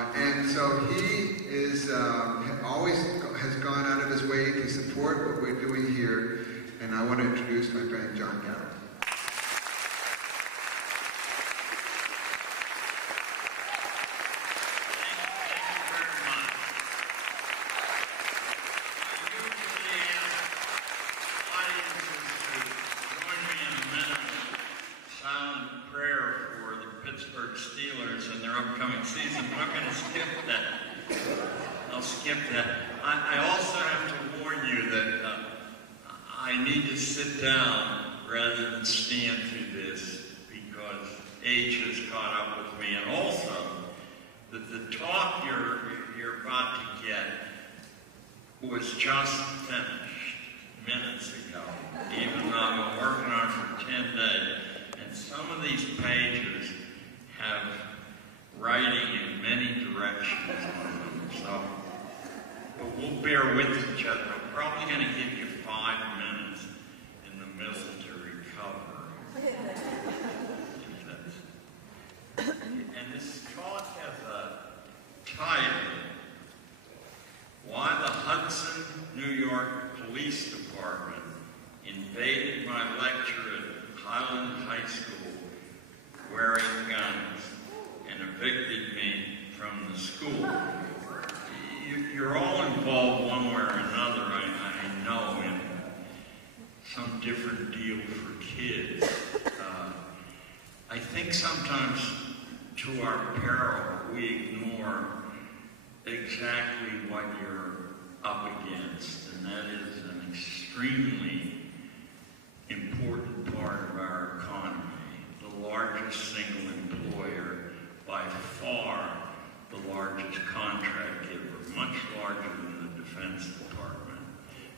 And so he is always has gone out of his way to support what we're doing here. And I want to introduce my friend John Gatto. I also have to warn you that I need to sit down rather than stand through this because age has caught up with me, and also that the talk you're about to get was just finished minutes ago, even though I've been working on it for 10 days, and some of these pages have writing in many directions on them, so but we'll bear with each other. I'm probably going to give you 5 minutes in the middle to recover. And this talk has a title, Why the Hudson, New York Police Department Invaded My Lecture at Highland High School Wearing Guns and Evicted Me from the school. You're all involved one way or another, I know, in some different deal for kids. I think sometimes, to our peril, we ignore exactly what you're up against, and that is an extremely important part of our economy. The largest single employer, by far the largest contract giver, much larger than the Defense Department.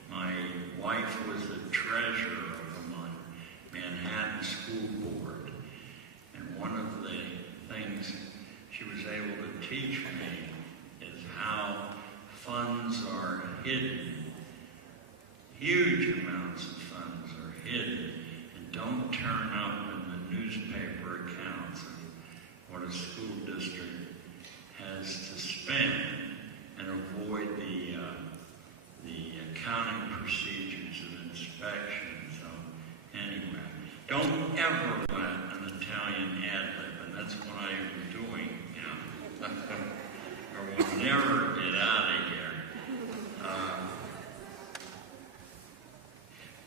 My wife was the treasurer of the Manhattan School Board, and one of the things she was able to teach me is how funds are hidden. Huge amounts of funds are hidden and don't turn up in the newspaper accounts of what a school district has to spend, and avoid the accounting procedures of inspection. So anyway, don't ever let an Italian ad-lib, and that's what I am doing, you know, or we'll never get out of here.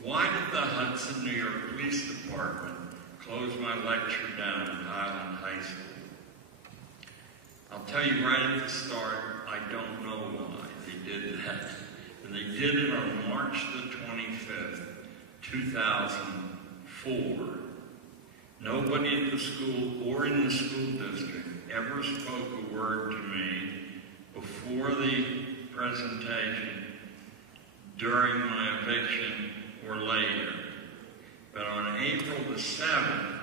Why did the Hudson, New York Police Department close my lecture down at Highland High School? I'll tell you right at the start, I don't know why they did that. And they did it on March the 25th, 2004. Nobody at the school or in the school district ever spoke a word to me before the presentation, during my eviction, or later. But on April the 7th,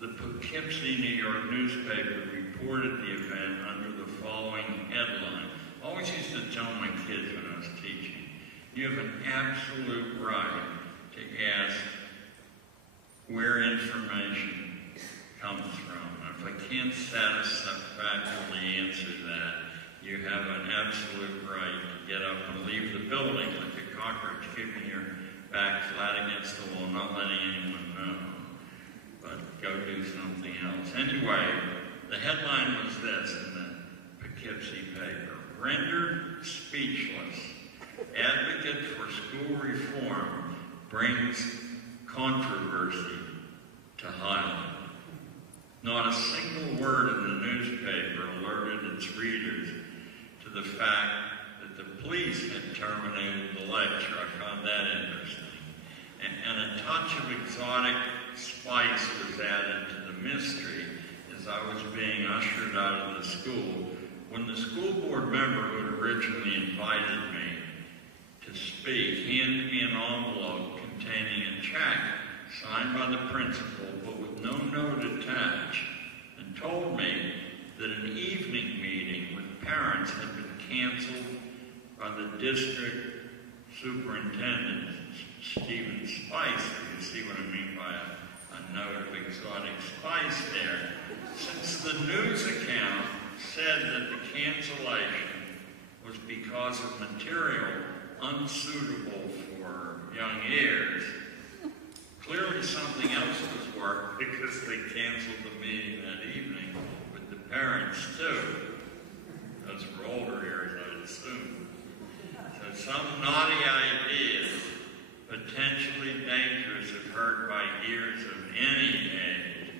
the Poughkeepsie, New York newspaper reported the event under the following headline. I always used to tell my kids when I was teaching, you have an absolute right to ask where information comes from. And if I can't satisfactorily answer that, you have an absolute right to get up and leave the building like a cockroach, keeping your back flat against the wall, not letting anyone know. But go do something else. Anyway, the headline was this in the Poughkeepsie paper: rendered speechless, advocate for school reform brings controversy to Highland. Not a single word in the newspaper alerted its readers to the fact that the police had terminated the lecture. I found that interesting. And a touch of exotic spice was added to the mystery as I was being ushered out of the school when the school board member who had originally invited me to speak handed me an envelope containing a check signed by the principal but with no note attached, and told me that an evening meeting with parents had been canceled by the district superintendent, Stephen Spice. You see what I mean by a note of exotic spice there. Since the news account said that the cancellation was because of material unsuitable for young ears. Clearly something else was worked because they canceled the meeting that evening with the parents too. Those were older ears, I'd assume. So some naughty ideas, potentially dangerous if heard by ears of any age,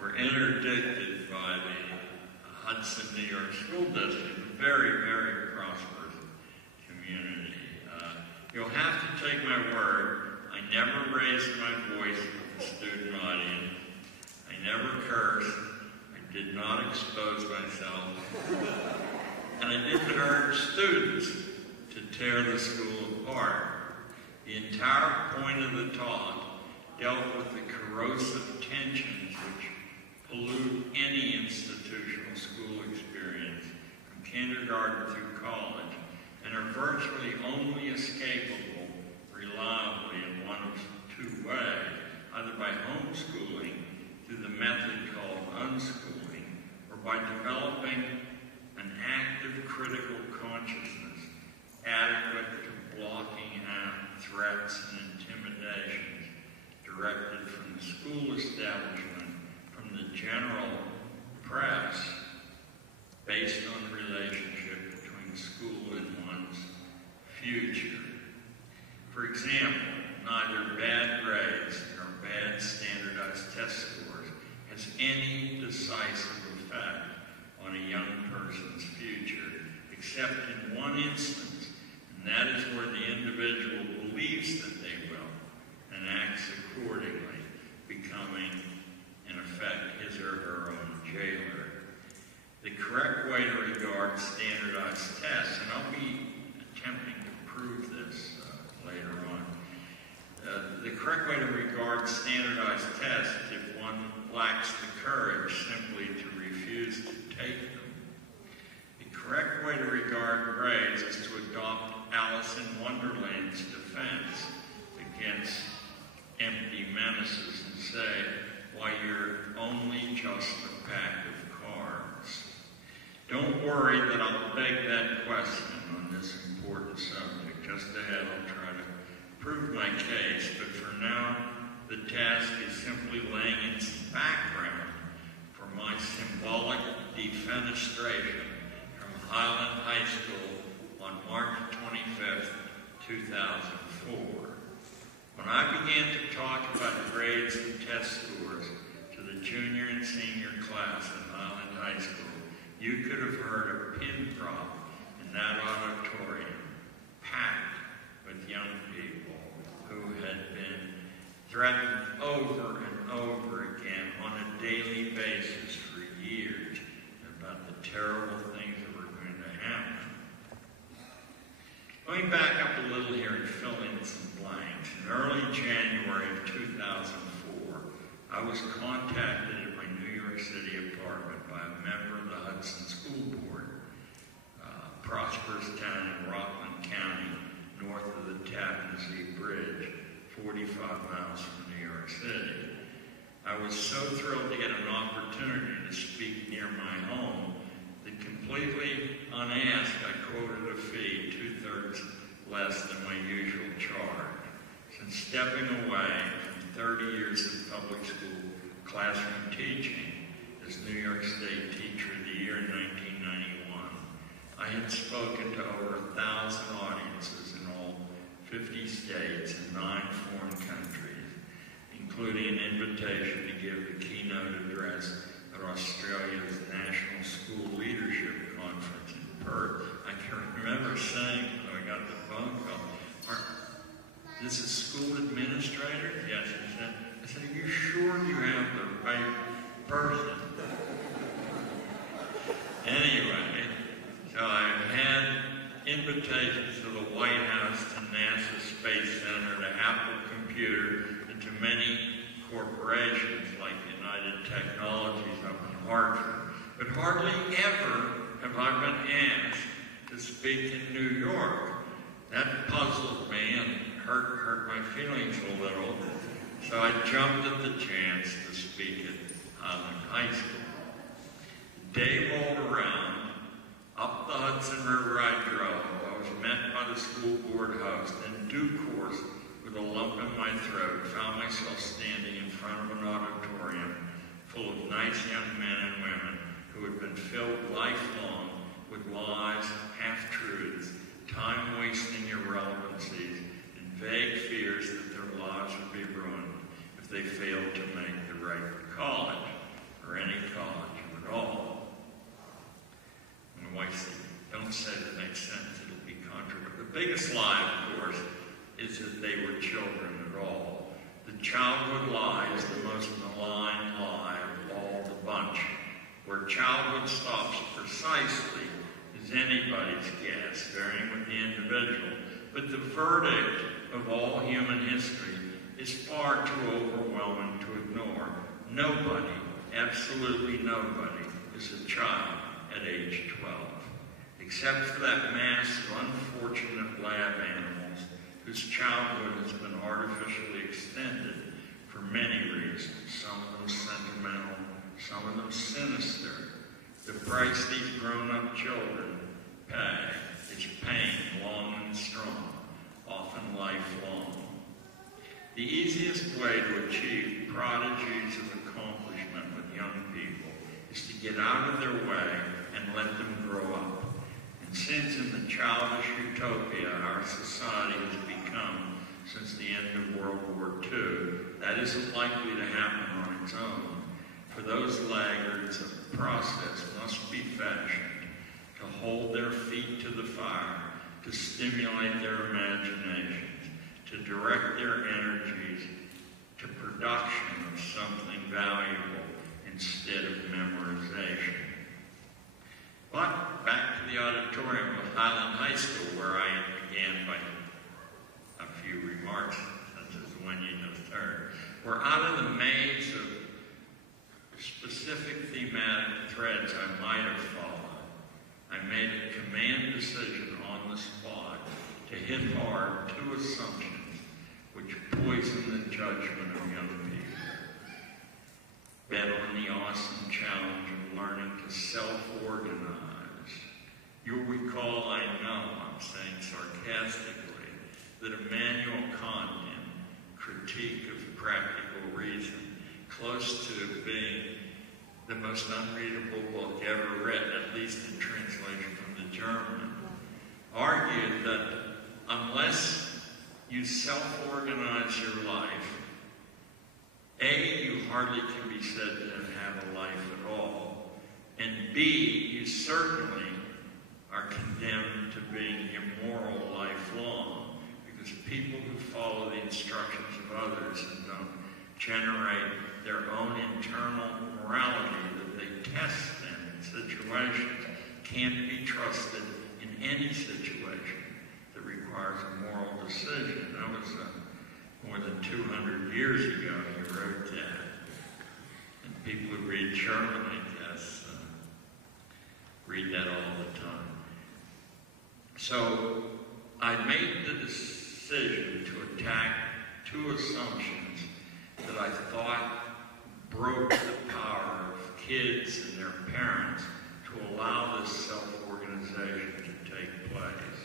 were interdicted by the Hudson, New York School District, a very, very prosperous community. You'll have to take my word. I never raised my voice with the student audience. I never cursed. I did not expose myself. And I didn't urge students to tear the school apart. The entire point of the talk dealt with the corrosive tensions which pollute any institutional school experience, from kindergarten through college, and are virtually only escapable reliably in one of two ways, either by homeschooling through the method called unschooling, or by developing an active critical consciousness adequate to blocking out threats and intimidations directed from the school establishment, from the general press, based on the relationship between school and one's future. For example, neither bad grades nor bad standardized test scores has any decisive effect on a young person's future, except in one instance, and that is where the individual believes that they will and acts accordingly, becoming, in effect, his or her own jailer. The correct way to regard standardized tests, and I'll be attempting to prove this later on, the correct way to regard standardized tests if one lacks the courage simply to refuse to take them. The correct way to regard grades is to adopt Alice in Wonderland's defense against empty menaces and say, why, you're only just a pack of cards. Don't worry that I'll beg that question on this important subject. Just ahead, I'll try to prove my case, but for now, the task is simply laying in some background for my symbolic defenestration from Highland High School on March 25th, 2004. When I began to talk about grades and test scores to the junior and senior class at Highland High School, you could have heard a pin drop in that auditorium, packed with young people who had been threatened over and over again on a daily basis for years about the terrible things that were going to happen. Let me back up a little here and fill in some blanks. In early January of 2004, I was contacted at my New York City apartment by a member of the Hudson School Board, prosperous town in Rockland County, north of the Tappan Zee Bridge, 45 miles from New York City. I was so thrilled to get an opportunity to speak near my home that completely unasked, I quoted a fee 2/3 less than my usual charge. Since stepping away from 30 years of public school classroom teaching as New York State Teacher of the Year in 1991, I had spoken to over 1,000 audiences in all 50 states and 9 foreign countries, including an invitation to give the keynote address at Australia's National School Leadership Conference in Perth. I can remember saying, when I got the phone call, this is school administrator? Yes, I said, are you sure you have the right person? Anyway, so I've had invitations to the White House, to NASA Space Center, to Apple Computer, and to many corporations like United Technologies up in Hartford. But hardly ever have I been asked to speak in New York. That puzzled me and hurt my feelings a little. So I jumped at the chance to speak at Highland High School. Day rolled around. Up the Hudson River I drove. I was met by the school board host. In due course, with a lump in my throat, found myself standing in front of an auditorium full of nice young men and women who had been filled lifelong with lies, half-truths, time-wasting irrelevancies, and vague fears that their lives would be ruined if they failed to make the right college, or any college at all. And my wife said, don't say that makes sense, it'll be controversial. The biggest lie, of course, is that they were children at all. The childhood lie is the most malign lie of all the bunch. Where childhood stops precisely is anybody's guess, varying with the individual. But the verdict of all human history is far too overwhelming to ignore. Nobody, absolutely nobody, is a child at age 12, except for that mass of unfortunate lab animals whose childhood has been artificially extended for many reasons, some of them sentimental, some of them sinister. The price these grown-up children pay is pain, long and strong, often lifelong. The easiest way to achieve prodigies of accomplishment with young people is to get out of their way and let them grow up. And since in the childish utopia our society has become since the end of World War II, that isn't likely to happen on its own. For those laggards, a process must be fashioned to hold their feet to the fire, to stimulate their imaginations, to direct their energies to production of something valuable instead of memorization. But back to the auditorium of Highland High School, where I began by a few remarks, such as the one you just heard. We're out of the maze of specific thematic threads I might have followed. I made a command decision on the spot to hit hard two assumptions which poison the judgment of young people. Bet on the awesome challenge of learning to self-organize. You'll recall, I know I'm saying sarcastically, that Immanuel Kant, Critique of Practical Reason, close to being the most unreadable book ever written, at least in translation from the German, argued that unless you self-organize your life, A, you hardly can be said to have a life at all, and B, you certainly are condemned to being immoral lifelong, because people who follow the instructions of others and don't generate their own internal morality that they test them in situations can't be trusted in any situation that requires a moral decision. That was more than 200 years ago he wrote that. And people who read German, I guess, read that all the time. So I made the decision to attack two assumptions that I thought broke the power of kids and their parents to allow this self-organization to take place,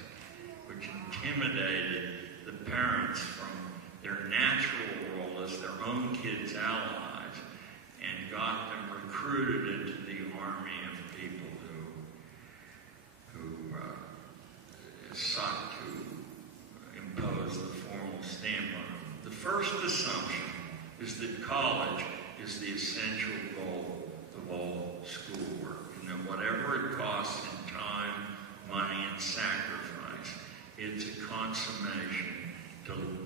which intimidated the parents from their natural role as their own kids' allies and got them recruited into the army of people who sought to impose the formal stamp on them. The first assumption is that college is the essential goal of all schoolwork, and that whatever it costs in time, money, and sacrifice, it's a consummation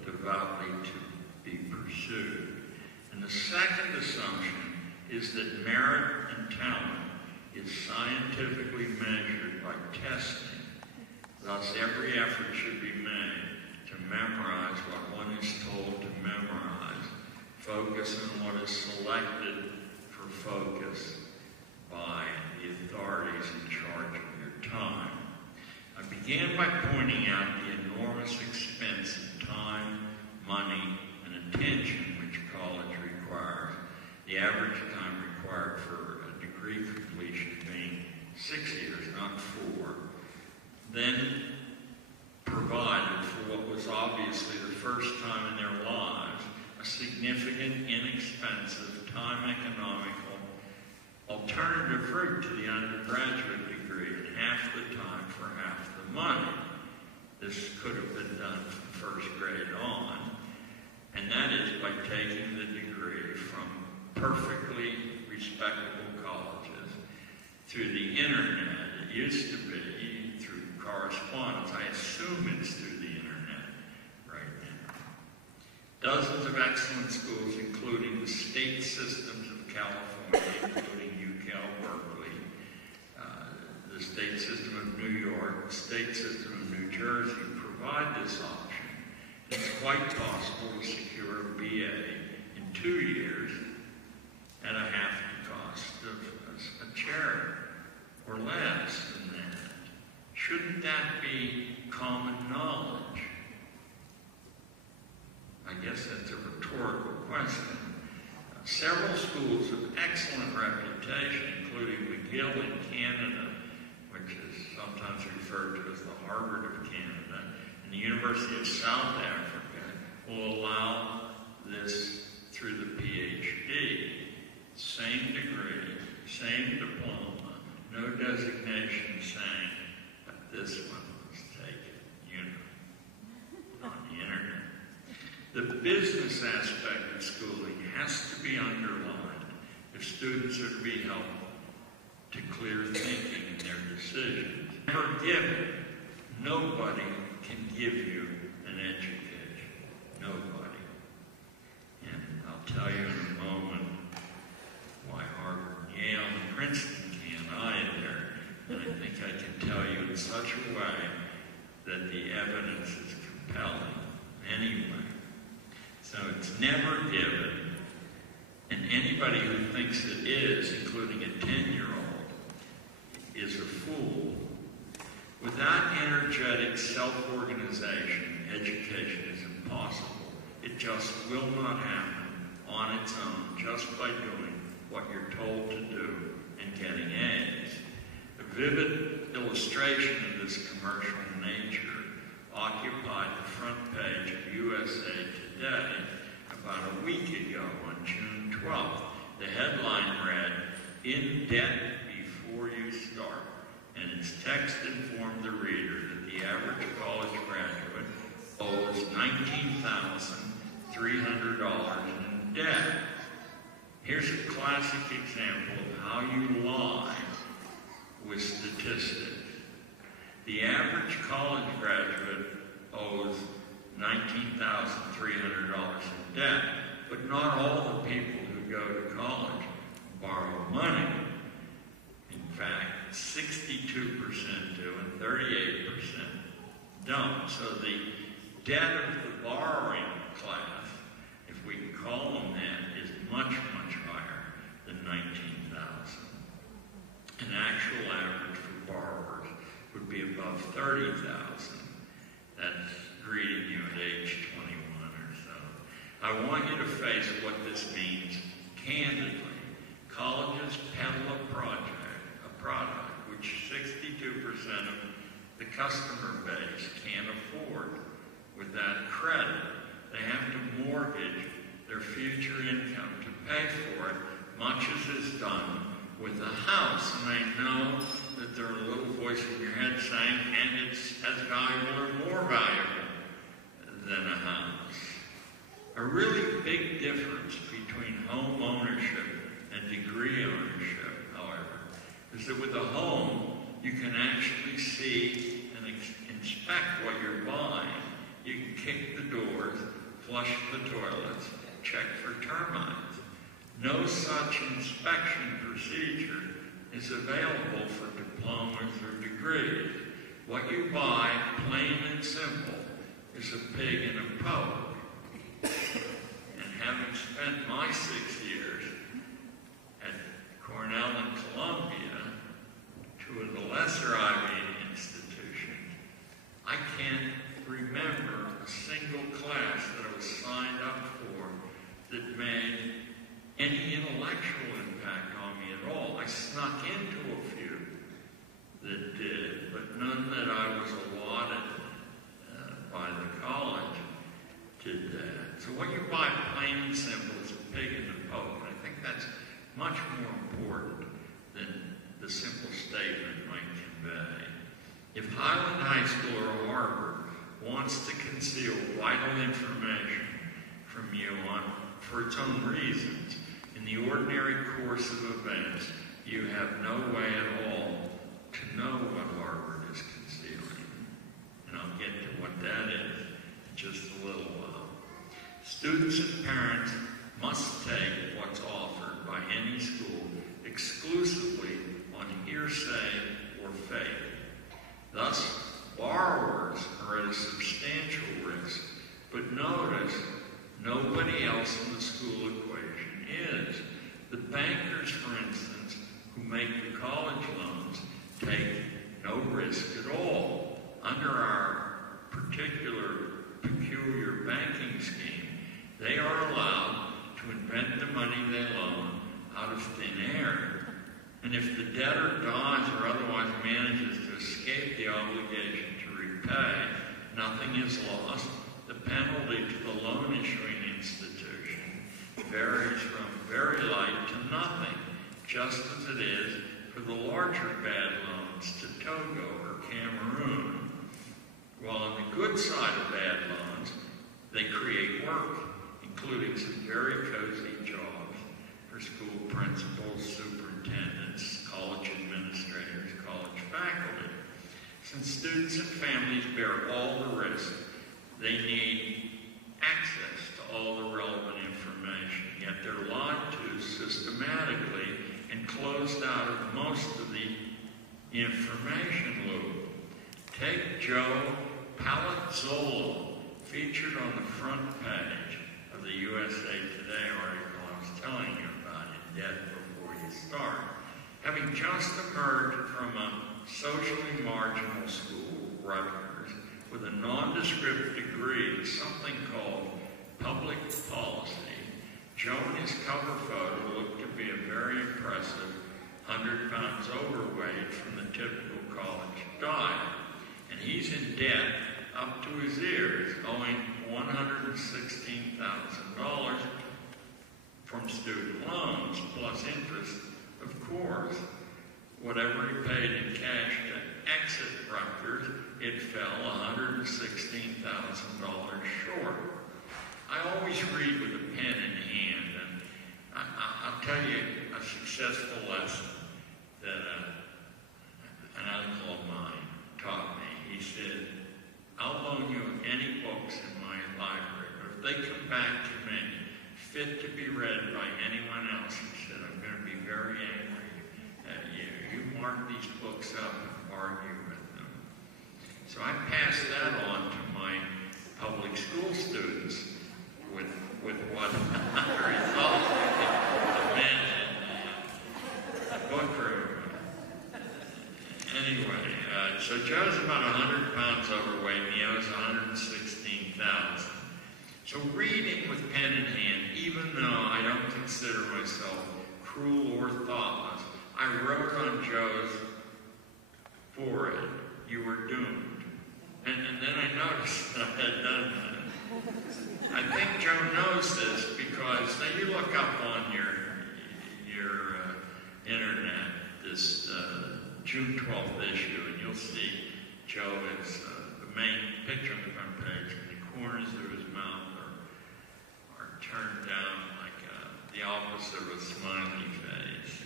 devoutly to be pursued. And the second assumption is that merit and talent is scientifically measured by testing. Thus, every effort should be made to memorize what one is told to memorize, focus on what is selected for focus by the authorities in charge of your time. I began by pointing out the enormous expense of time, money, and attention which college requires. The average time required for a degree completion being 6 years, not 4, then provided for what was obviously the first time in their lives a significant, inexpensive, time-economical alternative route to the undergraduate degree, and half the time for half the money. This could have been done from first grade on, and that is by taking the degree from perfectly respectable colleges through the internet. It used to be through correspondence. I assume it's through the internet right now. Dozens of excellent schools, including the state systems of California, including UCal Berkeley, the state system of New York, the state system of New Jersey, provide this option. It's quite possible to secure a BA in 2 years at a half the cost of a charity, or less than that. Shouldn't that be common knowledge? I guess that's a rhetorical question. Several schools of excellent reputation, including McGill in Canada, which is sometimes referred to as the Harvard of Canada, and the University of South Africa, will allow this through the PhD. Same degree, same diploma, no designation saying that this one was taken, on the internet. The business aspect of schooling has to be underlined if students are to be helped to clear thinking in their decisions. Never given. Nobody can give you an education. Nobody. And I'll tell you in a moment why Harvard, Yale, and Princeton can either. And I think I can tell you in such a way that the evidence is compelling anyway. So it's never given, and anybody who thinks it is, including a 10-year-old, is a fool. Without energetic self-organization, education is impossible. It just will not happen on its own, just by doing what you're told to do and getting A's. A vivid illustration of this commercial nature occupied the front page of USA Today about a week ago on June 12th. The headline read, "In Debt Before You Start," and its text informed the reader that the average college graduate owes $19,300 in debt. Here's a classic example of how you lie with statistics. The average college graduate owes $19,300 in debt, but not all the people who go to college borrow money. In fact, 62% do and 38% don't. So the debt of the borrowing class, if we can call them that, is much, much higher than $19,000. An actual average for borrowers would be above $30,000. That's greeting you at age 21 or so. I want you to face what this means candidly. Colleges peddle a product which 62% of the customer base can't afford. Without credit, they have to mortgage their future income to pay for it, much as is done with a house. And I know that there are a little voice in your head saying, and it's as valuable or more valuable than a house. A really big difference between home ownership and degree ownership, however, is that with a home, you can actually see and inspect what you're buying. You can kick the doors, flush the toilets, check for termites. No such inspection procedure is available for diplomas or degrees. What you buy, plain and simple, is a pig and a poke. And having spent my 6 years at Cornell and Columbia, two of the lesser Ivy institutions, I can't remember a single class that I was signed up for that made any intellectual impact on me at all. I snuck into a few So what you buy, plain and simple, is a pig in the poke. And I think that's much more important than the simple statement might convey. If Highland High School or Harvard wants to conceal vital information from you for its own reasons, in the ordinary course of events, you have no way at all to know what Harvard is concealing. And I'll get to what that is in just a little while. Students and parents must take what's offered by any school exclusively on hearsay or faith. Thus, borrowers are at a substantial risk, but notice nobody else in the school equation is. The bankers, for instance, who make the college loans take no risk at all. Under our particular peculiar banking scheme, they are allowed to invent the money they loan out of thin air. And if the debtor dies or otherwise manages to escape the obligation to repay, nothing is lost. The penalty to the loan issuing institution varies from very light to nothing, just as it is for the larger bad loans to Togo or Cameroon. While on the good side of bad loans, they create work, including some very cozy jobs for school principals, superintendents, college administrators, college faculty. Since students and families bear all the risk, they need access to all the relevant information, yet they're lied to systematically and closed out of most of the information loop. Take Joe Palazzolo, featured on the front page of the USA Today article I was telling you about in Debt Before You Start. Having just emerged from a socially marginal school, Rutgers, with a nondescript degree in something called public policy, Joe and his cover photo looked to be a very impressive 100 pounds overweight from the typical college diet. And he's in debt up to his ears, owing $116,000 from student loans, plus interest, of course. Whatever he paid in cash to exit Rutgers, it fell $116,000 short. I always read with a pen in hand, and I'll tell you a successful lesson that an uncle of mine taught me. He said, I'll loan you any books in my library, but if they come back to me fit to be read by anyone else, he said, I'm going to be very angry at you. You mark these books up and argue with them. So I passed that on to my public school students with what the result meant in the book room. Anyway, so Joe's about 100 pounds overweight and he owes $116,000. So reading with pen in hand, even though I don't consider myself cruel or thoughtless, I wrote on Joe's forehead, "You were doomed." And then I noticed that I had done that. I think Joe knows this because now you look up on your internet this June 12th issue, and you'll see Joe is the main picture on the front page, and the corners of his mouth are turned down like the opposite of a smiley face.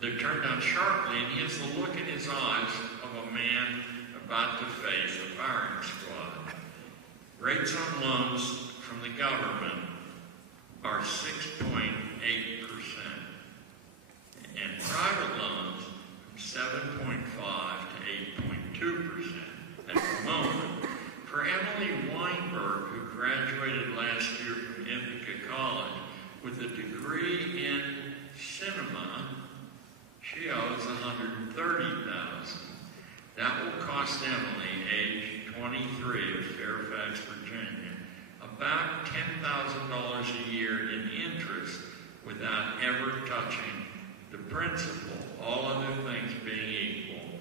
They're turned down sharply, and he has the look in his eyes of a man about to face a firing squad. Rates on loans from the government are 6.8%, and private loans from 7.5 to 8.2% at the moment. For Emily Weinberg, who graduated last year from Ithaca College with a degree in cinema, she owes $130,000. That will cost Emily, age 23 of Fairfax, Virginia, about $10,000 a year in interest without ever touching the principal. All other things being equal,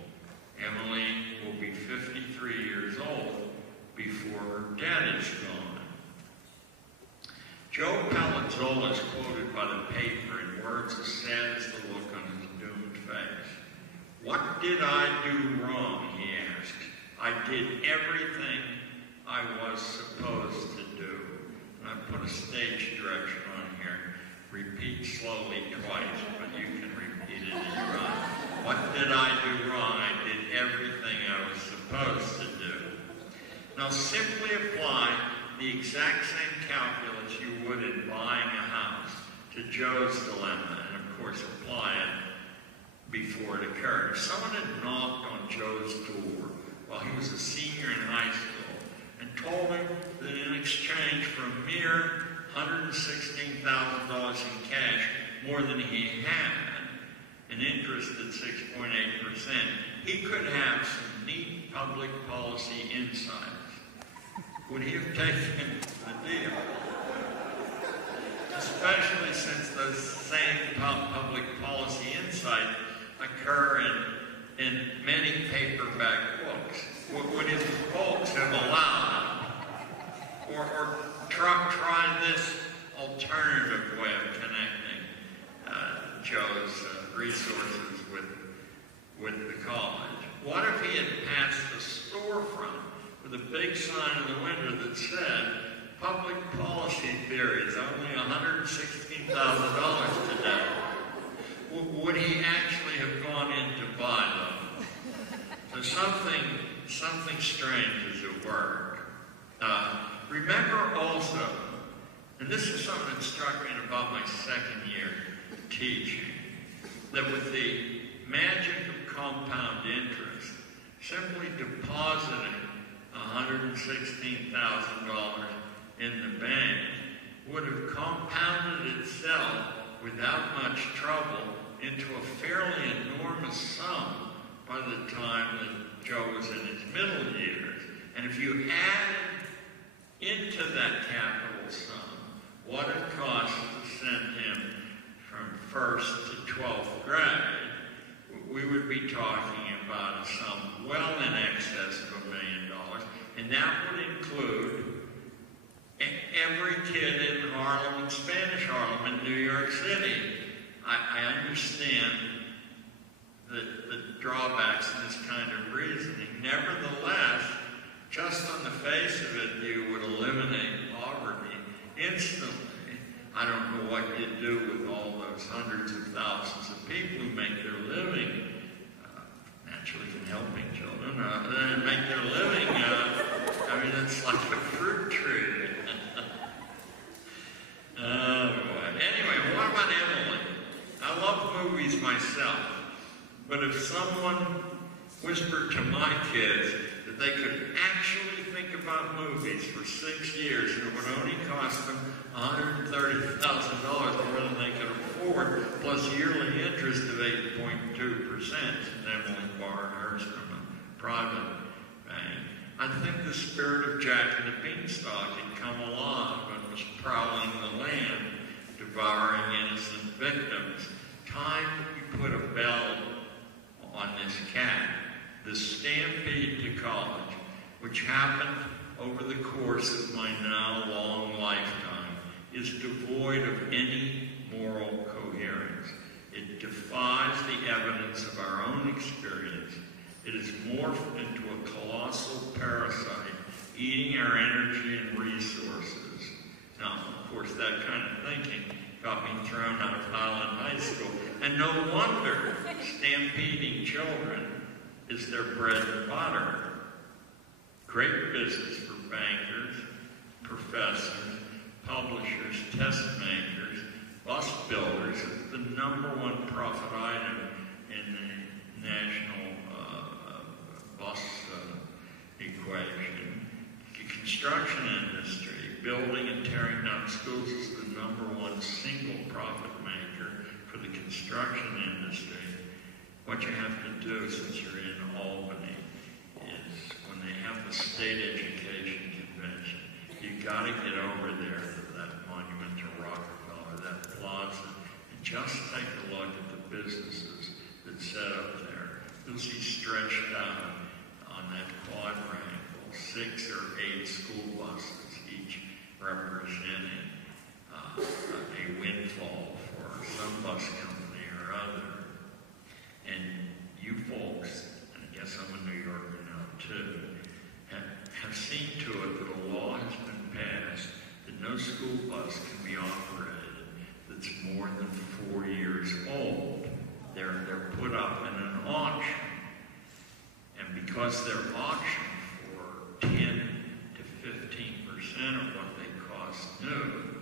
Emily will be 53 years old before her debt is gone. Joe Palazzolo is quoted by the paper in words as sad as the look on his doomed face. "What did I do wrong?" he asked. "I did everything I was supposed to do." And I put a stage direction on here. Repeat slowly twice, but you can repeat it in your own. What did I do wrong? I did everything I was supposed to do. Now simply apply the exact same calculus you would in buying a house to Joe's dilemma, and of course apply it before it occurred. If someone had knocked on Joe's door while he was a senior in high school and told him that in exchange for a mere $116,000 in cash, more than he had, and interest at 6.8%, he could have some neat public policy insights, would he have taken the deal? Especially since those same public policy insights occur in many paperback books. Would his folks have allowed it? Or try this alternative way of connecting Joe's resources with the college. What if he had passed a storefront with a big sign in the window that said, "Public policy theory is only $116,000 today"? Would he actually have gone in to buy them? So something strange is at work. Remember also, and this is something that struck me in about my second year teaching, that with the magic of compound interest, simply depositing $116,000 in the bank would have compounded itself without much trouble into a fairly enormous sum by the time that Joe was in his middle years. And if you added into that capital sum what it cost to send him from 1st to 12th grade, we would be talking about a sum well in excess of $1 million. And that would include every kid in Harlem and Spanish Harlem in New York City. I understand the drawbacks in this kind of reasoning. Nevertheless, just on the face of it, you would eliminate poverty instantly. I don't know what you'd do with all those hundreds of thousands of people who make their living, naturally from helping children, make their living, I mean, it's like a fruit tree. Oh, boy. Anyway, what about Emily? I love movies myself, but if someone whispered to my kids that they could actually think about movies for 6 years and it would only cost them $130,000 more than they could afford, plus yearly interest of 8.2%, and Emily borrowed hers from a private bank, I think the spirit of Jack and the Beanstalk had come along and was prowling the land, devouring innocent victims. Time we put a bell on this cat. The stampede to college, which happened over the course of my now long lifetime, is devoid of any moral coherence. It defies the evidence of our own experience. It is morphed into a colossal parasite, eating our energy and resources. Now, of course, that kind of thinking got me thrown out of Highland High School. And no wonder stampeding children is their bread and butter. Great business for bankers, professors, publishers, test makers, bus builders. It's the #1 profit item in the national bus equation. The construction industry, building and tearing down schools, is the #1 single profit maker for the construction industry. What you have to do, since you're in Albany, is when they have the state education convention, you got to get over there to that monument to Rockefeller, that plaza, and just take a look at the businesses that set up there. You'll see stretched out on that quadrangle 6 or 8 school buses, each representing fall for some bus company or other. And you folks, and I guess I'm a New Yorker now too, have seen to it that a law has been passed that no school bus can be operated that's more than 4 years old. They're put up in an auction. And because they're auctioned for 10 to 15% of what they cost new,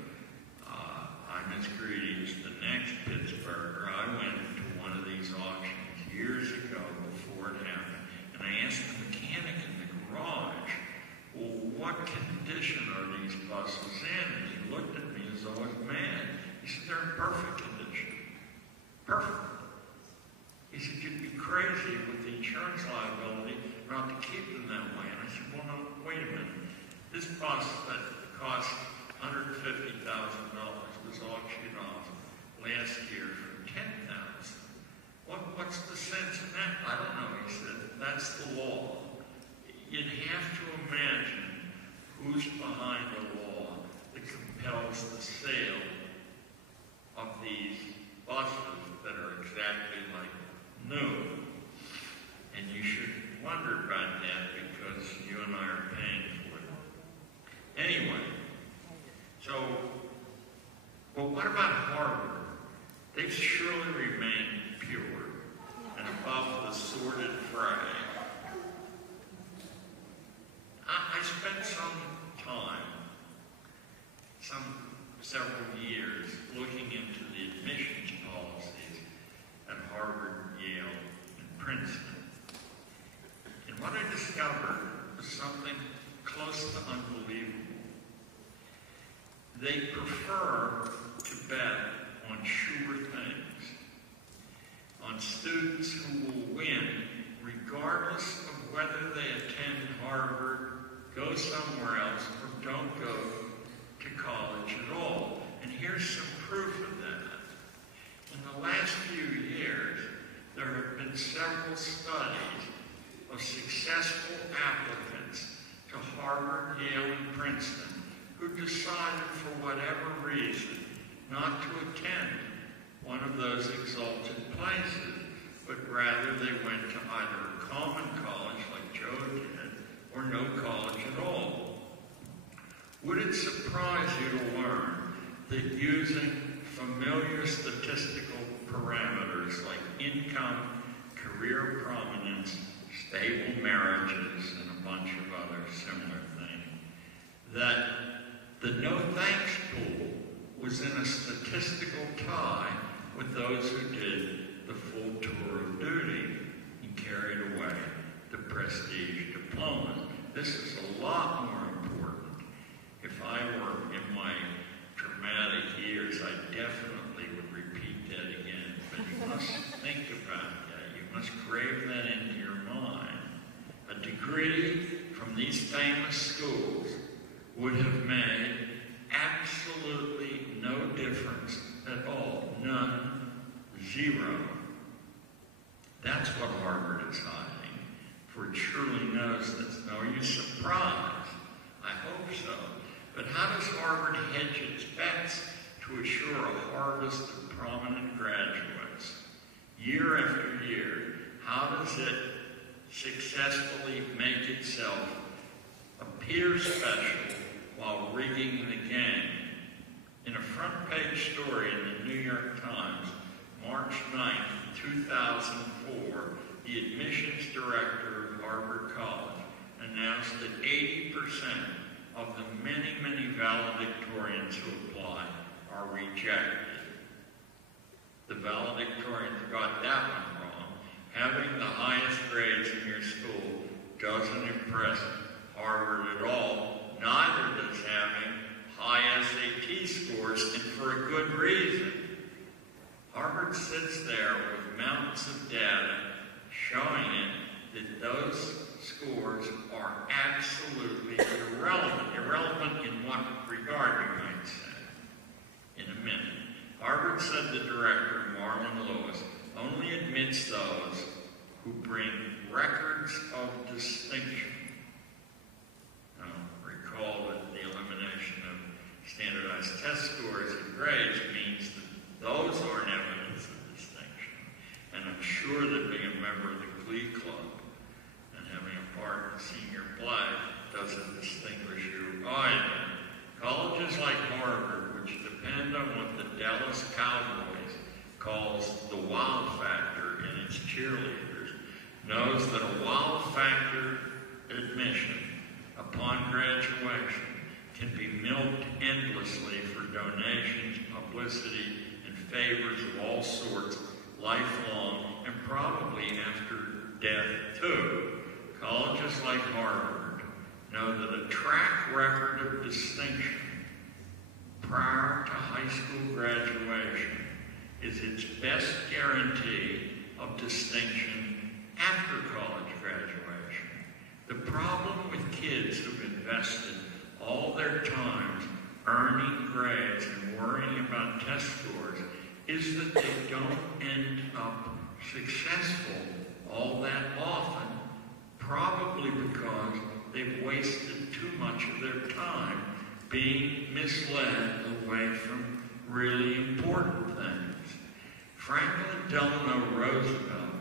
I'm as greedy as the next Pittsburgher. I went to one of these auctions years ago before it happened, and I asked the mechanic in the garage, well, what condition are these buses in? And he looked at me as though I was mad. He said, they're in perfect condition. Perfect. He said, you'd be crazy with the insurance liability not to keep them that way. And I said, well, no, wait a minute. This bus that cost $150,000 was auctioned off last year for $10,000. What's the sense in that? I don't know. He said, that's the law. You'd have to imagine who's behind a law that compels the sale of these buses that are exactly like new. And you should wonder about that because you and I are paying for it. Anyway, so, but what about Harvard? They've surely remained pure and above the sordid fray. I spent some time, several years, looking into the admissions policies at Harvard, Yale, and Princeton. And what I discovered was something close to unbelievable. They prefer to bet on sure things, on students who will win regardless of whether they attend Harvard, go somewhere else, or don't go to college at all. And here's some proof of that. In the last few years, there have been several studies of successful applicants to Harvard, Yale, and Princeton who decided for whatever reason not to attend one of those exalted places, but rather they went to either a common college like Joe did, or no college at all. Would it surprise you to learn that using familiar statistical parameters like income, career prominence, stable marriages, and a bunch of other similar things, that the no thanks pool was in a statistical tie with those who did the full tour of duty and carried away the prestige diploma. This is a lot more important. If I were in my dramatic years, I definitely would repeat that again. But you must think about that. You must grave that into your mind. A degree from these famous schools would have made absolutely no difference at all. None. Zero. That's what Harvard is hiding, for it surely knows this. Now, are you surprised? I hope so. But how does Harvard hedge its bets to assure a harvest of prominent graduates? Year after year, how does it successfully make itself appear special while rigging the game? In a front-page story in the New York Times, March 9th, 2004, the admissions director of Harvard College announced that 80% of the many, many valedictorians who apply are rejected. The valedictorians got that one wrong. Having the highest grades in your school doesn't impress Harvard at all. Neither does having high SAT scores, and for a good reason. Harvard sits there with mountains of data showing it that those scores are absolutely irrelevant. Irrelevant in what regard, you might say? In a minute. Harvard, said the director, Marlon Lewis, only admits those who bring records of distinction. Now, recall that the elimination of standardized test scores and grades means that Those aren't evidence of distinction. And I'm sure that being a member of the Glee Club and having a part in senior play doesn't distinguish you either. Colleges like Harvard, which depend on what the Dallas Cowboys calls the wow factor in its cheerleaders, knows that a wow factor admission upon graduation can be milked endlessly for donations, publicity, and favors of all sorts, lifelong, and probably after death too. Colleges like Harvard know that a track record of distinction prior to high school graduation is its best guarantee of distinction after college graduation. The problem with kids who've invested all their times earning grades and worrying about test scores is that they don't end up successful all that often, probably because they've wasted too much of their time being misled away from really important things. Franklin Delano Roosevelt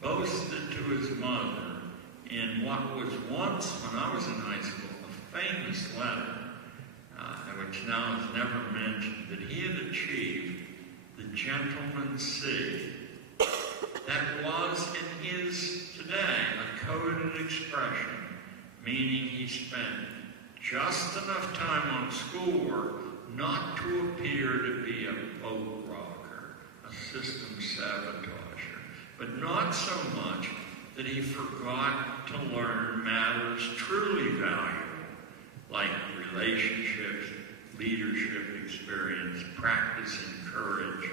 boasted to his mother in what was once, when I was in high school, a famous letter, which now is never mentioned, that he had achieved the gentleman's C. That was in his today a coded expression, meaning he spent just enough time on schoolwork not to appear to be a boat rocker, a system sabotager, but not so much that he forgot to learn matters truly valuable, like relationships, leadership experience, practicing courage,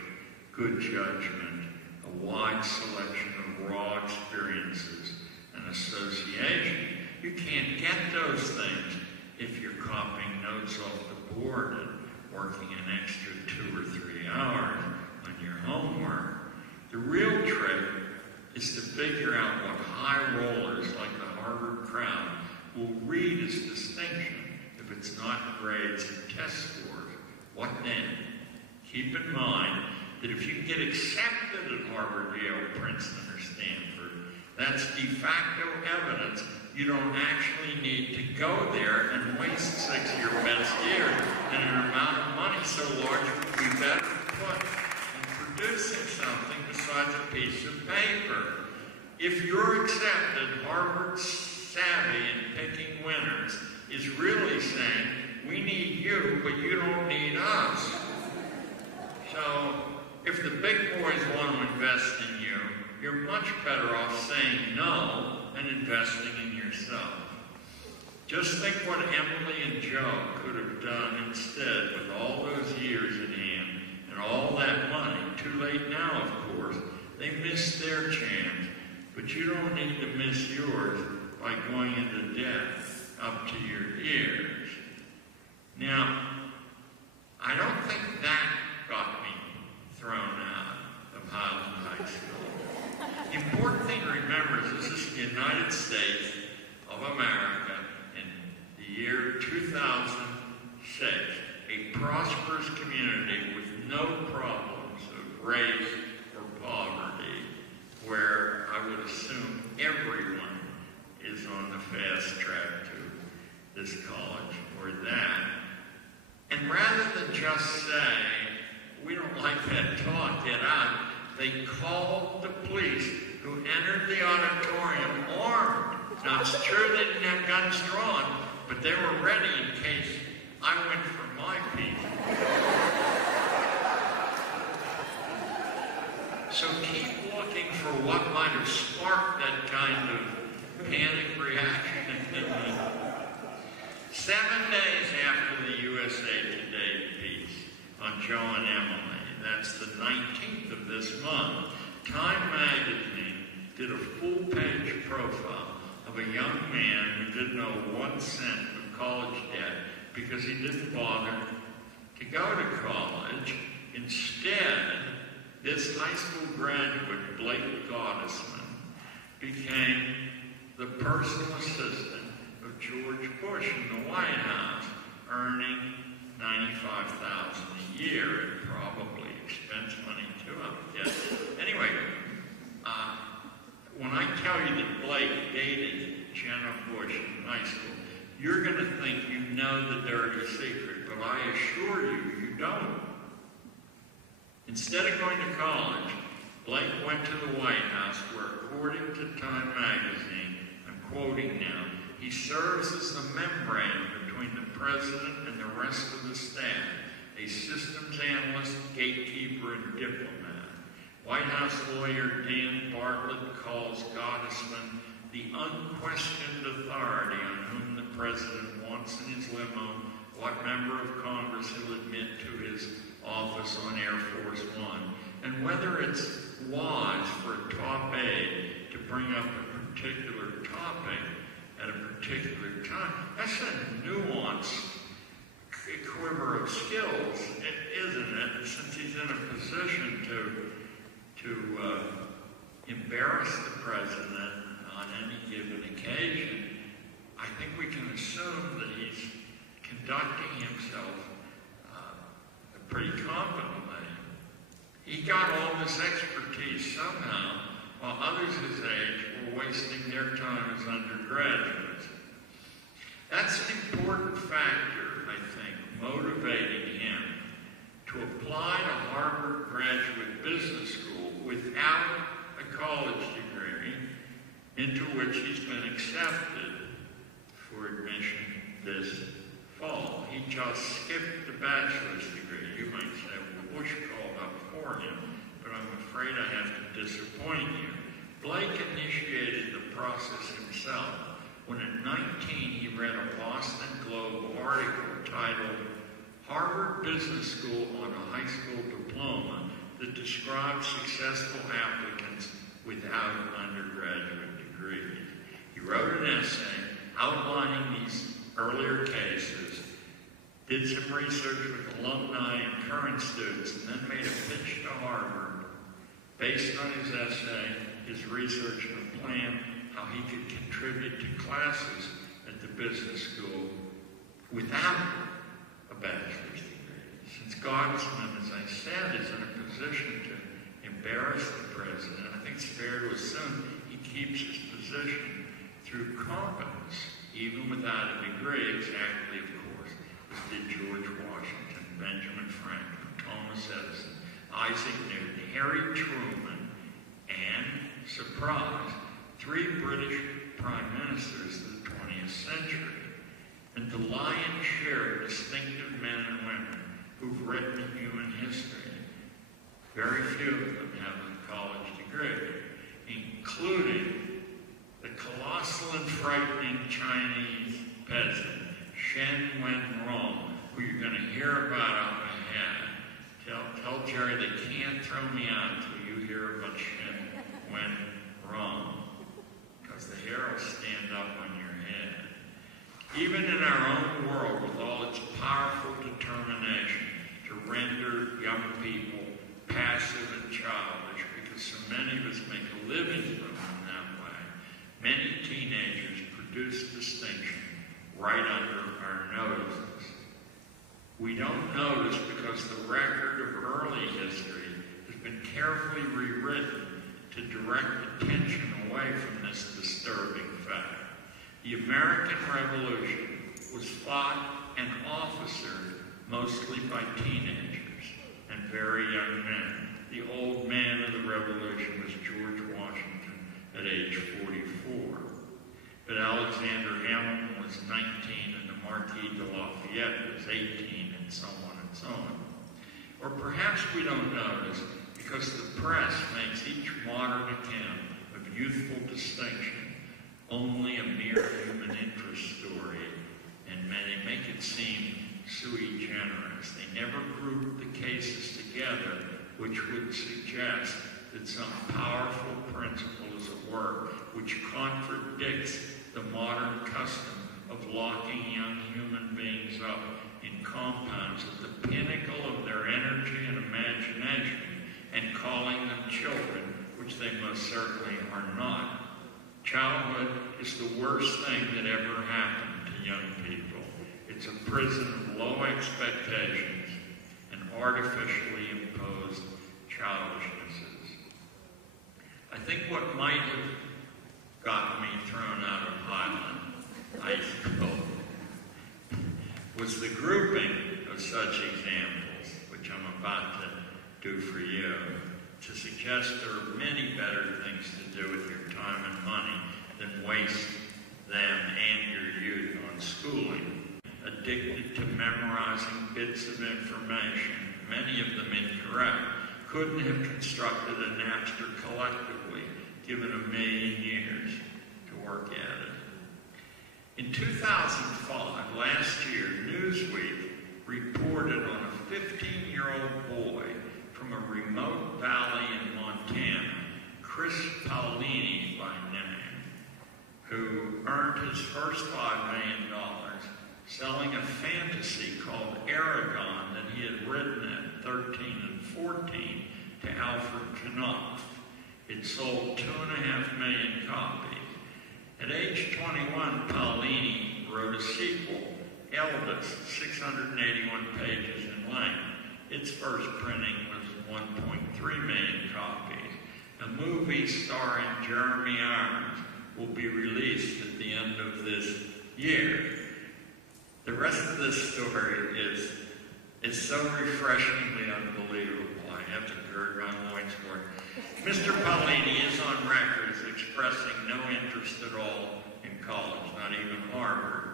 good judgment, a wide selection of raw experiences, and association. You can't get those things if you're copying notes off the board and working an extra 2 or 3 hours on your homework. The real trick is to figure out what high rollers like the Harvard crowd will read as distinction if it's not grades and test scores. What then? Keep in mind that if you get accepted at Harvard, Yale, Princeton, or Stanford, that's de facto evidence you don't actually need to go there and waste 6 of your best years and an amount of money so large would be better put in producing something besides a piece of paper. If you're accepted, Harvard's savvy in picking winners is really saying, we need you, but you don't need us. So if the big boys want to invest in you, you're much better off saying no and investing in yourself. Just think what Emily and Joe could have done instead with all those years in hand and all that money. Too late now, of course. They missed their chance, but you don't need to miss yours by going into debt up to your ears. Now, I don't think that got me thrown out of Highland High School. The important thing to remember is this is the United States of America in the year 2006, a prosperous community with no problems of race or poverty, where I would assume everyone is on the fast track to this college or that. And rather than just say, we don't like that talk, get out, they called the police who entered the auditorium armed. Now, it's true they didn't have guns drawn, but they were ready in case I went for my piece. So keep looking for what might have sparked that kind of panic reaction in me. 7 days after the USA Today piece on Joe and Emily, that's the 19th of this month, Time magazine did a full-page profile of a young man who didn't owe 1 cent of college debt because he didn't bother to go to college. Instead, this high school graduate, Blake Gottesman, became the personal assistant of George Bush in the White House, earning $95,000 a a year. It probably expends money too, I guess. Anyway, when I tell you that Blake dated Jenna Bush in high school, you're going to think you know the dirty secret, but I assure you, you don't. Instead of going to college, Blake went to the White House where, according to Time magazine, I'm quoting now, he serves as the membrane between the president and the rest of the staff, a systems analyst, gatekeeper, and diplomat. White House lawyer Dan Bartlett calls Gottesman the unquestioned authority on whom the president wants in his limo, what member of Congress he'll admit to his office on Air Force One, and whether it's wise for a top aide to bring up a particular topic at a particular time. That's a nuanced quiver of skills, isn't it? Since he's in a position to embarrass the president on any given occasion, I think we can assume that he's conducting himself pretty competently. He got all this expertise somehow, while others his age were wasting their time as undergraduates. That's an important factor, I think, motivating him to apply to Harvard Graduate Business School without a college degree, into which he's been accepted for admission this fall. He just skipped the bachelor's degree. You might say, well, Bush called up for him, but I'm afraid I have to disappoint you. Blake initiated the process himself when at 19 he read a Boston Globe article titled Harvard Business School on a High School Diploma that described successful applicants without undergraduate degrees. He wrote an essay outlining these earlier cases, did some research with alumni and current students, and then made a pitch to Harvard based on his essay, his research, and a plan how he could contribute to classes at the business school without a bachelor's degree. Since Gottesman, as I said, is in a position to embarrass the president, I think it's fair to assume he keeps his position through competence, even without a degree, exactly, of course, as did George Washington, Benjamin Franklin, Thomas Edison, Isaac Newton, Harry Truman, and, surprise, 3 British prime ministers of the 20th century, and the lion's share of distinctive men and women who've written human history. Very few of them have a college degree, including the colossal and frightening Chinese peasant, Shen Wen Wrong, who you're going to hear about up ahead. Tell Jerry they can't throw me out until you hear about Shen Wen Wrong, because the hair will stand up on your head. Even in our own world, with all its powerful determination to render young people passive and childish, because so many of us make a living from them that way, many teenagers produce distinction right under our noses. We don't notice because the record of early history has been carefully rewritten to direct attention away from this disturbing fact. The American Revolution was fought and officered mostly by teenagers and very young men. The old man of the Revolution was George Washington at age 44. But Alexander Hamilton was 19 and the Marquis de Lafayette was 18, and so on and so on. Or perhaps we don't notice because the press makes each modern account of youthful distinction only a mere human interest story, and many make it seem sui generis. They never group the cases together, which would suggest that some powerful principle is at work which contradicts the modern custom of locking young human beings up in compounds at the pinnacle of their energy and imagination and calling them children, which they most certainly are not. Childhood is the worst thing that ever happened to young people. It's a prison of low expectations and artificially imposed childishnesses. I think what might have gotten me thrown out of Highland High School was the grouping of such examples, which I'm about to do for you, to suggest there are many better things to do with your time and money than waste them and your youth on schooling. Addicted to memorizing bits of information, many of them incorrect, couldn't have constructed a Napster collectively, given a million years to work at it. In 2005, last year, Newsweek reported on a 15-year-old boy from a remote valley in Montana, Chris Paolini by name, who earned his first $5 million selling a fantasy called Aragon that he had written at 13 and 14 to Alfred Knopf. It sold 2.5 million copies. At age 21, Paolini wrote a sequel, Elvis, 681 pages in length. Its first printing was 1.3 million copies. A movie starring Jeremy Irons will be released at the end of this year. The rest of this story is so refreshingly unbelievable. I have to gird my loins for it. Mr. Paolini is on record as expressing no interest at all in college, not even Harvard.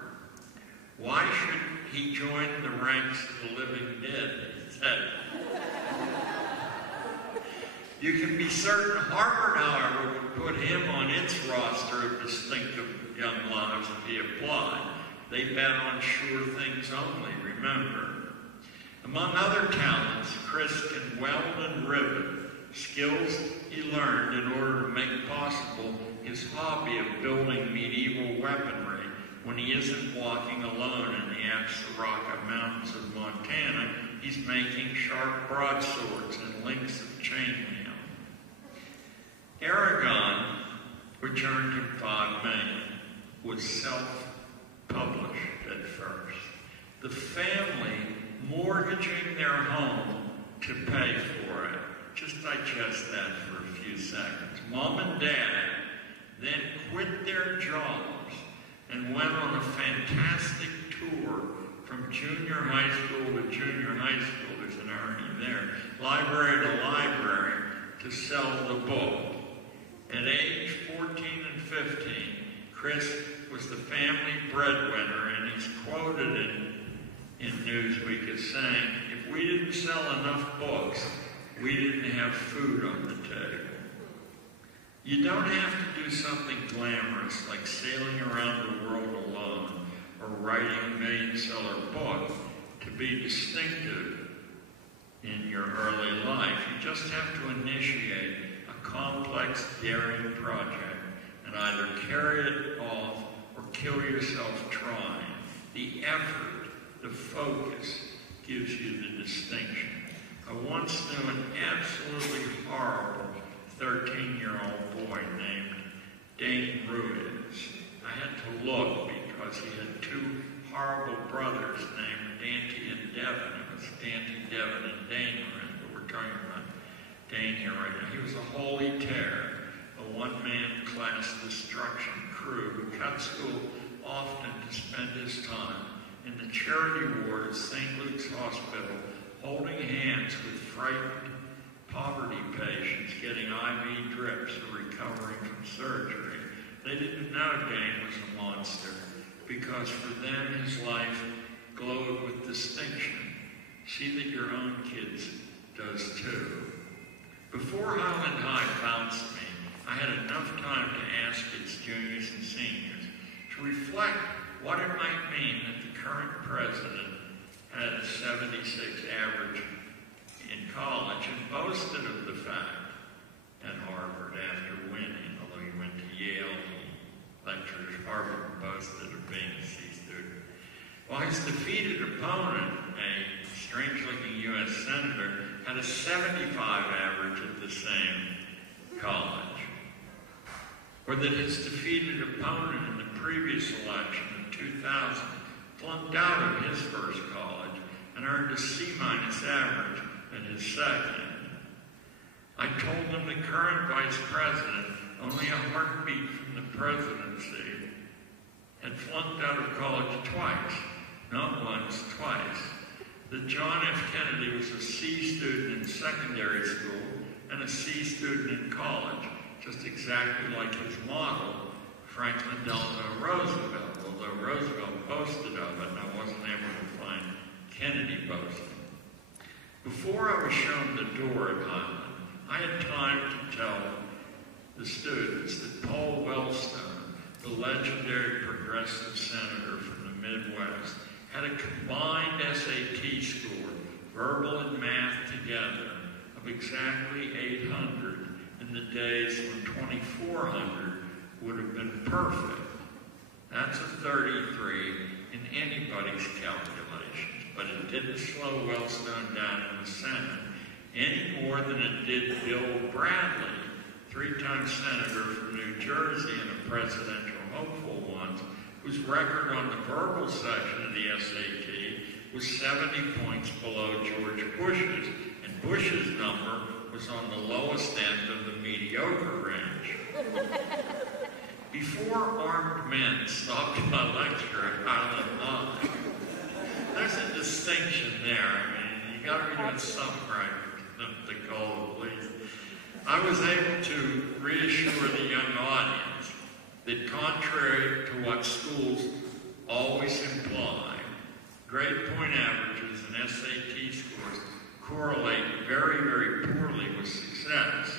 Why should he join the ranks of the living dead? He said. You can be certain Harvard, however, would put him on its roster of distinctive young lives if he applied. They bet on sure things only, remember. Among other talents, Chris can weld and rivet, skills he learned in order to make possible his hobby of building medieval weaponry when he isn't walking alone in the Absaroka Mountains of Montana. He's making sharp broadswords and links of chainmail. Aragon, which earned him $5 million, was self-published at first. The family mortgaging their home to pay for it. Just digest that for a few seconds. Mom and Dad then quit their jobs and went on a fantastic tour from junior high school to junior high school. There's an irony there. Library to library to sell the book. At age 14 and 15, Chris was the family breadwinner, and he's quoted in Newsweek as saying, if we didn't sell enough books, we didn't have food on the table. You don't have to do something glamorous like sailing around the world alone or writing a million-seller book to be distinctive in your early life. You just have to initiate a complex, daring project and either carry it off or kill yourself trying. The effort, the focus, gives you the distinction. I once knew an absolutely horrible 13-year-old boy named Dane Ruiz. I had to look because he had two horrible brothers named Dante and Devin. It was Dante, Devin, and Dane, but we're talking about Dane here right now. He was a holy terror, a one-man class destruction crew who cut school often to spend his time in the charity ward at St. Luke's Hospital, holding hands with frightened poverty patients getting IV drips or recovering from surgery. They didn't know Dane was a monster because for them his life glowed with distinction. See that your own kids does too. Before Highland High bounced me, I had enough time to ask its juniors and seniors to reflect what it might mean that the current president had a 76 average in college and boasted of the fact at Harvard after winning, although he went to Yale, he lectured at Harvard and boasted of being a C student. While his defeated opponent, a strange-looking U.S. senator, had a 75 average at the same college. Or that his defeated opponent in the previous election in 2000 flunked out of his first college and earned a C- average in his second. I told him the current vice president, only a heartbeat from the presidency, had flunked out of college twice, not once, twice. That John F. Kennedy was a C student in secondary school and a C student in college, just exactly like his model, Franklin Delano Roosevelt, although Roosevelt boasted of it, and I wasn't able to find Kennedy boasting. Before I was shown the door at Highland, I had time to tell the students that Paul Wellstone, the legendary progressive senator from the Midwest, had a combined SAT score, verbal and math together, of exactly 800 in the days when 2,400 would have been perfect. That's a 33 in anybody's calculations, but it didn't slow Wellstone down in the Senate any more than it did Bill Bradley, 3-time senator from New Jersey and a presidential hopeful once, whose record on the verbal section of the SAT was 70 points below George Bush's, and Bush's number was on the lowest end of the mediocre range. Before armed men stopped my lecture at Highland High, there's a distinction there. I mean, you got to be doing something right to call the police. I was able to reassure the young audience that contrary to what schools always imply, grade point averages and SAT scores correlate very, very poorly with success.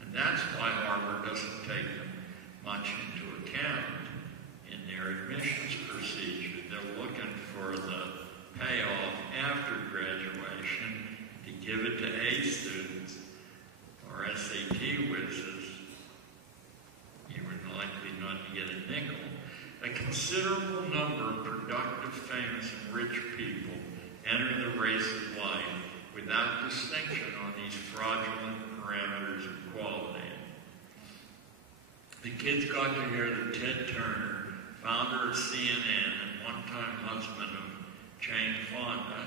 And that's why Harvard doesn't take them much into account in their admissions procedure. They're looking for the payoff after graduation to give it to A students or SAT whizzes. You were likely not to get a nickel. A considerable number of productive, famous, and rich people enter the race of life without distinction on these fraudulent parameters of quality. The kids got to hear that Ted Turner, founder of CNN and one-time husband of Jane Fonda,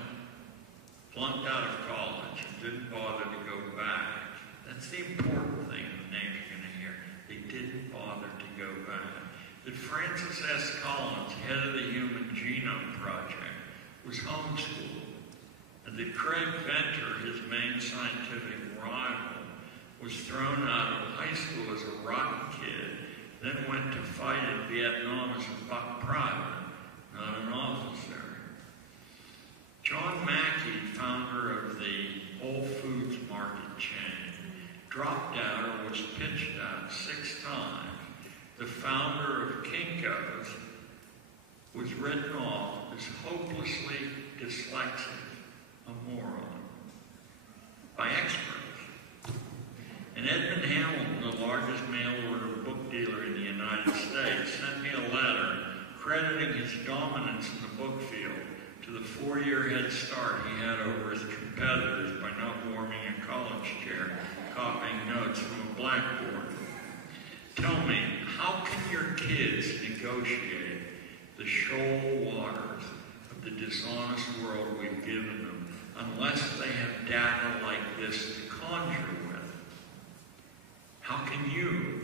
flunked out of college and didn't bother to go back. That's the important thing the names you're going to hear. They didn't bother to go back. That Francis S. Collins, head of the Human Genome Project, was homeschooled. And that Craig Venter, his main scientific rival, was thrown out of high school as a rotten kid, then went to fight in Vietnam as a buck private, not an officer. John Mackey, founder of the Whole Foods market chain, dropped out or was pitched out 6 times. The founder of Kinko's was written off as hopelessly dyslexic, a moron, by experts. And Edmund Hamilton, the largest mail-order book dealer in the United States, sent me a letter crediting his dominance in the book field to the 4-year head start he had over his competitors by not warming a college chair, copying notes from a blackboard. Tell me, how can your kids negotiate the shoal waters of the dishonest world we've given them unless they have data like this to conjure with? How can you?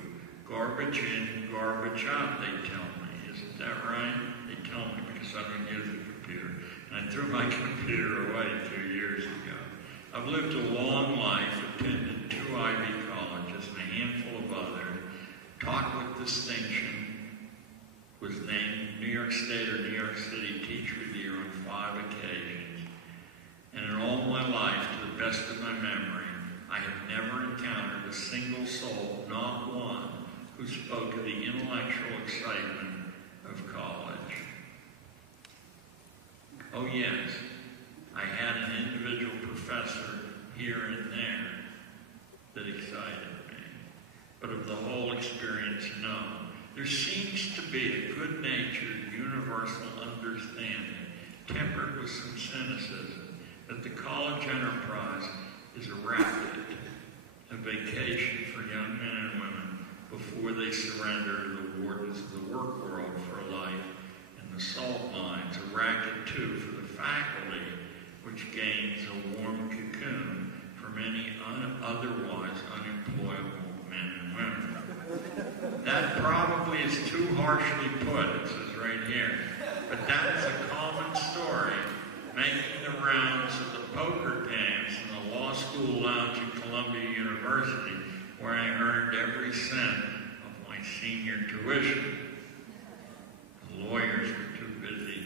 Garbage in, garbage out, they tell me. Isn't that right? They tell me because I don't use a computer. And I threw my computer away 2 years ago. I've lived a long life, attended 2 Ivy colleges and a handful of others, taught with distinction, was named New York State or New York City Teacher of the Year on 5 occasions. And in all my life, to the best of my memory, I have never encountered a single soul, not one, who spoke of the intellectual excitement of college. Oh yes, I had an individual professor here and there that excited me. But of the whole experience, no. There seems to be a good-natured, universal understanding, tempered with some cynicism, that the college enterprise is a racket, a vacation for young men and women before they surrender to the wardens of the work world for a life in the salt mines, a racket too for the faculty otherwise unemployable men and women. That probably is too harshly put, it says right here. But that is a common story making the rounds of the poker games in the law school lounge at Columbia University, where I earned every cent of my senior tuition. The lawyers were too busy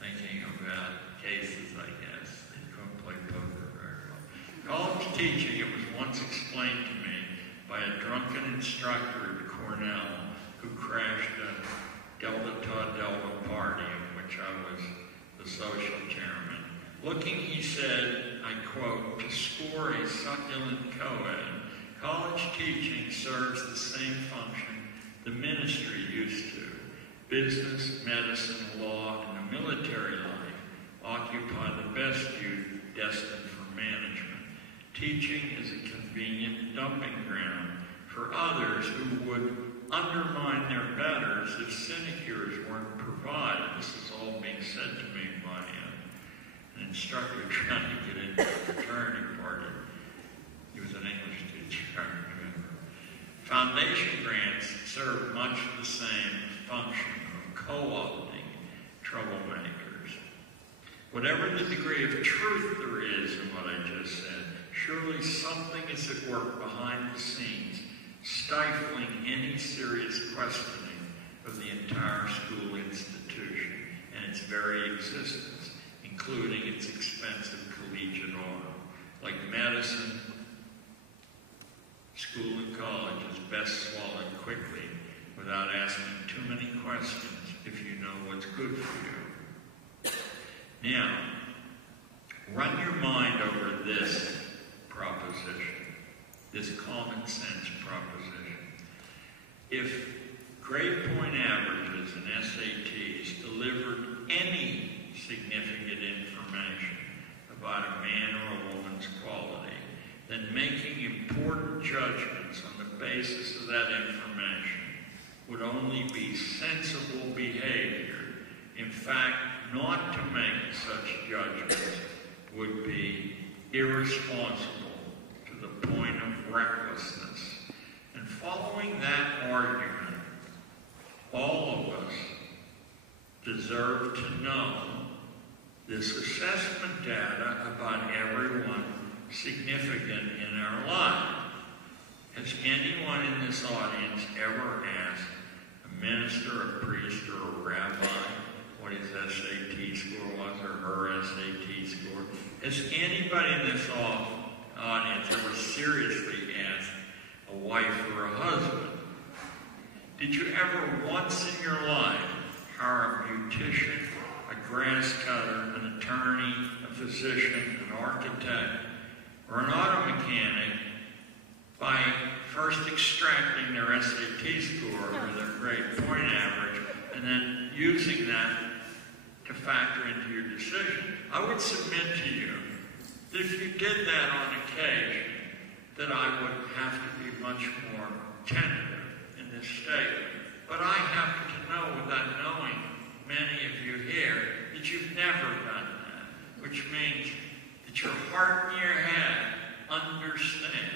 thinking about cases, I guess. They couldn't play poker very well. College teaching, it was once explained to me by a drunken instructor at Cornell who crashed a Delta Tau Delta party in which I was the social chairman. Looking, he said, I quote, to score a succulent co-ed, college teaching serves the same function the ministry used to. Business, medicine, law, and the military life occupy the best youth destined for management. Teaching is a convenient dumping ground for others who would undermine their betters if sinecures weren't provided. This is all being said to me by an instructor trying to get into a fraternity party. He was an English teacher, I remember. Foundation grants serve much the same function of co-opting troublemakers. Whatever the degree of truth there is in what I just said, surely something is at work behind the scenes, stifling any serious questioning of the entire school institution and its very existence, including its expensive collegiate order. Like medicine, school and college is best swallowed quickly without asking too many questions if you know what's good for you. Now, run your mind over this proposition, this common sense proposition. If grade point averages and SATs delivered any significant information about a man or a woman's quality, then making important judgments on the basis of that information would only be sensible behavior. In fact, not to make such judgments would be irresponsible to the point of recklessness. And following that argument, all of us deserve to know this assessment data about everyone significant in our life. Has anyone in this audience ever asked a minister, a priest, or a rabbi what his SAT score was or her SAT score? Has anybody in this audience ever seriously asked a wife or a husband? Did you ever once in your life hire a beautician, a grass cutter, an attorney, a physician, an architect, or an auto mechanic by first extracting their SAT score or their grade point average and then using that to factor into your decision? I would submit to you that if you did that on occasion, that I would have to be much more tentative in this statement. But I happen to know, without knowing many of you here, that you've never done that, which means that your heart and your head understand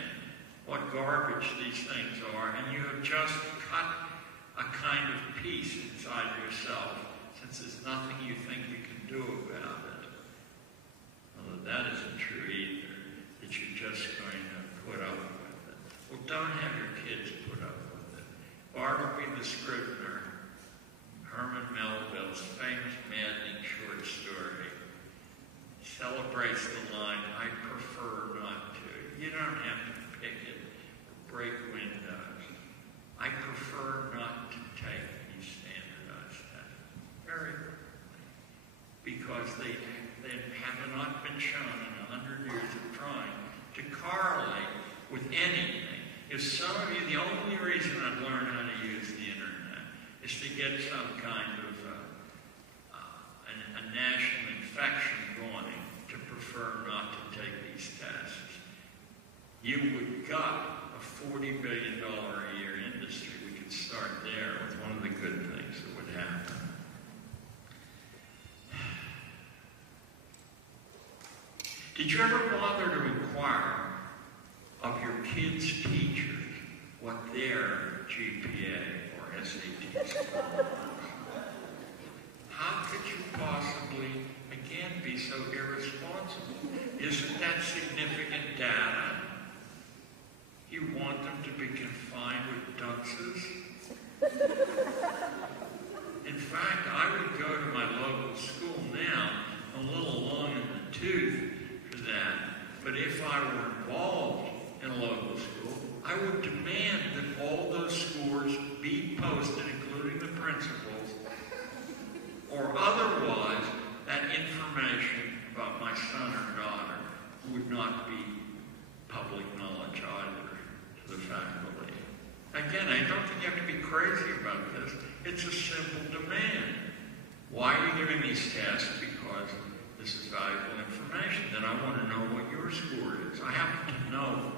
what garbage these things are, and you have just cut a kind of peace inside yourself, since there's nothing you think you can do about it. Although that isn't true either, that you're just going to put up with it. Well, don't have your kids put up with it. Bartleby the Scrivener, Herman Melville's famous maddening short story, celebrates the line, I prefer not to. You don't have to pick it or break windows. I prefer not to take these standardized tests. Very quickly. Because they have not been shown in 100 years of trying to correlate with anything. If some of you, the only reason I've learned how to use the internet is to get some kind of a national infection going to prefer not to take these tests. You would gut a $40 billion a year industry. We could start there with one of the good things that would happen. Did you ever bother to inquire of your kids' teachers what their GPA or SAT score was? How could you possibly, again, be so irresponsible? Isn't that significant data? You want them to be confined with dunces? In fact, I would go to my local school now, a little long in the tooth for that, but if I were involved in a local school, I would demand that all those scores be posted, including the principals, or otherwise that information about my son or daughter would not be public knowledge either to the faculty. Again, I don't think you have to be crazy about this. It's a simple demand. Why are you doing these tests? Because this is valuable information. Then I want to know what your score is. I happen to know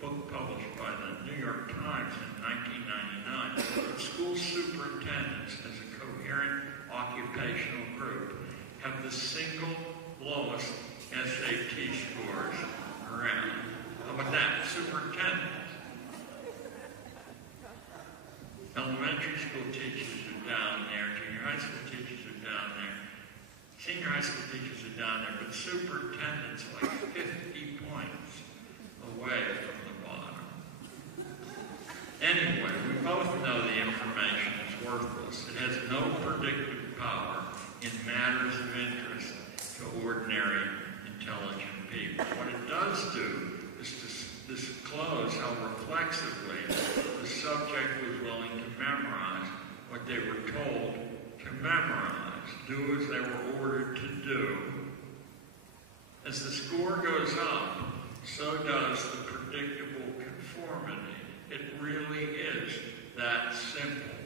from a book published by the New York Times in 1999 that school superintendents as a coherent occupational group have the single lowest SAT scores around. How about that? Superintendents. Elementary school teachers are down there, junior high school teachers are down there, senior high school teachers are down there, but superintendents are like 50 points away from the bottom. Anyway, we both know the information is worthless. It has no predictive power in matters of interest to ordinary, intelligent people. What it does do is to disclose how reflexively the subject was willing to memorize what they were told to memorize, do as they were ordered to do. As the score goes up, so does the predictable conformity. It really is that simple.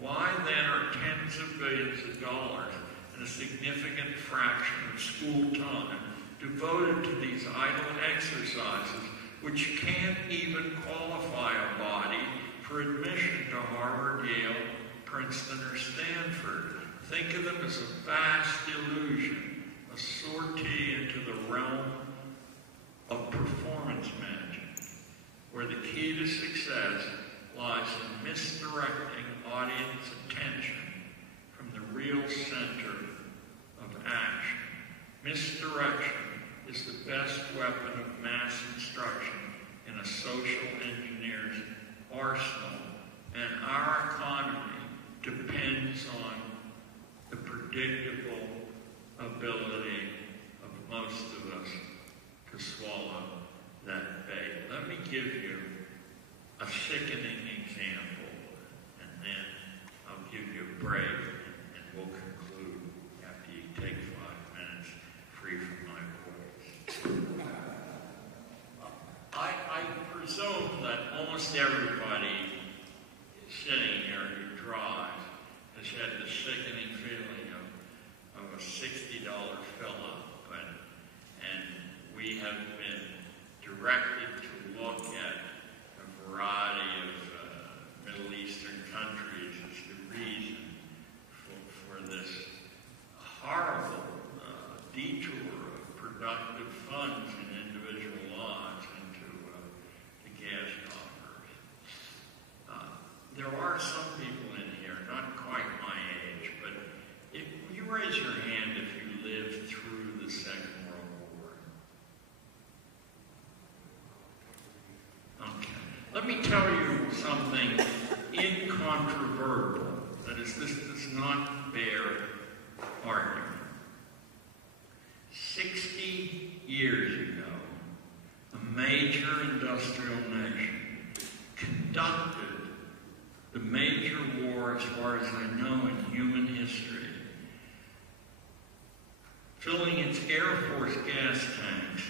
Why then are tens of billions of dollars and a significant fraction of school time devoted to these idle exercises which can't even qualify a body for admission to Harvard, Yale, Princeton, or Stanford? Think of them as a vast illusion, a sortie into the realm of performance magic, where the key to success lies in misdirecting audience attention from the real center of action. Misdirection is the best weapon of mass instruction in a social engineer's arsenal, and our economy depends on the predictable ability of most of us to swallow that bait. Let me give you a sickening example, and then I'll give you a break, and we'll conclude after you take 5 minutes free from my voice. I presume that almost everybody sitting here who drives has had the sickening feeling of a $60 fill-up, and we have been directed to look at a variety of Middle Eastern countries as the reason for this horrible detour of productive funds in individual lives into the gas coffers. There are some people in here, not quite my age, but if you raise your hand if you lived through the Second World War. Okay. Let me tell you something incontrovertible. That is, this does not bear argument. 60 years ago, a major industrial nation conducted the major war, as far as I know, in human history, filling its Air Force gas tanks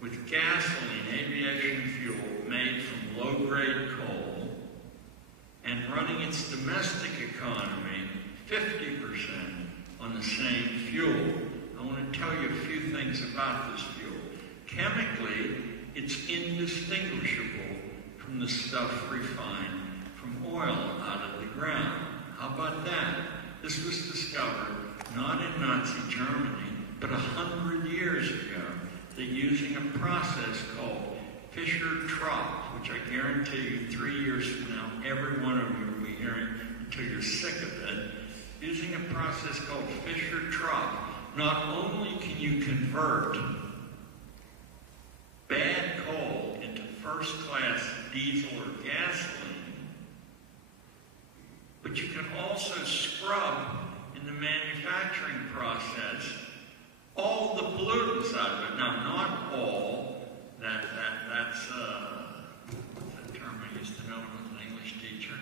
with gasoline, aviation fuel made from low-grade coal, and running its domestic economy 50% on the same fuel. I want to tell you a few things about this fuel. Chemically, it's indistinguishable from the stuff refined from oil out of the ground. How about that? This was discovered not in Nazi Germany, but 100 years ago. that using a process called Fisher-Tropsch, which I guarantee you 3 years from now, every one of you will be hearing until you're sick of it, using a process called Fisher-Tropsch, not only can you convert bad coal into first-class diesel or gasoline, but you can also scrub in the manufacturing process all the pollutants out of it. Now, not all. That's a term I used to know when I was an English teacher.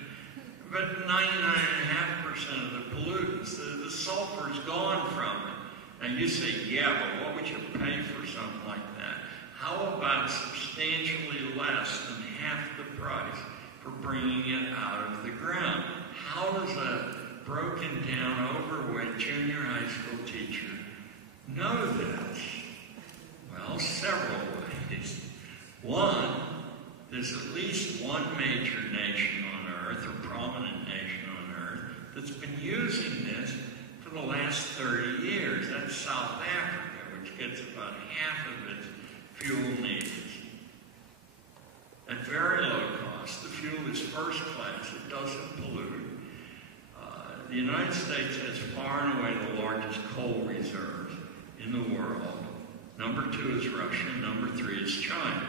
But 99.5% of the pollutants, the sulfur is gone from it. Now you say, yeah, but what would you pay for something like that? How about substantially less than half the price for bringing it out of the ground? How does a broken down, overweight junior high school teacher know this? Well, several ways. One, there's at least one major nation on Earth, or prominent nation on Earth, that's been using this for the last 30 years. That's South Africa, which gets about half of its fuel needs. At very low cost, the fuel is first class, it doesn't pollute. The United States has far and away the largest coal reserves in the world. Number 2 is Russia, number 3 is China.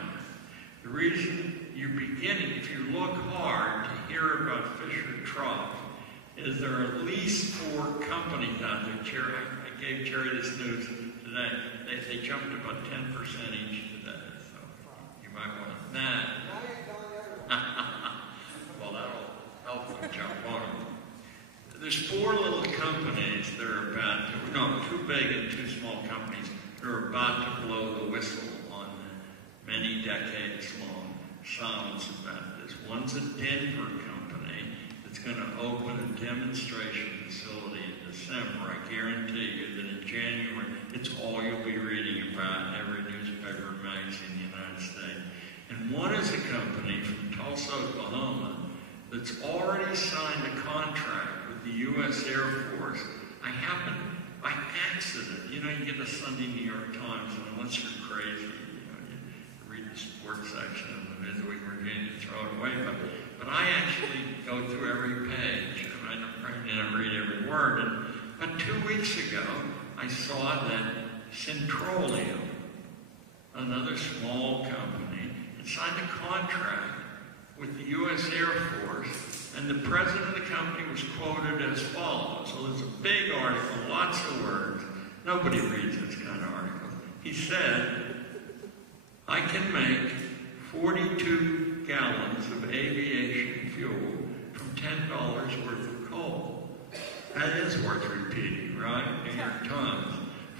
The reason you're beginning, if you look hard to hear about Fisher-Tropsch, is there are at least 4 companies out there. Jerry, I gave Jerry this news today. They jumped about 10% each today, so you might want that. Well, that'll help them jump on them. There's 4 little companies that are about to, no, 2 big and 2 small companies that are about to blow the whistle on many decades-long silence about this. One's a Denver company that's going to open a demonstration facility in December. I guarantee you that in January, it's all you'll be reading about in every newspaper and magazine in the United States. And one is a company from Tulsa, Oklahoma, that's already signed a contract with the U.S. Air Force. I happened, by accident, you get a Sunday New York Times, and unless you're crazy, you read the sports section of the Midweek Review and you throw it away. But I actually go through every page, and I read every word. And about 2 weeks ago, I saw that Centrolium, another small company, had signed a contract with the U.S. Air Force, and the president of the company was quoted as follows. So there's a big article, lots of words. Nobody reads this kind of article. He said, I can make 42 gallons of aviation fuel from $10 worth of coal. That is worth repeating, right? New York Times.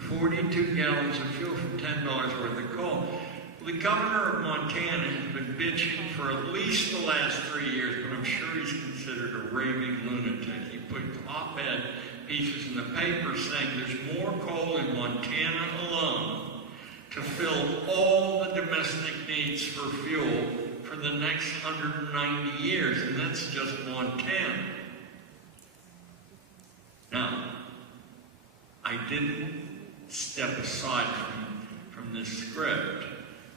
42 gallons of fuel from $10 worth of coal. The governor of Montana has been bitching for at least the last 3 years, but I'm sure he's considered a raving lunatic. He put op-ed pieces in the paper saying there's more coal in Montana alone to fill all the domestic needs for fuel for the next 190 years, and that's just Montana. Now, I didn't step aside from this script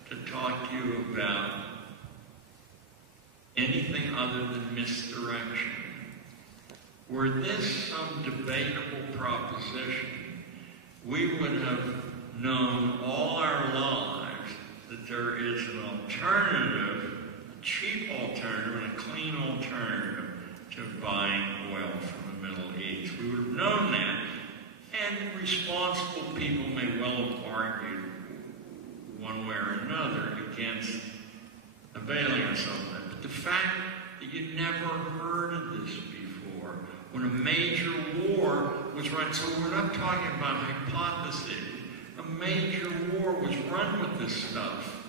to talk to you about anything other than misdirection. Were this some debatable proposition, we would have known all our lives that there is an alternative, a cheap alternative and a clean alternative to buying oil from the Middle East. We would have known that, and responsible people may well have argued one way or another against availing ourselves of that. But the fact that you never heard of this before, when a major war was run, so we're not talking about hypotheses, a major war was run with this stuff.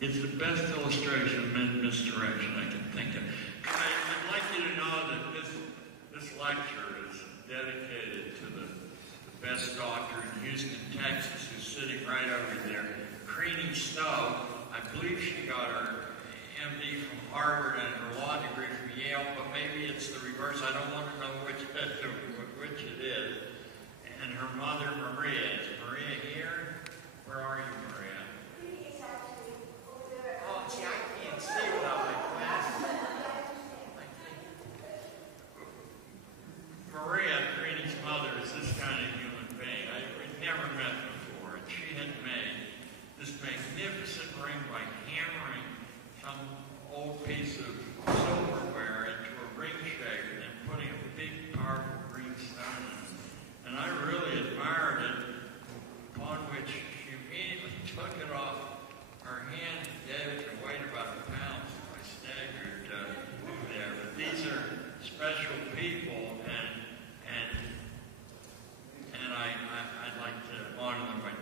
It's the best illustration of misdirection I can think of. I'd like you to know that this lecture is dedicated to the best doctor in Houston, Texas, who's sitting right over there. Creanie Stowe, I believe she got her MD from Harvard and her law degree from Yale, but maybe it's the reverse. I don't want to know which it is. And her mother, Maria. Is Maria here? Where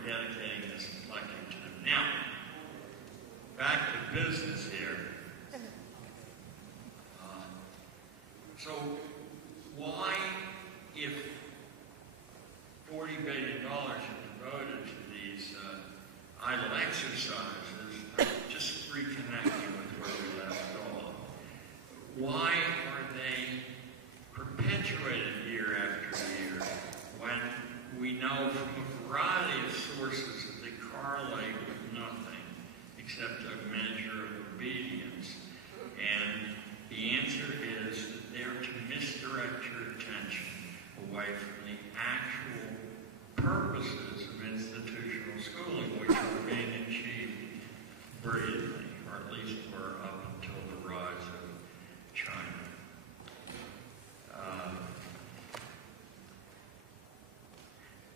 dedicating this lecture to them. Now, back to business here. So, why, if $40 billion is devoted to these idle exercises, just reconnecting with where we left off, why are they perpetuated year after year when we know from a variety of sources that they correlate with nothing except a measure of obedience? And the answer is that they're to misdirect your attention away from the actual purposes of institutional schooling, which are being achieved brilliantly, or at least were up until the rise of China.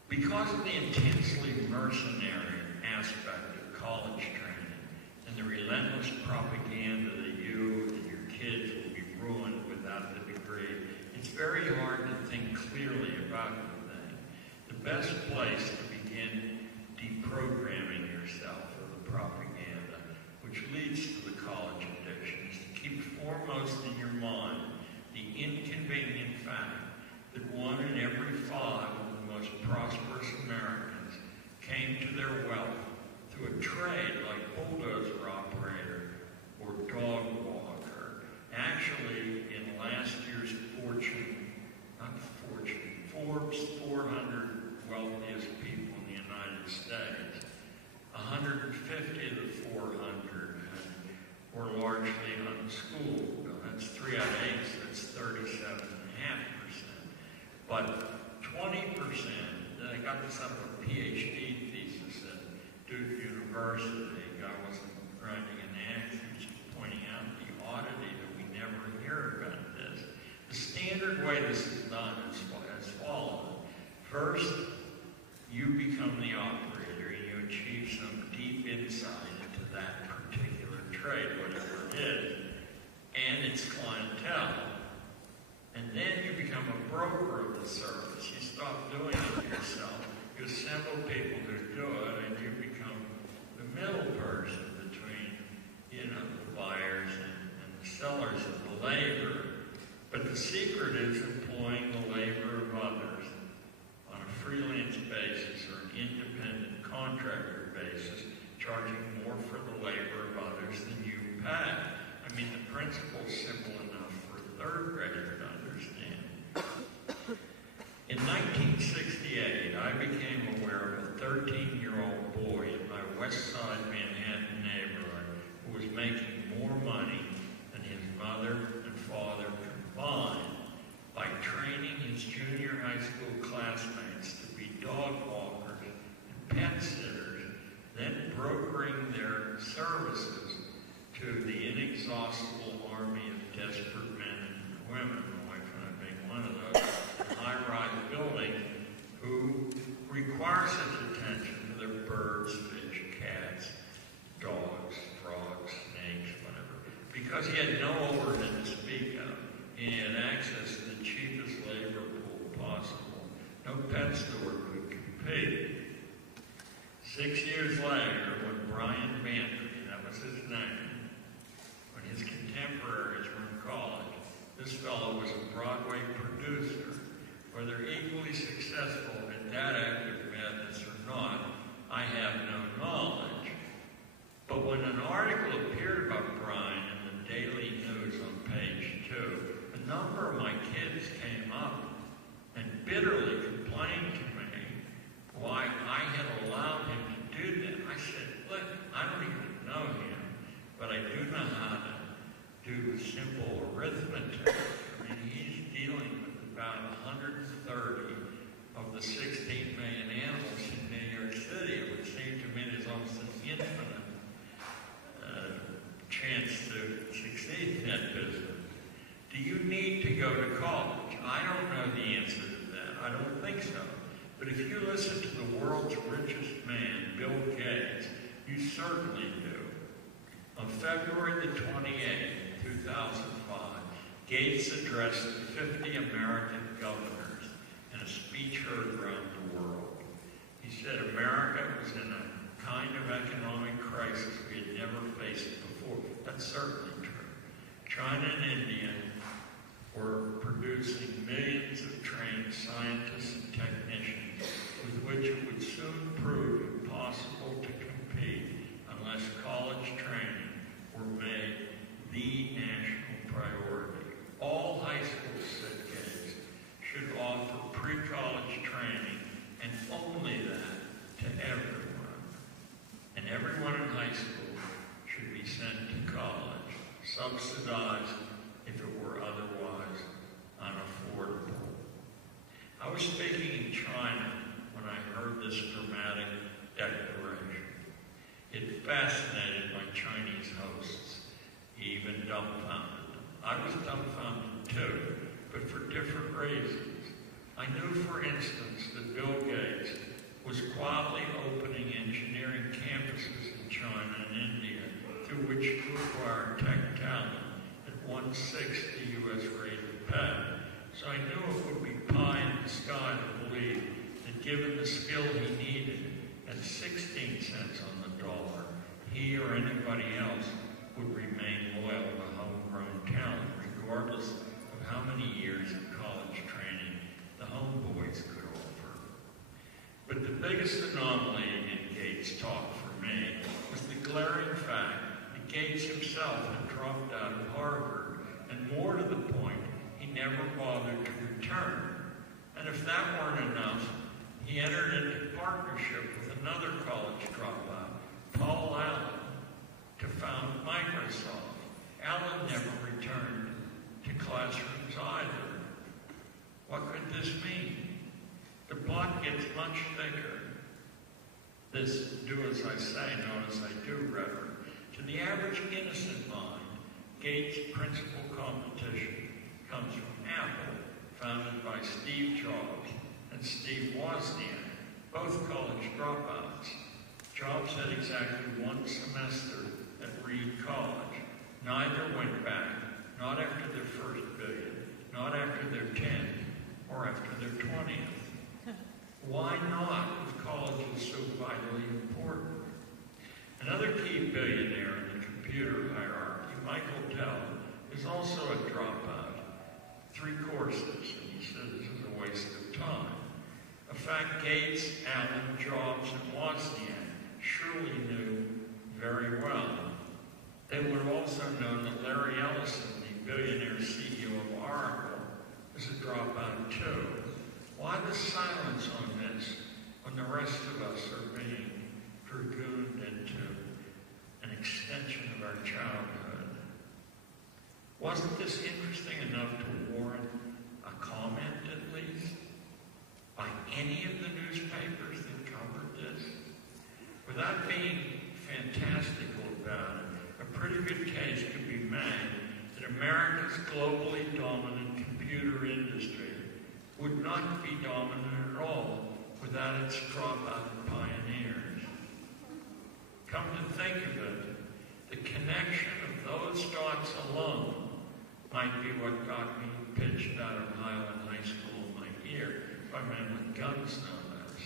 Because of the intensely mercenary aspect of college training and the relentless propaganda that you and your kids will be ruined without the degree, it's very hard to think clearly about the thing. The best place to begin deprogramming yourself of the propaganda, which leads to the college addiction, is to keep foremost in your mind the inconvenient fact that 1 in every 5 of the most prosperous Americans came to their wealth through a trade like bulldozer operator or dog walker. Actually, in last year's Forbes 400 wealthiest people in the United States, 150 of the 400 were largely unschooled. That's 3 out of 8, so that's 37.5%. But 20%, I got this out of a PhD thesis at Duke University. I wasn't writing an act, he was just pointing out the oddity that we never hear about this. The standard way this is done is as follows. First, you become the operator and you achieve some deep insight into that particular trade, whatever it is, and its clientele. And then you become a broker of the service. You stop doing it yourself. You assemble people who do it, and you become the middle person between, the buyers and the sellers of the labor. But the secret is employing the labor of others on a freelance basis or an independent contractor basis, charging more for the labor of others than you pay. I mean, the principle's simple enough for a third grader to understand. In 1968, I became aware of a 13-year-old boy in my West Side Manhattan neighborhood who was making more money than his mother and father combined by training his junior high school classmates to be dog walkers and pet sitters, then brokering their services to the inexhaustible army of desperate men and women, my wife and I being one of those, high-rise buildings, who require such attention to their birds, fish, cats, dogs, frogs, snakes, whatever, because he had no overhead to speak of. He had access to the cheapest labor pool possible. No pet store could compete. 6 years later, when Brian Bantry, that was his name, when his contemporaries were in college, this fellow was a Broadway producer. Whether equally successful in that active madness or not, I have no knowledge. But when an article appeared about Brian in the Daily News on page 2, a number of my kids came up and bitterly complained to me why I had allowed him to do that. I said, look, I don't even know him, but I do know how to do simple arithmetic. I mean, he's dealing with about 130 of the 16 million animals in New York City. It would seem to me there's almost an infinite chance to succeed in that business. Do you need to go to college? I don't know the answer to that. I don't think so. But if you listen to the world's richest man, Bill Gates, you certainly do. On February the 28th, 2005, Gates addressed 50 American governors in a speech heard around the world. He said America was kind of economic crisis we had never faced before. That's certainly true. China and India were producing millions of trained scientists and technicians with which it would soon prove impossible to compete unless college training were made the national priority. All high schools, said Gates, should offer pre-college training, and only that, to everyone. And everyone in high school should be sent to college, subsidized if it were otherwise unaffordable. I was speaking in China when I heard this dramatic declaration. It fascinated my Chinese hosts, even dumbfounded them. I was dumbfounded too, but for different reasons. I knew, for instance, that Bill Gates was quietly opening engineering campuses in China and India through which to acquire tech talent at 1/6 the U.S. rate of pay. So I knew it would be pie in the sky to believe that given the skill he needed at 16 cents on the dollar, he or anybody else would remain loyal to homegrown talent, regardless of how many years of college training the homeboys could offer. But the biggest anomaly in Gates' talk for me was the glaring fact that Gates himself had dropped out of Harvard, and more to the point, he never bothered to return. And if that weren't enough, he entered into partnership with another college dropout, Paul Allen, to found Microsoft. Allen never returned to classrooms either. What could this mean? The plot gets much thicker. This do as I say, not as I do, Reverend. To the average innocent mind, Gates' principal competition comes from Apple, founded by Steve Jobs and Steve Wozniak, both college dropouts. Jobs had exactly one semester at Reed College. Neither went back, not after their first billion, not after their 10th, or after their 20th. Why not if college is so vitally important? Another key billionaire in the computer hierarchy, Michael Dell, is also a dropout. 3 courses, and he said this is a waste of time. A fact Gates, Allen, Jobs, and Wozniak surely knew very well. They would have also known that Larry Ellison, the billionaire CEO of Oracle, is a dropout too. Why the silence on this when the rest of us are being dragooned into an extension of our childhood? Wasn't this interesting enough to warrant a comment, at least, by any of the newspapers that covered this? Without being fantastical about it, a pretty good case could be made that America's globally dominant computer industry would not be dominant at all without its dropout pioneers. Come to think of it, the connection of those dots alone might be what got me pitched out of Highland High School in my ear by men with guns, no less.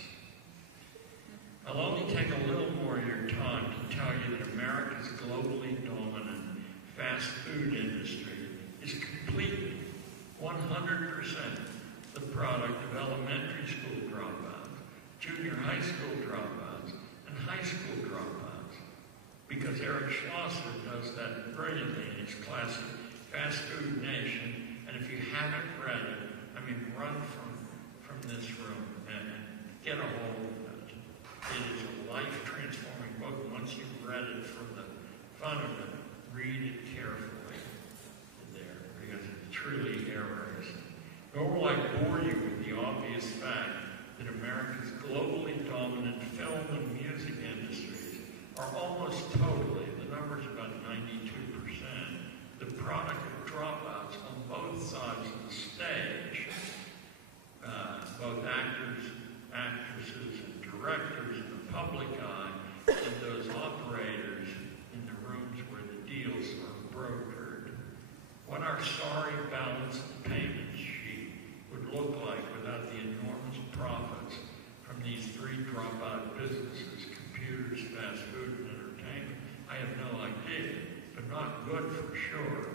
I'll only take a little more of your time to tell you that America's globally dominant fast food industry is completely 100% the product of elementary school dropouts, junior high school dropouts, and high school dropouts. Because Eric Schlosser does that brilliantly in his classic Fast Food Nation, and if you haven't read it, I mean, run from this room and get a hold of it. It is a life-transforming book. Once you've read it from the fun of it, read it carefully there, because it's truly hair-raising. Nor will I bore you with the obvious fact that America's globally dominant film and music industries are almost totally, the number's about 92%, the product of dropouts on both sides of the stage. Both actors, actresses, and directors in the public eye, and those operators in the rooms where the deals are brokered. What our sorry balance of payments sheet would look like without the enormous profits from these 3 dropout businesses, computers, fast good for sure.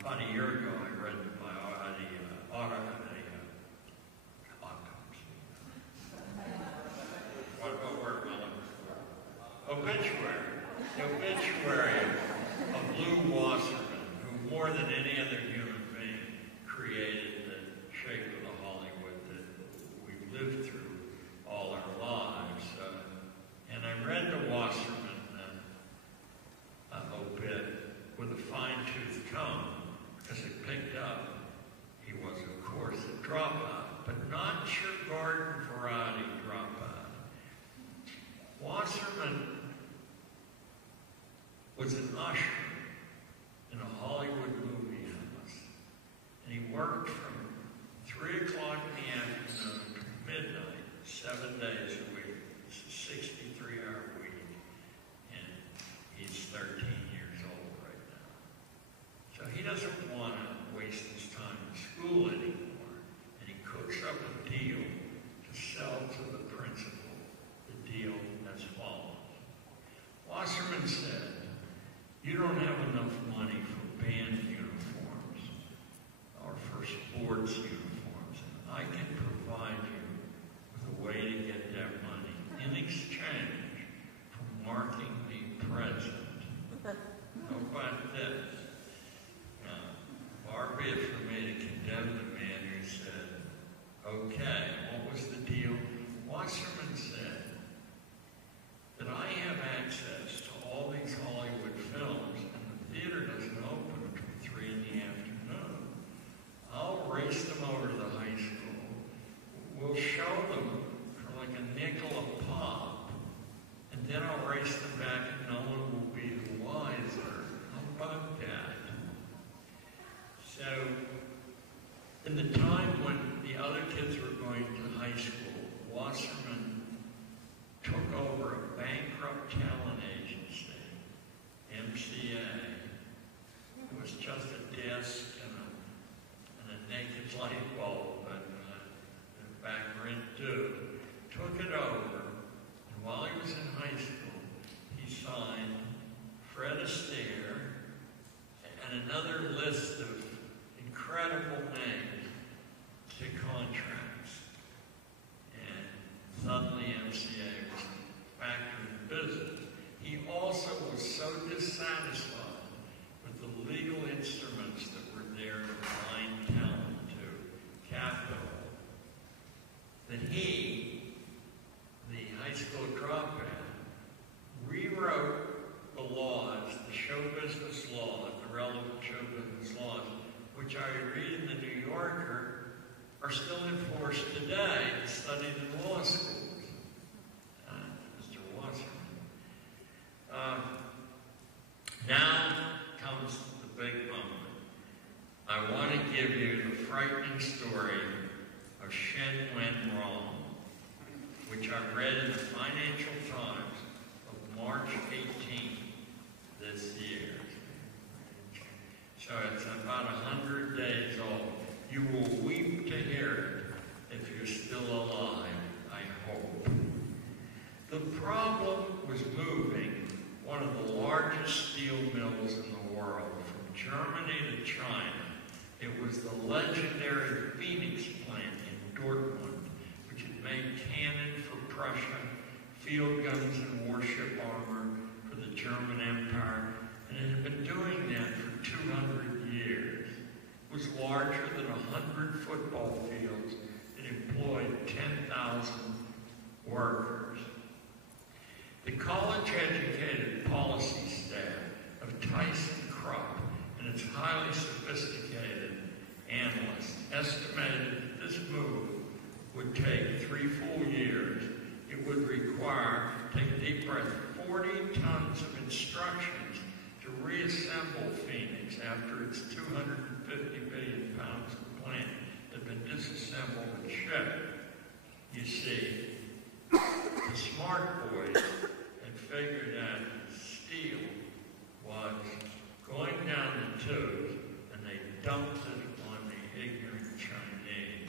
About a year ago, I read the obituary of Lou Wasserman, who more than any other human being created the shape of the Hollywood that we've lived through all our lives. And I read the Wasserman obit with a fine-tooth comb because it picked up he was, of course, a dropout, but not your garden variety dropout. Wasserman was an usher in a Hollywood movie house, and he worked from 3 o'clock in the afternoon to midnight, 7 days a week. It's a 63-hour week, and he's 13 years old right now. So he doesn't want to waste his time in school anymore, and he cooks up a deal to sell to the principal. The deal as follows. Wasserman said, "You don't have enough money for band uniforms or for sports uniforms, and I can provide you with a way to get that money in exchange for marking me present." How about this? Far be it for me to condemn the man who said, "Okay, what was the deal?" Wasserman said that I have access to all these Hollywood films, and the theater doesn't open until 3 in the afternoon. I'll race them over to the high school. We'll show them for like a nickel a pop, and then I'll race them back and no one will be the wiser. How about that? So, in the time when the other kids were going to high school, Wasserman took over a bankrupt talent agency, MCA. It was just a desk and a naked light bulb and back rent due. Took it over, and while he was in high school, he signed Fred Astaire and another list of incredible names to contracts. And suddenly MCA was back in business. He also was so dissatisfied with the legal instruments that were there to bind talent to capital that he, the high school dropout, rewrote the laws, the show business laws, the relevant show business laws, which I read in the New Yorker, are still enforced today and studied in law schools. Mr. Wasserman. Now comes the big moment. I want to give you the frightening story of Shen Wen Wrong, which I read in the Financial Times of March 18th this year. So it's about 100 days old. You will weep to hear it if you're still alive, I hope. The problem was moving one of the largest steel mills in the world from Germany to China. It was the legendary Phoenix plant in Dortmund, which had made cannon for Prussia, field guns and warship armor for the German Empire, and it had been doing that for 200 years. It was larger than 100 football fields. It employed 10,000 workers. The college-educated policy staff of Tyson Krupp and its highly sophisticated analysts estimated that this move would take 3 full years. It would require, take a deep breath, 40 tons of instructions to reassemble Phoenix after its 250 billion pounds of plant had been disassembled and shipped. You see, the smart boys had figured out that steel was going down the tubes, and they dumped it on the ignorant Chinese.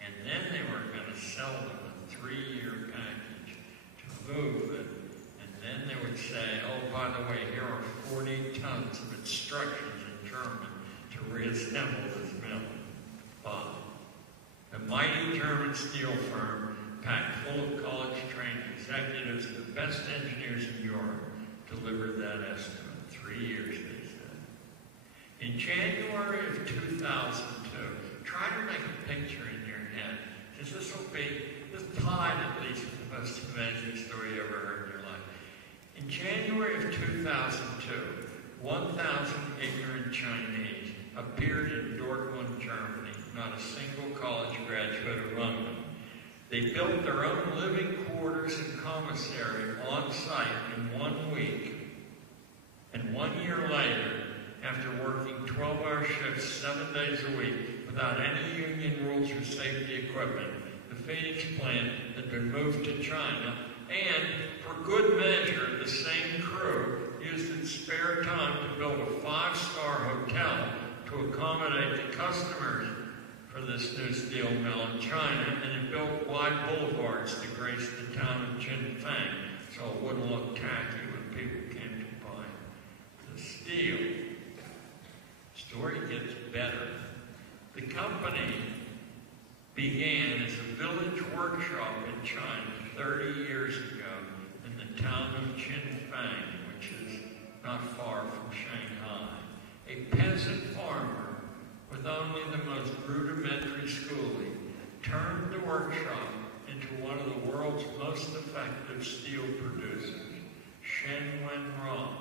And then they were going to sell them a 3-year package to move it, and then they would say, oh, by the way, instructions in German to reassemble this mill. 5. A mighty German steel firm packed full of college-trained executives and the best engineers in Europe delivered that estimate. 3 years, they said. In January of 2002, try to make a picture in your head, because this tide at least is the most amazing story you ever heard in your life. In January of 2002, 1,000 ignorant Chinese appeared in Dortmund, Germany, not a single college graduate among them. They built their own living quarters and commissary on site in 1 week. And 1 year later, after working 12-hour shifts 7 days a week without any union rules or safety equipment, the Phoenix plant had been moved to China, and for good measure, the same crew used its spare time to build a 5-star hotel to accommodate the customers for this new steel mill in China, and it built wide boulevards to grace the town of Jinfeng so it wouldn't look tacky when people came to buy the steel. Story gets better. The company began as a village workshop in China 30 years ago in the town of Jinfeng, which is not far from Shanghai. A peasant farmer with only the most rudimentary schooling turned the workshop into one of the world's most effective steel producers. Shen Wen Wrong.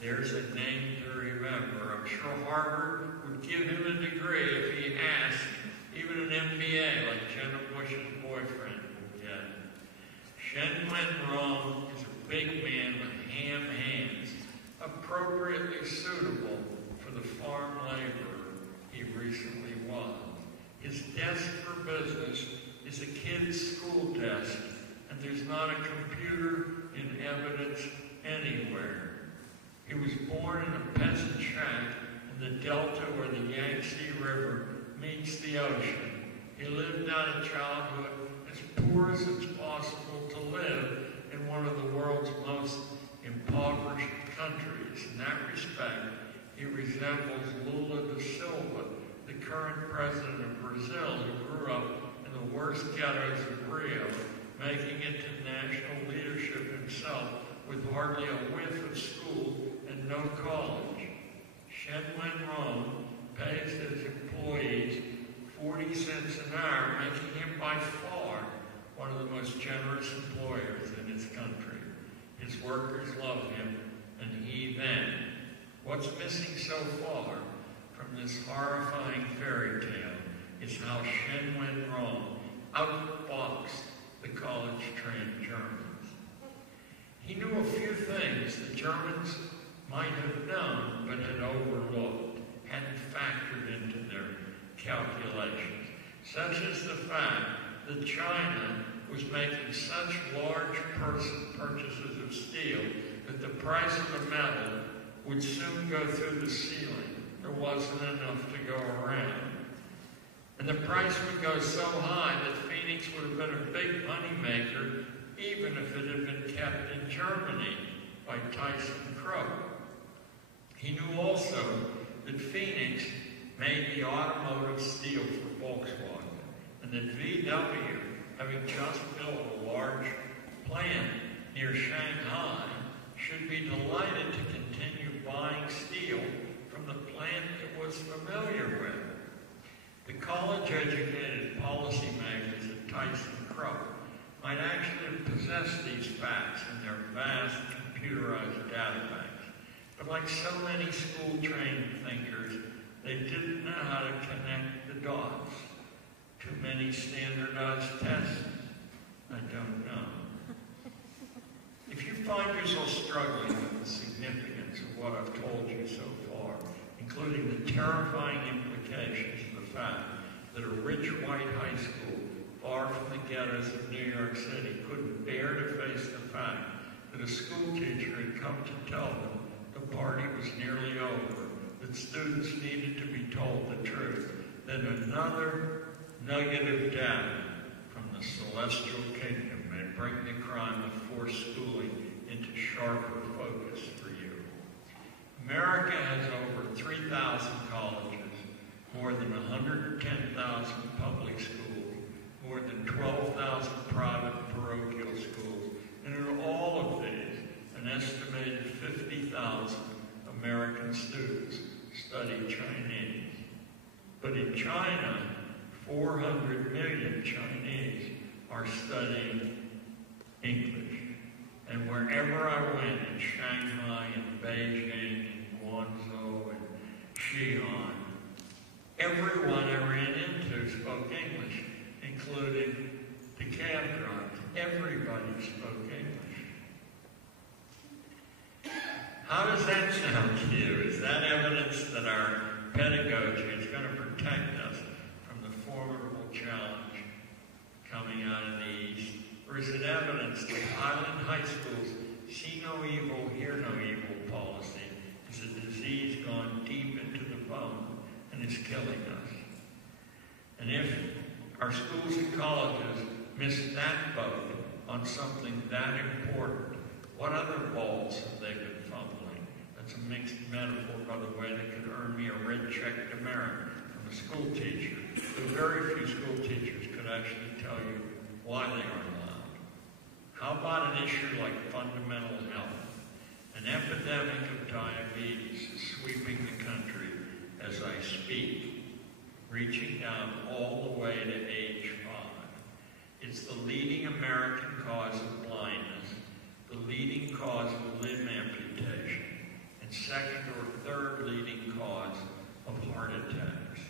There's a name to remember. I'm sure Harvard would give him a degree if he asked, even an MBA like Jenna Bush's boyfriend would get. Shen Wen Wrong is a big man with ham hands, appropriately suitable for the farm laborer he recently was. His desk for business is a kid's school desk, and there's not a computer in evidence anywhere. He was born in a peasant shack in the delta where the Yangtze River meets the ocean. He lived out a childhood as poor as it's possible to live in one of the world's most impoverished countries. In that respect, he resembles Lula da Silva, the current president of Brazil, who grew up in the worst ghettos of Rio, making it to national leadership himself with hardly a whiff of school and no college. Shen Wen Wrong pays his employees 40 cents an hour, making him by far one of the most generous employers in his country. His workers love him, and he them. What's missing so far from this horrifying fairy tale is how Shen Wen Wrong outboxed the college-trained Germans. He knew a few things the Germans might have known but had overlooked, hadn't factored into their calculations, such as the fact that China was making such large purchases of steel that the price of the metal would soon go through the ceiling. There wasn't enough to go around. And the price would go so high that Phoenix would have been a big moneymaker even if it had been kept in Germany by Tyson Crow. He knew also that Phoenix made the automotive steel for Volkswagen, and that VW, having just built a large plant near Shanghai, should be delighted to continue buying steel from the plant it was familiar with. The college-educated policymakers at Tyson Crow might actually possess these facts in their vast computerized databanks. But like so many school-trained thinkers, they didn't know how to connect the dots. Too many standardized tests? I don't know. If you find yourself struggling with the significance of what I've told you so far, including the terrifying implications of the fact that a rich white high school far from the ghettos of New York City couldn't bear to face the fact that a school teacher had come to tell them the party was nearly over, that students needed to be told the truth, then another nugget of data from the celestial kingdom may bring the crime of forced schooling into sharper focus for you. America has over 3,000 colleges, more than 110,000 public schools, more than 12,000 private parochial schools, and in all of these, an estimated 50,000 American students study Chinese. But in China, 400 million Chinese are studying English. And wherever I went, in Shanghai, in Beijing, in Guangzhou, and Xi'an, everyone I ran into spoke English, including the cab drivers. Everybody spoke English. How does that sound to you? Is that evidence that our pedagogy is going to protect us from the formidable challenge coming out of the East? Or is it evidence that Highland High School's see no evil, hear no evil policy is a disease gone deep into the bone and is killing us? And if our schools and colleges miss that boat on something that important, what other balls have they been fumbling? That's a mixed metaphor, by the way, that could earn me a red check demerit from a school teacher. But very few school teachers could actually tell you why they aren't allowed. How about an issue like fundamental health? An epidemic of diabetes is sweeping the country as I speak, reaching down all the way to age 5. It's the leading American cause of blindness, the leading cause of limb amputation, and second or third leading cause of heart attacks.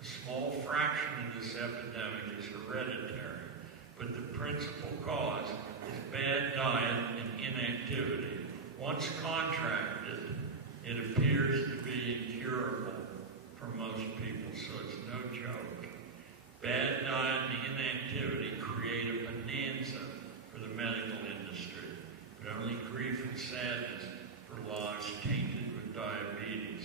A small fraction of this epidemic is hereditary, but the principal cause is bad diet and inactivity. Once contracted, it appears to be incurable for most people, so it's no joke. Bad diet and inactivity create a bonanza for the medical industry, but only grief and sadness for lives tainted with diabetes.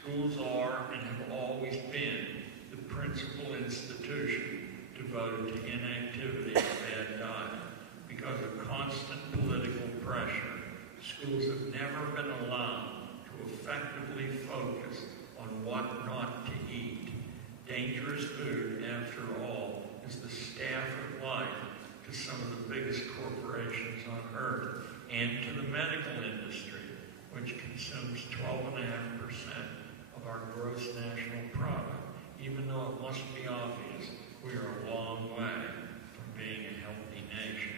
Schools are and have always been the principal institution devoted to inactivity and bad diet. Because of constant political pressure, schools have never been allowed to effectively focus on what not to eat. Dangerous food, after all, is the staff of life to some of the biggest corporations on earth and to the medical industry, which consumes 12.5% of our gross national product, even though it must be obvious we are a long way from being a healthy nation.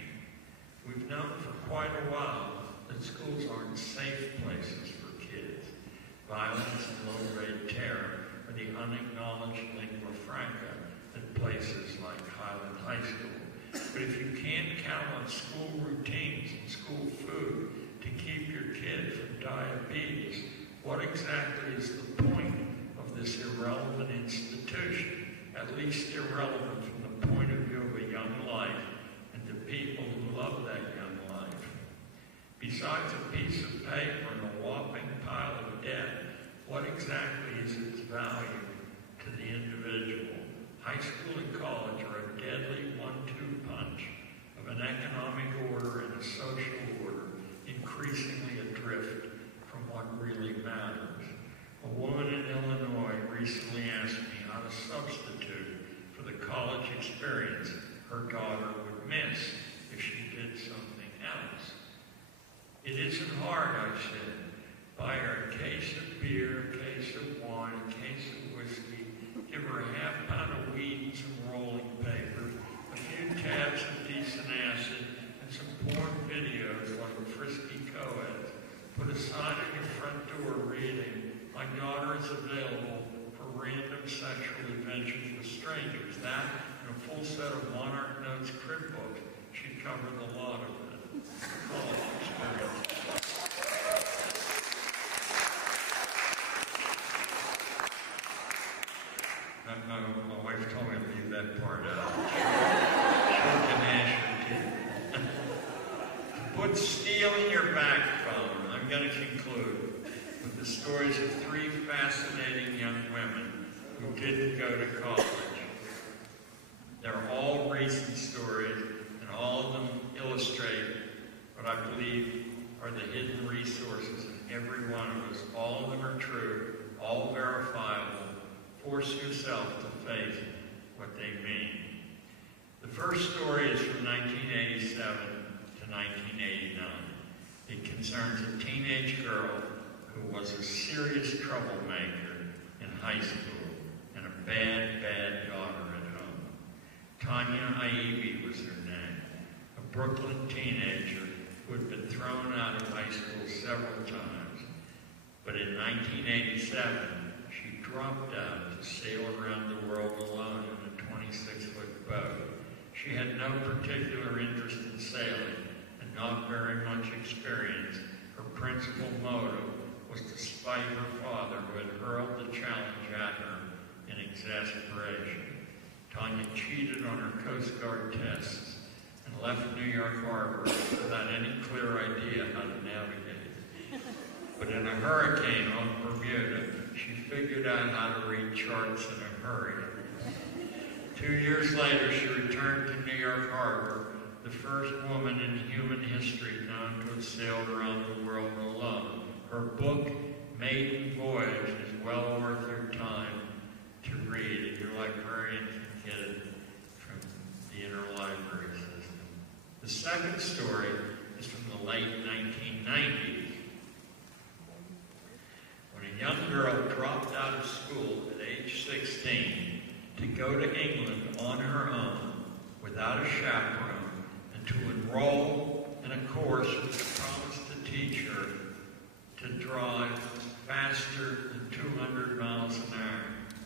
We've known for quite a while that schools aren't safe places for kids. Violence and low-grade terror are the unacknowledged lingua franca at places like Highland High School. But if you can't count on school routines and school food to keep your kid from diabetes, what exactly is the point of this irrelevant institution? At least irrelevant from the point of view of a young life and the people who love that young life. Besides a piece of paper and a whopping pile of debt, what exactly is its value to the individual? High school and college are a deadly 1-2 punch of an economic order and a social order increasingly adrift from what really matters. A woman in Illinois recently asked me how to substitute for the college experience her daughter would miss if she did something else. It isn't hard, I said. Buy her a case of beer, a case of wine, a case of whiskey, give her a half pound of weed and some rolling papers, a few tabs of decent acid, and some porn videos like frisky co-eds. Put a sign on your front door reading, "My daughter is available for random sexual adventures with strangers." That and a full set of Monarch Notes crib books should cover the lot of it. College experience. My wife told me to leave that part out. Choke and ash your teeth. Put steel in your backbone. I'm going to conclude with the stories of 3 fascinating young women who didn't go to college. They're all recent stories, and all of them illustrate what I believe are the hidden resources in every one of us. All of them are true. all verifiable. Force yourself to face what they mean. The first story is from 1987 to 1989. It concerns a teenage girl who was a serious troublemaker in high school and a bad, bad daughter at home. Tanya Ivy was her name, a Brooklyn teenager who had been thrown out of high school several times. But in 1987, she dropped out to sail around the world alone in a 26-foot boat. She had no particular interest in sailing and not very much experience. Her principal motive was to spite her father, who had hurled the challenge at her in exasperation. Tanya cheated on her Coast Guard tests and left New York Harbor without any clear idea how to navigate. But in a hurricane on Bermuda, she figured out how to read charts in a hurry. 2 years later, she returned to New York Harbor, the first woman in human history known to have sailed around the world alone. Her book, Maiden Voyage, is well worth your time to read, and your librarian can get it from the interlibrary system. The second story is from the late 1990s, when a young girl dropped out of school at age 16 to go to England on her own without a chaperone and to enroll in a course which promised to teach her to drive faster than 200 miles an hour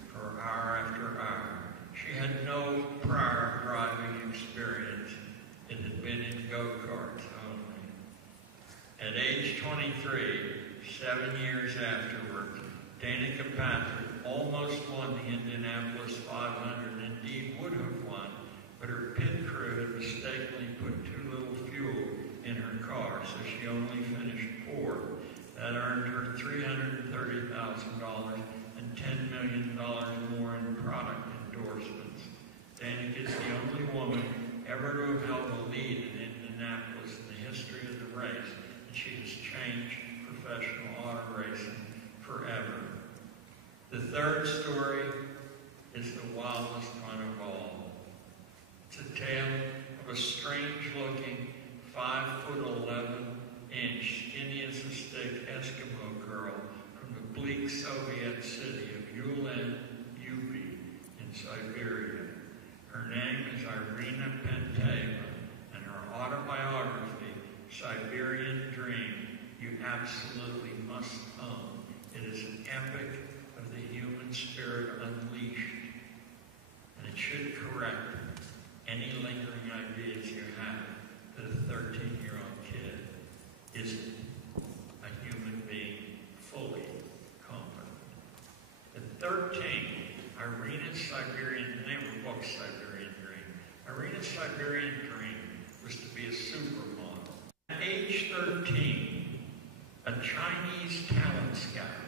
for hour after hour. She had no prior driving experience. It had been in go-karts only. At age 23, 7 years afterwards, Danica Patrick almost won the Indianapolis 500, and indeed would have won, but her pit crew had mistakenly put too little fuel in her car, so she only finished fourth. That earned her $330,000 and $10 million more in product endorsements. Danica is the only woman ever to have held a lead in Indianapolis in the history of the race, and she has changed professional auto racing forever. The third story is the wildest one of all. It's a tale of a strange-looking 5'11" skinny as a stick Eskimo girl from the bleak Soviet city of Ulan-Ubi in Siberia. Her name is Irina Penteva, and her autobiography, Siberian Dream, you absolutely must own. It is an epic of the human spirit unleashed, and it should correct any lingering ideas you have that a 13-year-old kid isn't a human being fully competent. At 13, Irina's Siberian, the name of the book, Siberian Dream. Irina's Siberian Dream was to be a supermodel. At age 13, a Chinese talent scout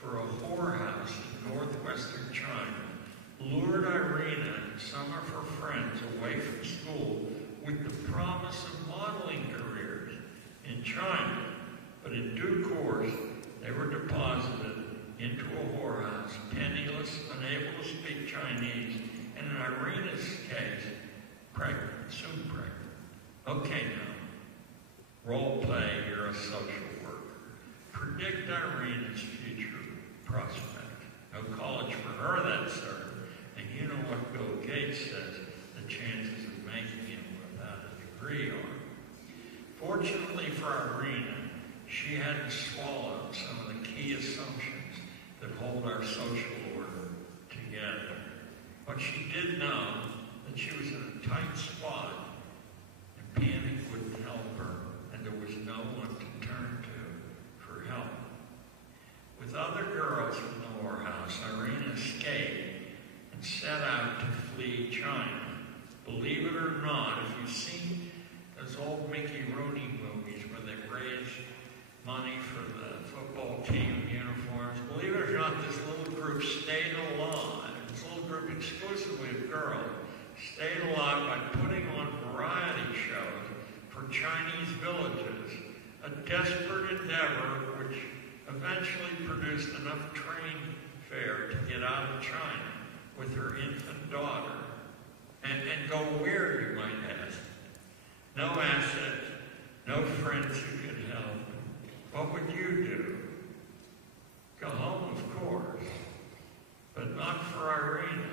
for a whorehouse in northwestern China lured Irina and some of her friends away from school with the promise of modeling careers in China. But in due course, they were deposited into a whorehouse, penniless, unable to speak Chinese, and in Irina's case, pregnant, soon pregnant. Okay now, role play, you're a social worker. Predict Irina's future prospect. No college for her, that's certain. And you know what Bill Gates says the chances of making it without a degree are. Fortunately for Irina, she hadn't swallowed some of the key assumptions that hold our social order together. But she did know that she was in a tight spot, and panic wouldn't help her, and there was no one to turn to for help. With other girls from the whorehouse, Irina escaped and set out to flee China. Believe it or not, if you've seen those old Mickey Rooney movies where they raise money for the football team uniforms, believe it or not, this little group stayed alive. This little group exclusively of girls stayed alive by putting on eventually produced enough train fare to get out of China with her infant daughter. And go where, you might ask? No assets, no friends who could help. What would you do? Go home, of course, but not for Irina,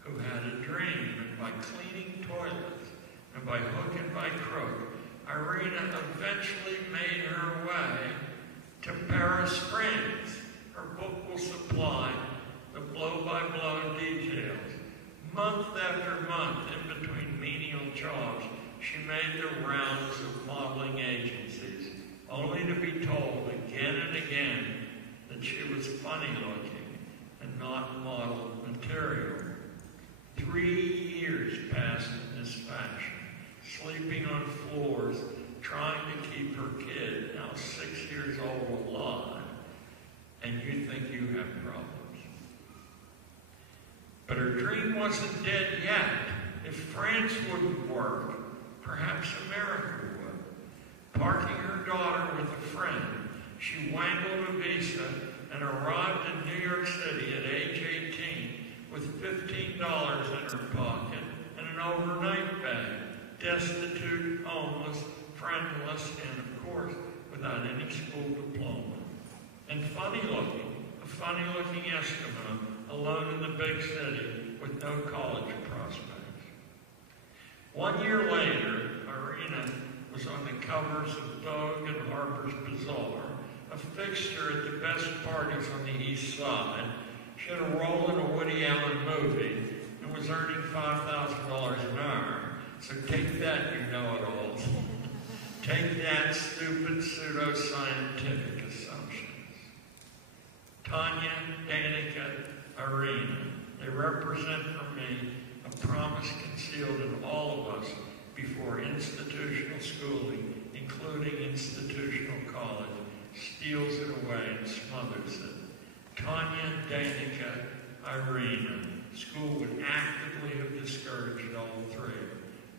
who had a dream, and by cleaning toilets and by hook and by crook, Irina eventually made her way to Paris, France. Her book will supply the blow-by-blow details. Month after month, in between menial jobs, she made the rounds of modeling agencies, only to be told again and again that she was funny-looking and not model material. 3 years passed in this fashion, sleeping on floors, trying to keep her kid, now 6 years old, alive, and you think you have problems. But her dream wasn't dead yet. If France wouldn't work, perhaps America would. Parking her daughter with a friend, she wangled a visa and arrived in New York City at age 18 with $15 in her pocket and an overnight bag, destitute, homeless, friendless, and of course, without any school diploma. And a funny-looking Eskimo, alone in the big city with no college prospects. 1 year later, Irina was on the covers of Vogue and Harper's Bazaar, a fixture at the best parties on the East Side. She had a role in a Woody Allen movie and was earning $5,000 an hour. So take that, you know-it-alls. Take that, stupid pseudo-scientific assumptions. Tanya, Danica, Irina, they represent for me a promise concealed in all of us before institutional schooling, including institutional college, steals it away and smothers it. Tanya, Danica, Irina, school would actively have discouraged all three.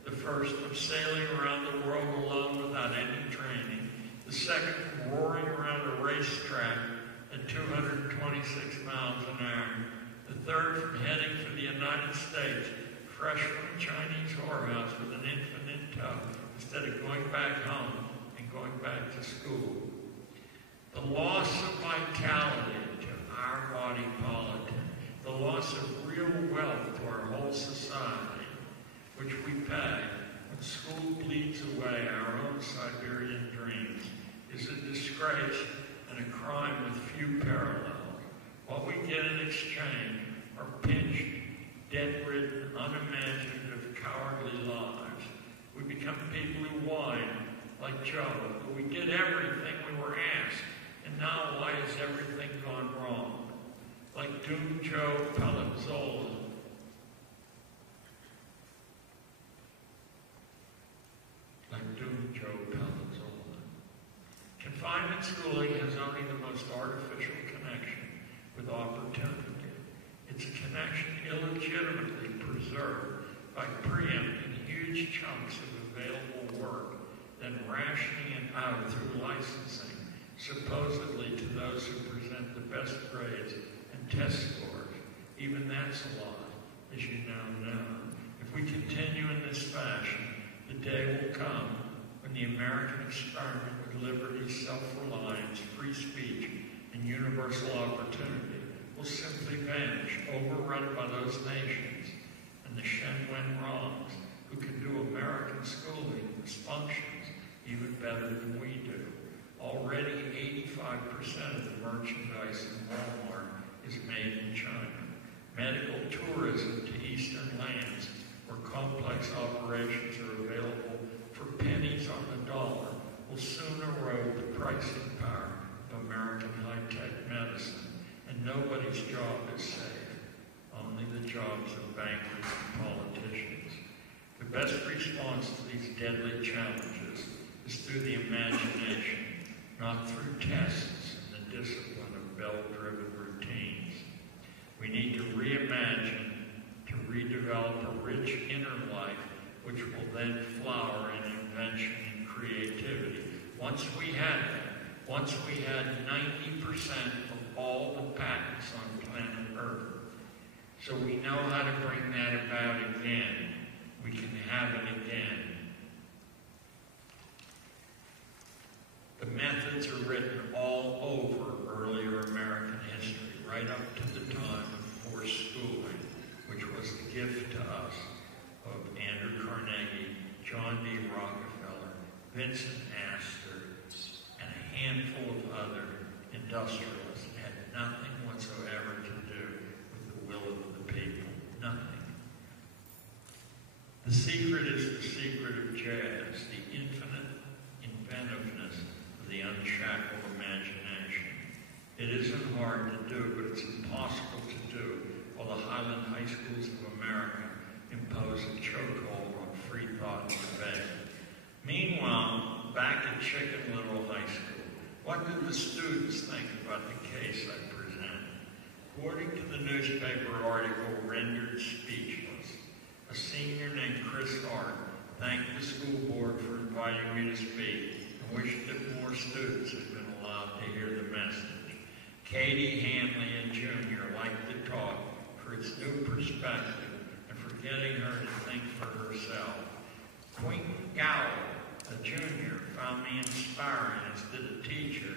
The first of sailing around the world alone without any training. The second from roaring around a racetrack at 226 miles an hour. The third from heading for the United States, fresh from a Chinese whorehouse with an infant in tow, instead of going back home and going back to school. The loss of vitality to our body politic, the loss of real wealth to our whole society, which we pay when school bleeds away our own Siberian dreams, is a disgrace and a crime with few parallels. What we get in exchange are pinched, debt-ridden, unimaginative, cowardly lives. We become people who whine, like Joe, but we did everything we were asked, and now why has everything gone wrong? Like Doom Joe Pellizzola. Confinement schooling has only the most artificial connection with opportunity. It's a connection illegitimately preserved by preempting huge chunks of available work, then rationing it out through licensing, supposedly to those who present the best grades and test scores. Even that's a lie, as you now know. If we continue in this fashion, the day will come when the American experiment with liberty, self-reliance, free speech, and universal opportunity will simply vanish, overrun by those nations and the Shen Wen Wrongs, who can do American schooling as functions even better than we do. Already 85% of the merchandise in Walmart is made in China. Medical tourism to Eastern lands, where complex operations are available for pennies on the dollar, will soon erode the pricing power of American high-tech medicine, and nobody's job is safe, only the jobs of bankers and politicians. The best response to these deadly challenges is through the imagination, not through tests and the discipline of bell-driven routines. We need to reimagine, to redevelop a rich inner life, which will then flower in invention and creativity. Once we have that, Once we had 90% of all the patents on planet Earth. So we know how to bring that about again. We can have it again. The methods are written all over earlier American history, right up to the time of forced schooling, which was the gift to us of Andrew Carnegie, John D. Rockefeller, Vincent Astor, and a handful of other industrialists that had nothing whatsoever to do with the will of the people. Nothing. The secret is the secret of jazz, the infinite inventiveness of the unshackled imagination. It isn't hard to do, but it's impossible to do while the Highland High schools of America impose a chokehold on free thought and debate. Meanwhile, back at Chicken Little High School, what did the students think about the case I present? According to the newspaper article rendered speechless, a senior named Chris Hart thanked the school board for inviting me to speak and wished that more students had been allowed to hear the message. Katie Hanley and Jr. liked the talk for its new perspective and for getting her to think for herself. Quentin Gowell, a junior, found me inspiring, as did a teacher,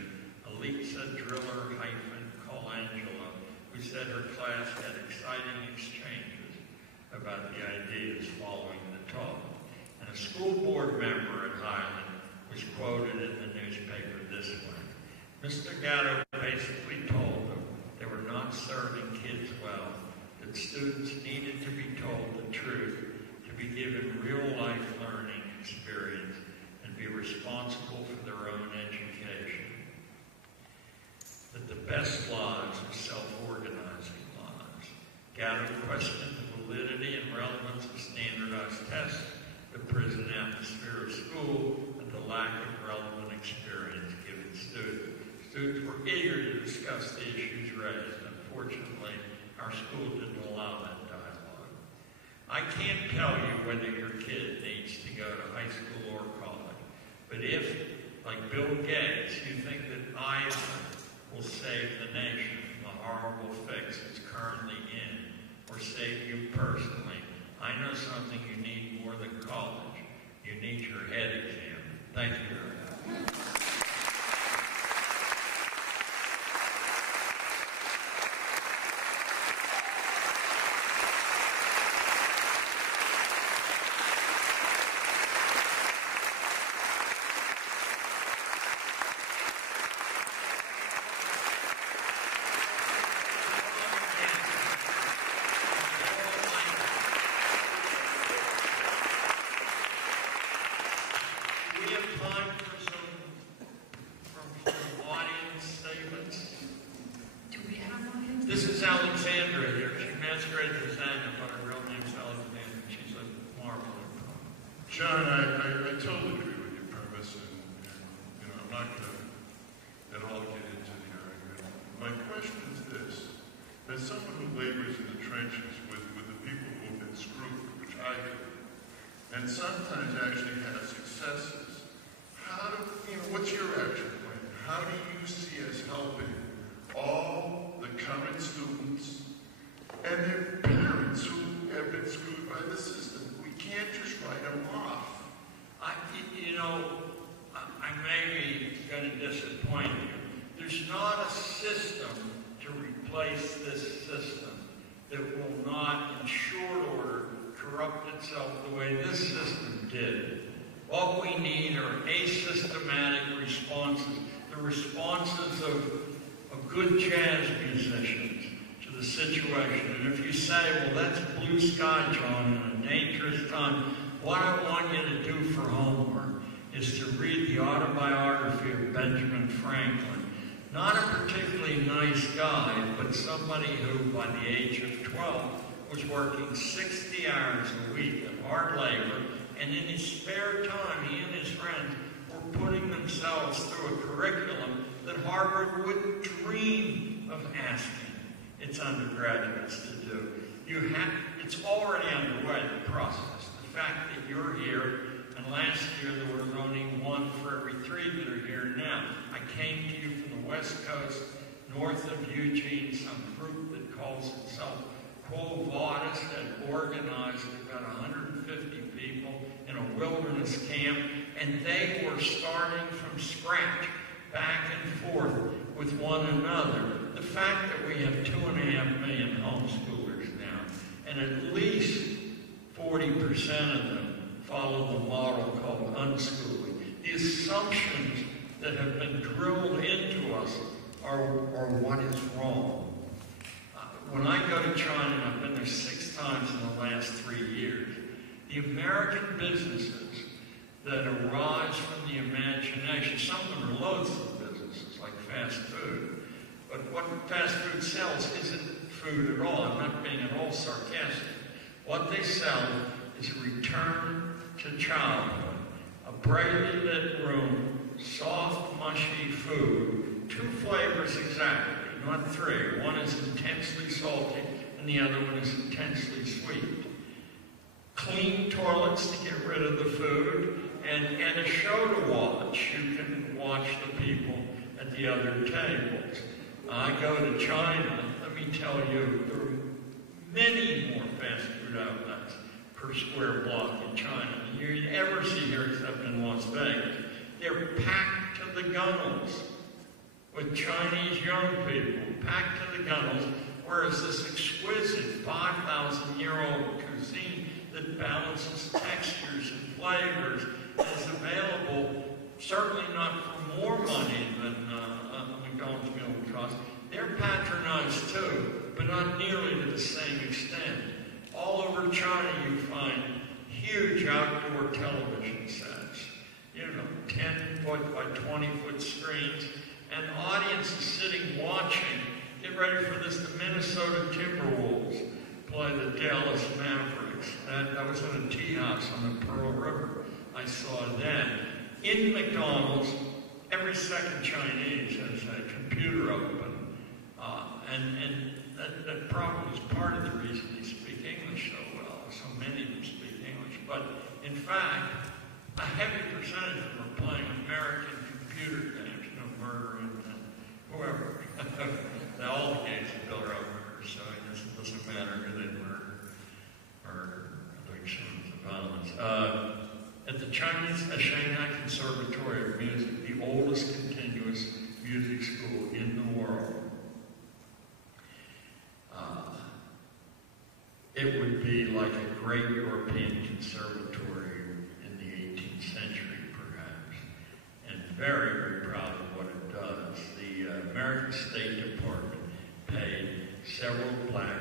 Elisa Driller-Colangelo, who said her class had exciting exchanges about the ideas following the talk. And a school board member at Highland was quoted in the newspaper this way. Mr. Gatto basically told them they were not serving kids well, that students needed to be told the truth, to be given real-life learning experience, and be responsible for their own education. That the best lives are self-organizing lives. Gatto questioned the validity and relevance of standardized tests, the prison atmosphere of school, and the lack of relevant experience given students. Students were eager to discuss the issues raised. Unfortunately, our school didn't allow that dialogue. I can't tell you whether your kid needs to go to high school or college, but if, like Bill Gates, you think that either will save the nation from the horrible fix it's currently in, or save you personally, I know something you need more than college. You need your head examined. Thank you very much. John, I totally agree with your premise, and I'm not going to at all get into the argument. My question is this: as someone who labors in the trenches with the people who have been screwed, which I do, and sometimes actually have successes, what's your action plan? How do you see us helping all the current students and their parents who have been screwed by the system? We can't just write them off. I may be going to disappoint you. There's not a system to replace this system that will not, in short order, corrupt itself the way this system did. What we need are asystematic responses, the responses of good jazz musicians to the situation. And if you say, well, that's blue sky, John, in a dangerous time, what I want you to do for homework is to read the autobiography of Benjamin Franklin. Not a particularly nice guy, but somebody who, by the age of 12, was working 60 hours a week of hard labor, and in his spare time, he and his friends were putting themselves through a curriculum that Harvard wouldn't dream of asking its undergraduates to do. It's already underway, the process. The fact that you're here, and last year there was only one for every three that are here now. I came to you from the West Coast, north of Eugene, some group that calls itself Quo Vadis had organized about 150 people in a wilderness camp, and they were starting from scratch, back and forth with one another. The fact that we have 2.5 million homeschoolers now, and at least 40% of them follow the model called unschooling. The assumptions that have been drilled into us are what is wrong. When I go to China, and I've been there 6 times in the last 3 years, the American businesses that arise from the imagination, some of them are loathsome businesses, like fast food. But what fast food sells isn't food at all. I'm not being at all sarcastic. What they sell is a return to childhood, a brightly lit room, soft, mushy food, 2 flavors exactly, not 3. One is intensely salty, and the other one is intensely sweet. Clean toilets to get rid of the food, and a show to watch. You can watch the people at the other tables. I go to China, let me tell you, there are many more fast food outlets per square block in China than you ever see here except in Las Vegas. They're packed to the gunnels with Chinese young people, packed to the gunnels, whereas this exquisite 5,000-year-old cuisine that balances textures and flavors is available, certainly not for more money than a McDonald's meal would cost. They're patronized too, but not nearly to the same extent. All over China you find huge outdoor television sets, 10-foot by 20-foot screens, and audiences sitting watching. Get ready for this, the Minnesota Timberwolves play the Dallas Mavericks. That was in a tea house on the Pearl River. I saw that. In McDonald's, every second Chinese has a computer open. And that probably is part of the reason they speak English so well. So many of them speak English. But in fact, a heavy percentage of them are playing American computer games, murder and whoever. Now, all the games are built around murder, so I guess it doesn't matter who they murder or addictions of violence. At the Shanghai Conservatory of Music, the oldest continuous music school in the world, it would be like a great European conservatory in the 18th century, perhaps, and very, very proud of what it does. The American State Department paid several black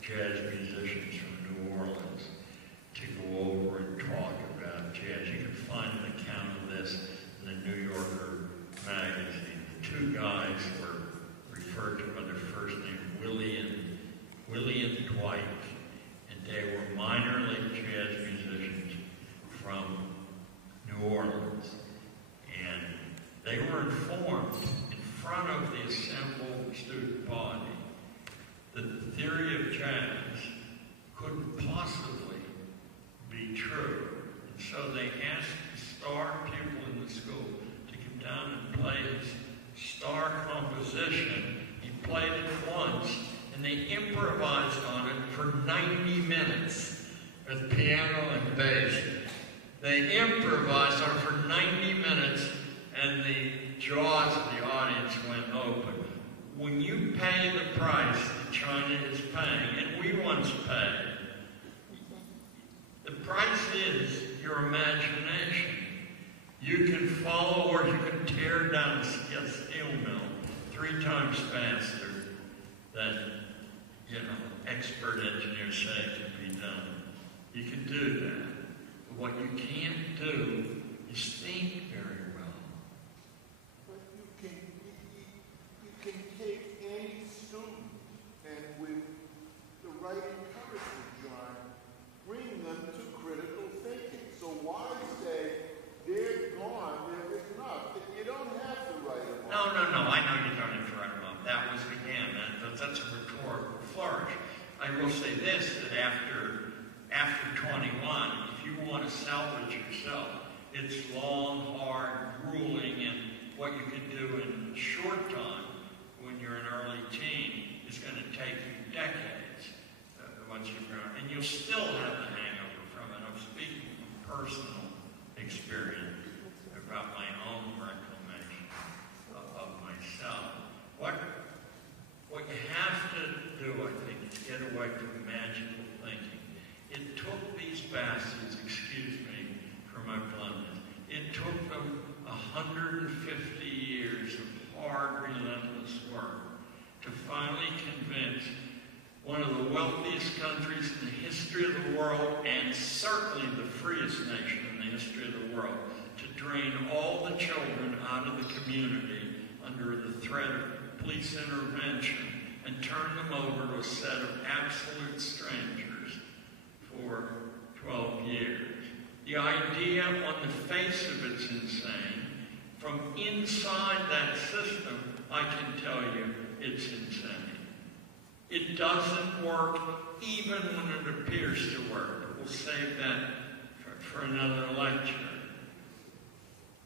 jazz musicians from New Orleans to go over and talk about jazz. You can find an account of this in the New Yorker magazine. The 2 guys were referred to by their first name, Willie and Dwight. They were minor league jazz musicians from New Orleans, and they were informed in front of the assembled student body that the theory of jazz couldn't possibly be true. And so they asked the star pupil in the school to come down and play his star composition. He played it once, and they improvised on it for 90 minutes with piano and bass. They improvised on it for 90 minutes, and the jaws of the audience went open. When you pay the price that China is paying, and we once paid, the price is your imagination. You can follow or you can tear down a steel mill 3 times faster than expert engineers say it can be done. You can do that. But what you can't do is think very well. But you can take any student and with the right encouragement, John, bring them to critical thinking. So why say they're gone, there is enough? If you don't have to write them off. No. I know you don't have to write them off. That was, again, that's a rhetorical flourish. I will say this, that after 21, if you want to salvage yourself, it's long, hard, relentless work to finally convince one of the wealthiest countries in the history of the world, and certainly the freest nation in the history of the world, to drain all the children out of the community under the threat of police intervention and turn them over to a set of absolute strangers for 12 years. The idea on the face of it's insane. From inside that system, I can tell you it's insane. It doesn't work even when it appears to work, but we'll save that for another lecture.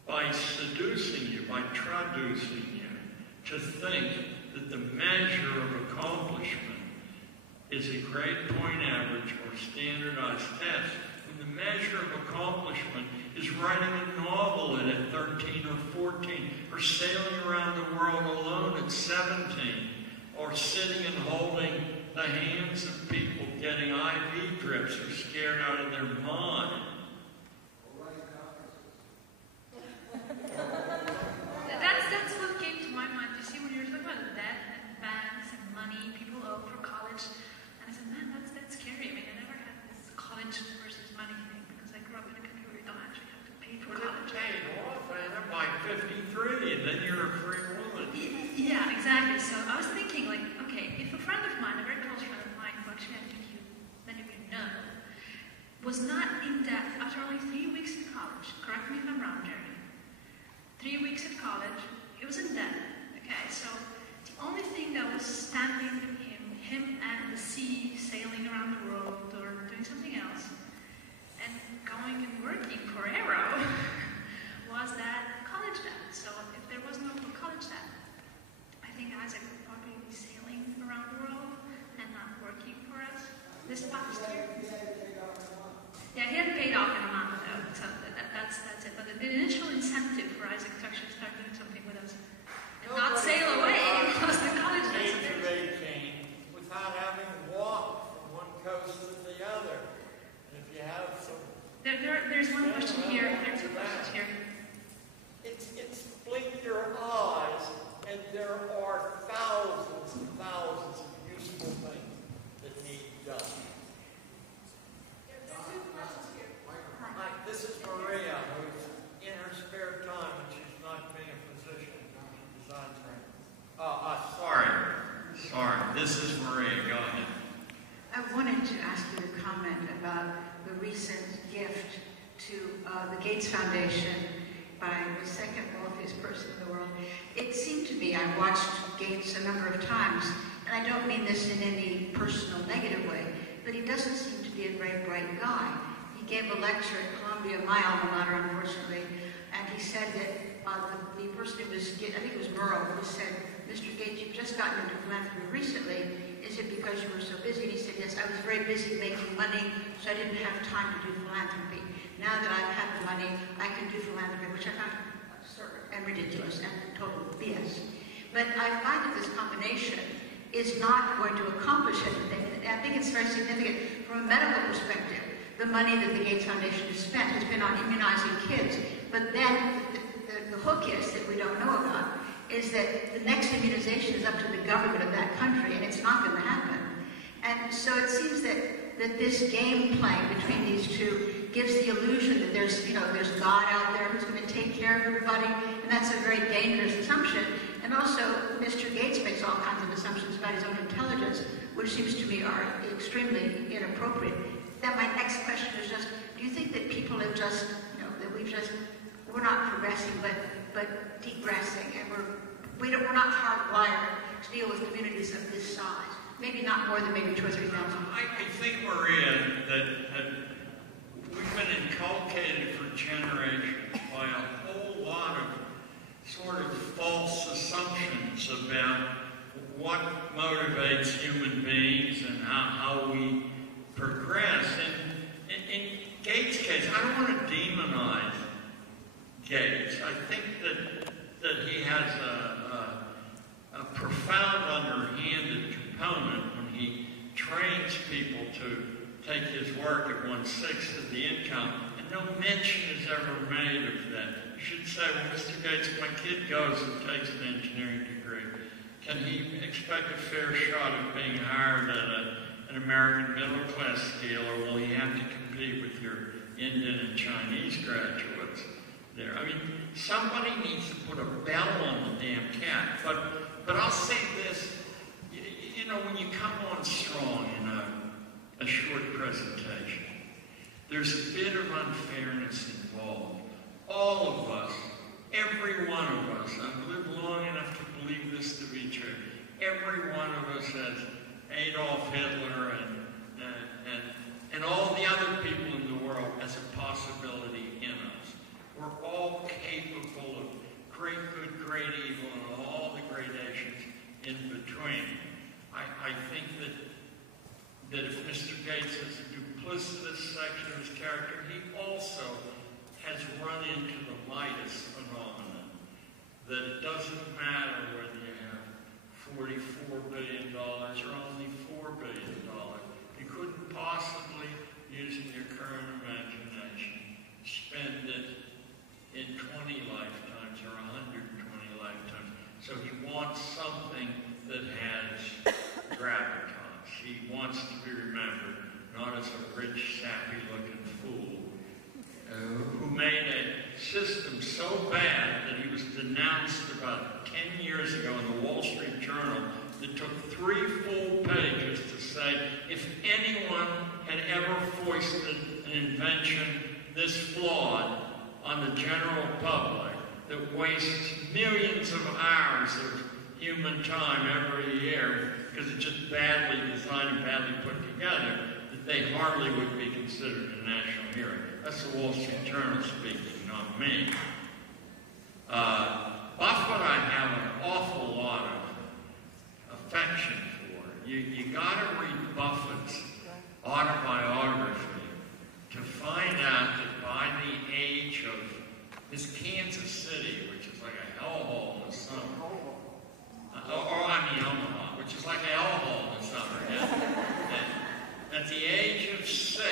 By seducing you, by traducing you, to think that the measure of accomplishment is a grade point average or standardized test, when the measure of accomplishment is writing a novel at 13 or 14, or sailing around the world alone at 17, or sitting and holding the hands of people getting IV drips or scared out of their mind. That's what came to my mind. You see, when you were talking about debt and banks and money people owe for college, and I said, man, that's scary. I mean, I never had this college versus money thing because I grew up in a country where you don't actually have to pay for college. Paid off, and I'm like 53, and then you're a free woman. Yeah, exactly. So I was thinking, like, okay, if a friend of mine, a very close friend of mine, who actually I think many of you know, was not in debt after only 3 weeks in college. Correct me if I'm wrong, Jerry. 3 weeks at college, he was in debt. Okay, so the only thing that was standing him and the sea, sailing around the world or doing something else, and going and working for Arrow, was that college debt. So if there was no college debt, I think Isaac would probably be sailing around the world and not working for us this past year. Yeah, he hadn't paid off in a month though, so that's it. But the initial incentive for Isaac to actually start doing something with us and not sail away was the college debt. Age of 18 without having walked from one coast to the other. And if you have some... There's one question here. There are two questions here. It's blink your eyes, and there are thousands and thousands of useful things that need done. There are two questions here. Hi, this is Maria, who's in her spare time when she's not being a physician. She designs Sorry. This is Maria. Go ahead. I wanted to ask you to comment about the recent gift to the Gates Foundation by the second wealthiest person in the world. It seemed to me, I've watched Gates a number of times, and I don't mean this in any personal negative way, but he doesn't seem to be a very bright guy. He gave a lecture at Columbia, my alma mater, unfortunately, and he said that the person who was, I think it was Murrow, who said, Mr. Gates, you've just gotten into philanthropy recently. Is it because you were so busy? And he said, yes, I was very busy making money, so I didn't have time to do philanthropy. Now that I've had the money, I can do philanthropy, which I found absurd and ridiculous and total BS. But I find that this combination is not going to accomplish anything. I think it's very significant from a medical perspective. The money that the Gates Foundation has spent has been on immunizing kids. But then the hook is that we don't know about is that the next immunization is up to the government of that country, and it's not going to happen. And so it seems that this game playing between these two gives the illusion that there's God out there who's going to take care of everybody, and that's a very dangerous assumption. And also, Mr. Gates makes all kinds of assumptions about his own intelligence, which seems to me are extremely inappropriate. Then my next question is just, do you think that people have just, that we're not progressing, but degressing, and we're not hardwired to deal with communities of this size? Maybe not more than maybe 2,000 or 3,000. I think, Maria, that we've been inculcated for generations by a whole lot of sort of false assumptions about what motivates human beings and how we progress. And in Gates' case, I don't want to demonize Gates. I think that he has a profound underhanded component when he trains people to take his work at 1/6 of the income, and no mention is ever made of that. You should say, well, Mr. Gates, my kid goes and takes an engineering degree. degree, can he expect a fair shot of being hired at an American middle class scale, or will he have to compete with your Indian and Chinese graduates there? I mean, somebody needs to put a bell on the damn cat. But I'll say this, you know, when you come on strong in a short presentation, there's a bit of unfairness involved. All of us, every one of us, I've lived long enough to believe this to be true, every one of us has Adolf Hitler and all the other people in the world as a possibility in us. We're all capable of great good, great evil, and all the gradations in between. I think that if Mr. Gates has a duplicitous section of his character, he also has run into the Midas phenomenon, that it doesn't matter whether you have $44 billion or only $4 billion. You couldn't possibly, using your current imagination, spend it in 20 lifetimes or 120 lifetimes. So he wants something that has gravitas. He wants to be remembered not as a rich, sappy-looking fool who made a system so bad that he was denounced about 10 years ago in the Wall Street Journal that took 3 full pages to say if anyone had ever foisted an invention this flawed on the general public that wastes millions of hours of human time every year because it's just badly designed and badly put together, that they hardly would be considered a national hero. That's the Wall Street Journal speaking, not me. Buffett I have an awful lot of affection for. You got to read Buffett's autobiography to find out that by the age of his Kansas City, which is like a hellhole in the summer, Omaha, which is like a hellhole in the summer. And at the age of 6,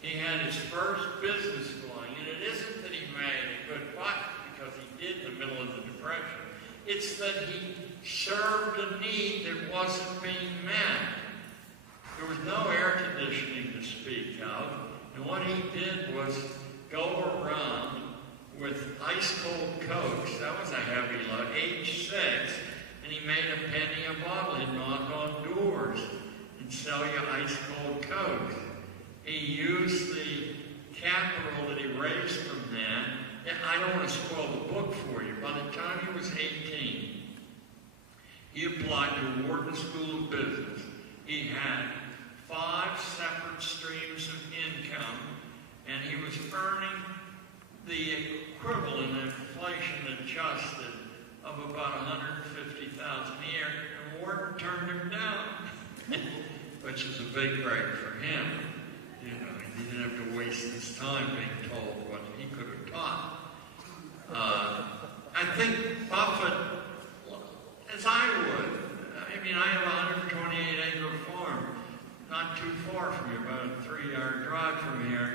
he had his first business going, and it isn't that he made a good buck because he did in the middle of the Depression. It's that he served a need that wasn't being met. There was no air conditioning to speak of, and what he did was go around with ice-cold Cokes. That was a heavy load, age 6, and he made a penny a bottle. He'd knock on doors and sell you ice-cold Cokes. He used the capital that he raised from that. And I don't want to spoil the book for you. By the time he was 18, he applied to Wharton School of Business. He had 5 separate streams of income, and he was earning the equivalent, inflation adjusted, of about $150,000 a year, and Wharton turned him down, which is a big break for him. You know, he didn't have to waste his time being told what he could have taught. I think Buffett, as I would, I mean, I have a 128-acre farm, not too far from here, about a 3-hour drive from here,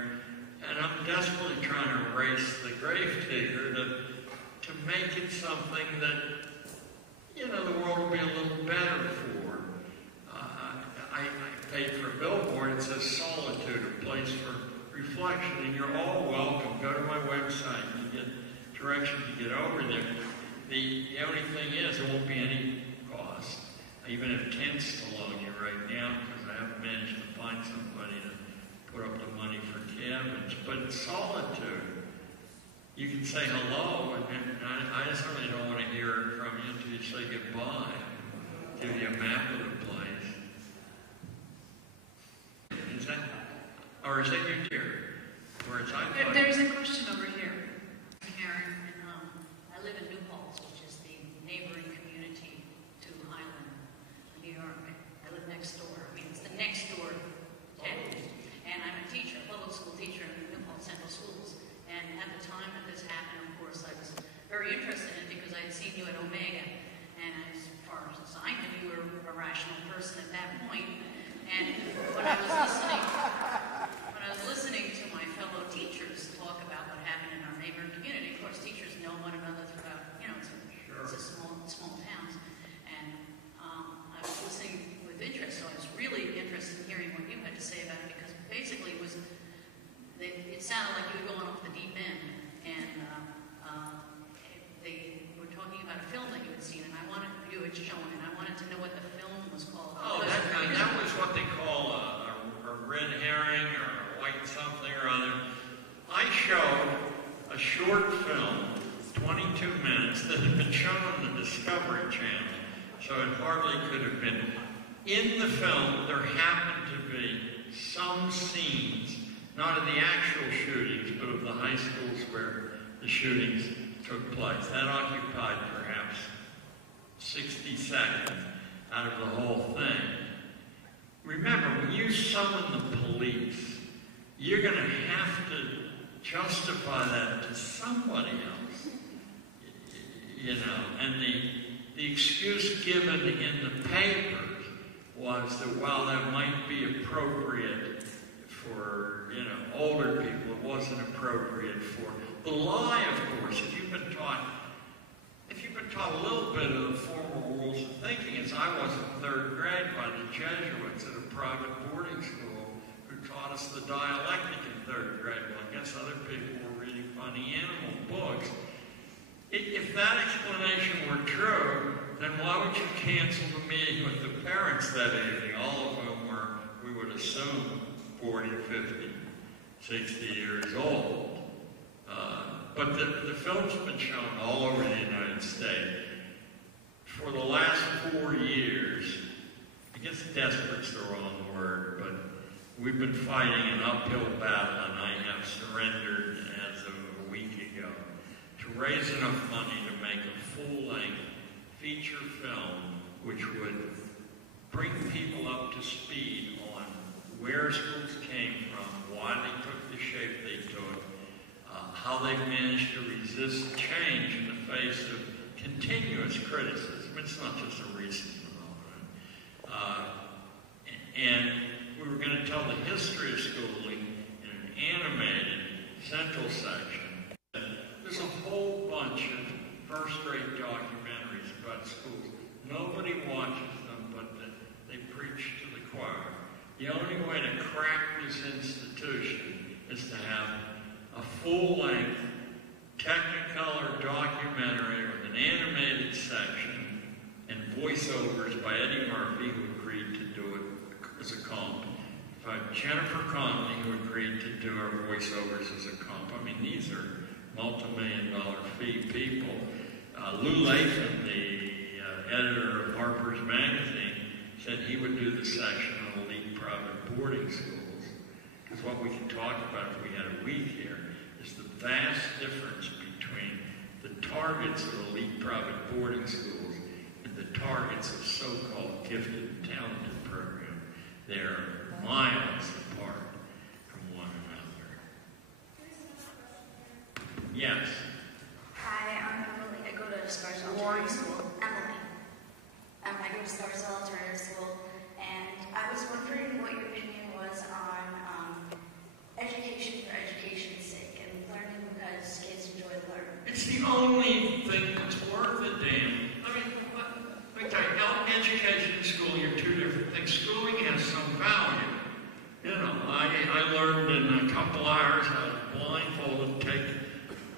and I'm desperately trying to race the gravedigger to make it something that, you know, the world will be a little better for. I paid for a billboard. It says Solitude, a place for reflection, and you're all welcome. Go to my website and you get directions to get over there. The only thing is, there won't be any cost. I even have tents to loan you right now because I haven't managed to find somebody to put up the money for cabins. But it's solitude. You can say hello, and I certainly don't want to hear it from you until you say goodbye. Give you a map of the place. Is that, or is that your chair? There's a question over here. Karen, and I live in New Paltz, which is the neighboring community to Highland, New York. I live next door. I mean, it's the next door town. And I'm a teacher, a public school teacher in New Paltz Central Schools. And at the time that this happened, of course, I was very interested in it because I'd seen you at Omega. And as far as I knew, you were a rational person at that point. And when I was listening to my fellow teachers talk about what happened in our neighboring community, of course, teachers know one another throughout, you know, it's a small town. sounded like you were going off the deep end, and they were talking about a film that you had seen, and you had shown, and I wanted to know what the film was called. Oh, that was what they call a red herring or a white something or other. I showed a short film, 22 minutes, that had been shown on the Discovery Channel, so it hardly could have been. In the film, there happened to be some scenes, not of the actual shootings, but of the high schools where the shootings took place. That occupied perhaps 60 seconds out of the whole thing. Remember, when you summon the police, you're going to have to justify that to somebody else. You know, and the excuse given in the papers was that while that might be appropriate for, you know, older people, it wasn't appropriate for the lie, of course. If you've been taught a little bit of the formal rules of thinking, as I was in third grade by the Jesuits at a private boarding school who taught us the dialectic in third grade. Well, I guess other people were reading funny animal books. If that explanation were true, then why would you cancel the meeting with the parents that evening, all of whom were, we would assume, 40, 50, 60 years old? But the film's been shown all over the United States. For the last 4 years, I guess desperate's the wrong word, but we've been fighting an uphill battle, and I have surrendered as of a week ago to raise enough money to make a full-length feature film which would bring people up to speed on where schools came from, why they took the shape they took, how they've managed to resist change in the face of continuous criticism. It's not just a recent phenomenon. And we were going to tell the history of schooling in an animated central section. There's a whole bunch of first-rate documentaries about schools. Nobody watches them, but they preach to the choir. The only way to crack this institution is to have a full-length Technicolor documentary with an animated section and voiceovers by Eddie Murphy, who agreed to do it as a comp, by Jennifer Connelly, who agreed to do our voiceovers as a comp. I mean, these are multi-million-dollar fee people. Lou Latham, the editor of Harper's Magazine, said he would do the section on elite private boarding schools. Because what we can talk about if we had a week here is the vast difference between the targets of elite private boarding schools and the targets of so-called gifted and talented programs. They're miles apart from one another. Yes? Hi, I'm Emily. I go to Scarsdale Alternative School. Emily. I go to Scarsdale Alternative School, and I was wondering what your opinion was on education for education's sake and learning because kids enjoy learning. It's the only thing that's worth a damn. I mean, let me tell you, education and schooling are two different things. Schooling has some value. You know, I learned in a couple hours how to blindfold and take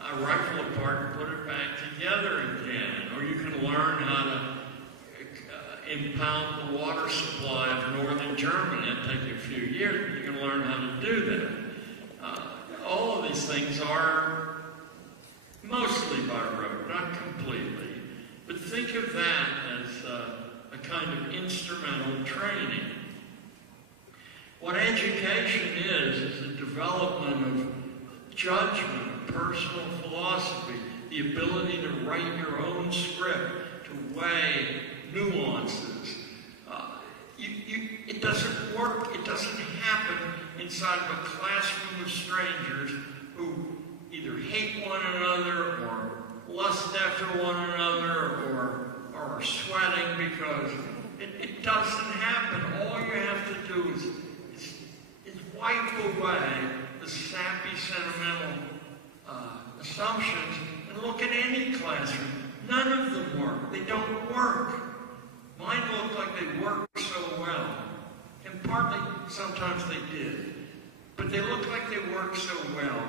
a rifle apart and put it back together again. Or you can learn how to impound the water supply of northern Germany. It'll take you a few years, but you can learn how to do that. All of these things are mostly by rote, not completely. But think of that as a kind of instrumental training. What education is the development of judgment, of personal philosophy, the ability to write your own script, to weigh nuances. It doesn't work. It doesn't happen inside of a classroom of strangers who either hate one another or lust after one another or are sweating because it doesn't happen. All you have to do is wipe away the sappy, sentimental assumptions and look at any classroom. None of them work. They don't work. Mine look like they work so well. And partly, sometimes they did. But they looked like they worked so well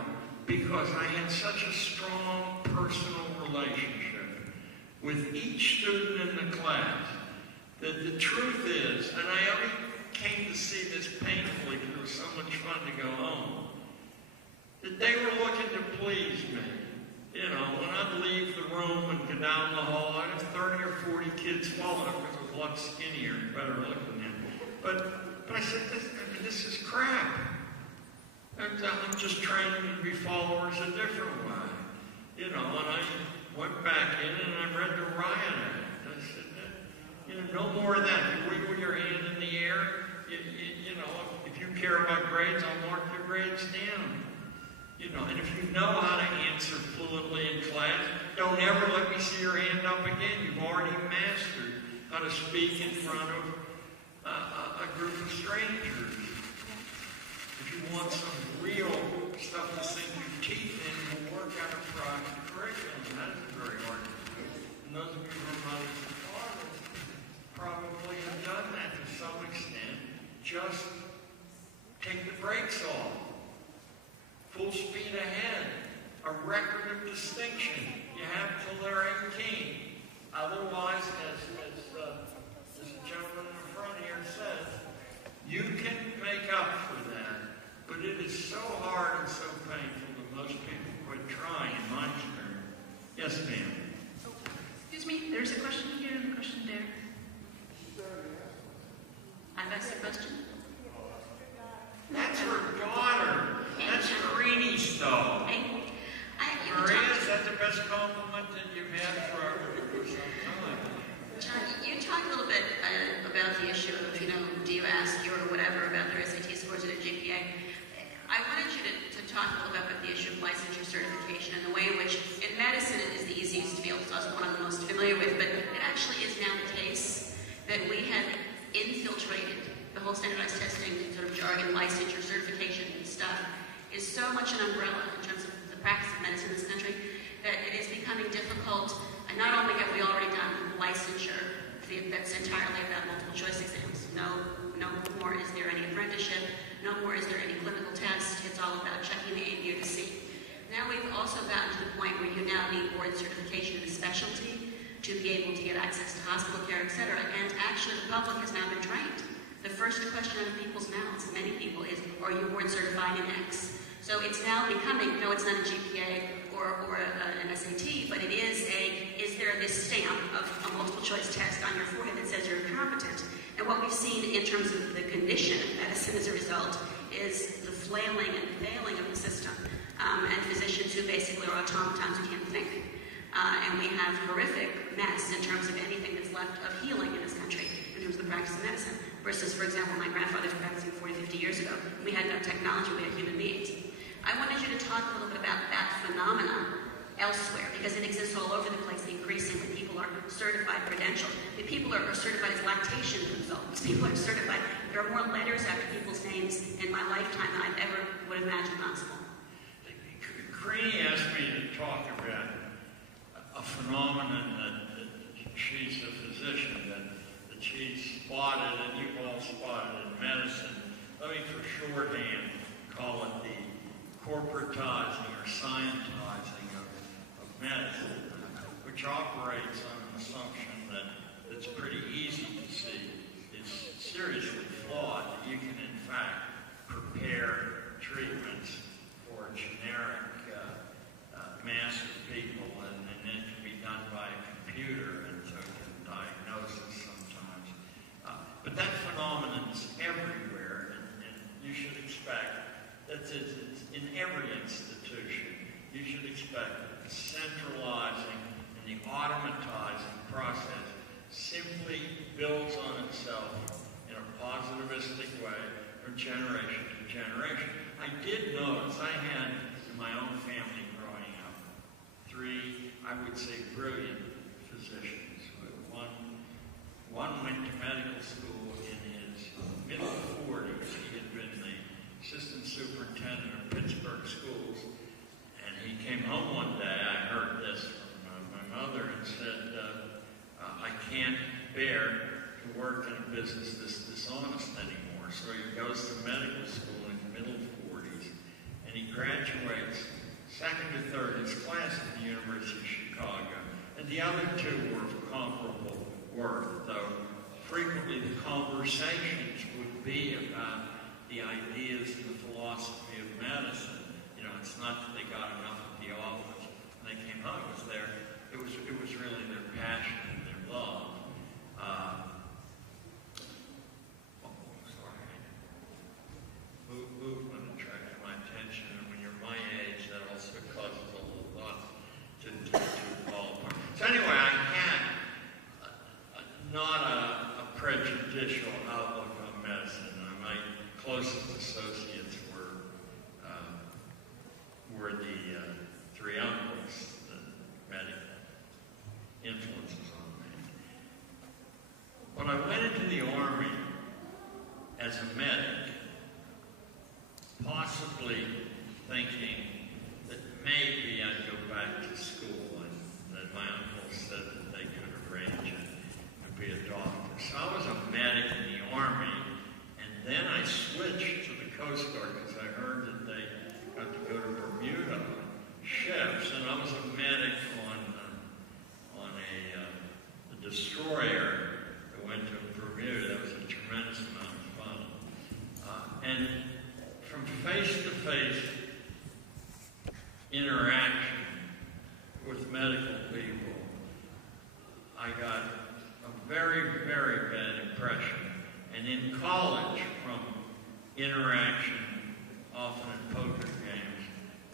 because I had such a strong personal relationship with each student in the class that the truth is, and I only came to see this painfully because it was so much fun to go home, that they were looking to please me. You know, when I'd leave the room and go down the hall, I'd have 30 or 40 kids following up because I was a lot skinnier and better looking than them. But I said, this is crap. I'm just training to be followers a different way. You know, and I went back in and I read the Riot Act. I said, you know, no more of that. You wiggle your hand in the air. You know, if you care about grades, I'll mark your grades down. You know, and if you know how to answer fluently in class, don't ever let me see your hand up again. You've already mastered how to speak in front of a group of strangers. If you want some real stuff to sink your teeth in, you'll work out a private curriculum. That is very hard to do. And those of you who are mothers and fathers probably have done that to some extent. Just take the brakes off. Full speed ahead. A record of distinction. You have till they're 18. Otherwise, as this gentleman in the front here says, you can make up for that. But it is so hard and so painful that most people quit trying, in my experience. Yes, ma'am. Excuse me, there's a question here and a question there. I've asked a question. That's her daughter. That's Greeny stuff. Maria, is that the best compliment that you've had for some time? John, you talked a little bit about the issue of, you know, do you ask your whatever about their SAT scores or their GPA? I wanted you to talk a little bit about the issue of licensure certification and the way in which, in medicine, it is the easiest field, so it's one I'm the most familiar with, but it actually is now the case that we have infiltrated the whole standardized testing sort of jargon, licensure, certification stuff is so much an umbrella in terms of the practice of medicine in this country that it is becoming difficult. And not only have we already done licensure that's entirely about multiple choice exams. No more is there any apprenticeship. No more is there any clinical test. It's all about checking the A, B, or the C. Now we've also gotten to the point where you now need board certification in a specialty to be able to get access to hospital care, etc. And actually the public has now been trained. The first question out of people's mouths, many people, is, are you board certified in X? So it's now becoming, no, it's not a GPA or an SAT, but it is there this stamp of a multiple choice test on your forehead that says you're competent? And what we've seen in terms of the condition of medicine as a result is the flailing and failing of the system, and physicians who basically are automatons who can't think. And we have horrific mess in terms of anything that's left of healing in this country, in terms of the practice of medicine. Versus, for example, my grandfather was practicing 40, 50 years ago. We had no technology, we had human beings. I wanted you to talk a little bit about that phenomenon elsewhere, because it exists all over the place increasingly. People are certified, credentialed. People are certified as lactation consultants. People are certified. There are more letters after people's names in my lifetime than I ever would imagine possible. Greeny asked me to talk about a phenomenon that she's a physician, that she's spotted, and you've all spotted in medicine. Let me, for shorthand, call it the corporatizing or scientizing of medicine, which operates on an assumption that it's pretty easy to see is seriously flawed, that you can, in fact, prepare treatments for a generic mass of people, and it can be done by a computer, and so can diagnosis sometimes. But that phenomenon is everywhere, and you should expect that it's in every institution. You should expect that the centralizing and the automatizing process simply builds on itself in a positivistic way from generation to generation. I did notice I had in my own family growing up 3, I would say, brilliant physicians. One went to medical school in his middle 40s. He had been the assistant superintendent of Pittsburgh schools, and he came home one day. I heard this from my mother and said, I can't bear to work in a business this dishonest anymore. So he goes to medical school in his middle 40s. graduates second to third in his class at the University of Chicago. And the other two were of comparable worth, though frequently the conversations would be about the ideas and the philosophy of medicine. You know, it's not that they got enough of the office when they came home. It was really their passion and their love. Movement attracted my attention, and when you're my age, that also causes a whole lot to fall apart. So anyway, I had not a prejudicial outlook on medicine. My closest associates were the three uncles that had influences on me. When I went into the Army as a medic, possibly thinking that maybe I'd go back to school, and that my uncle said that they could arrange it to be a doctor. So I was a medic in the Army, and then I switched to the Coast Guard because I heard that they got to go to Bermuda on ships, and I was a medic on a destroyer that went to Bermuda. That was a tremendous amount of fun. And from face-to-face interaction with medical people, I got a very, very bad impression. And in college, from interaction, often in poker games,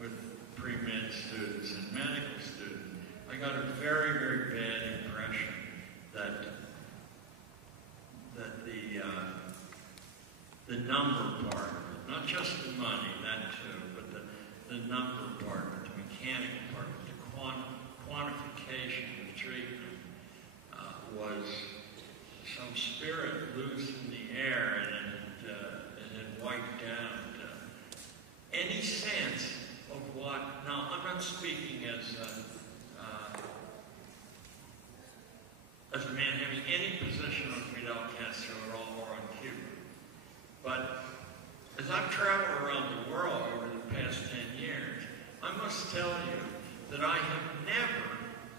with pre-med students and medical students, I got a very, very bad impression that the number part, not just the money, that too, but the number part, the mechanical part, the quantification of treatment was some spirit loose in the air, and it wiped out any sense of what. Now, I'm not speaking as a man having any position on Fidel Castro at all, or on Cuba, but as I've traveled around the world over the past 10 years, I must tell you that I have never,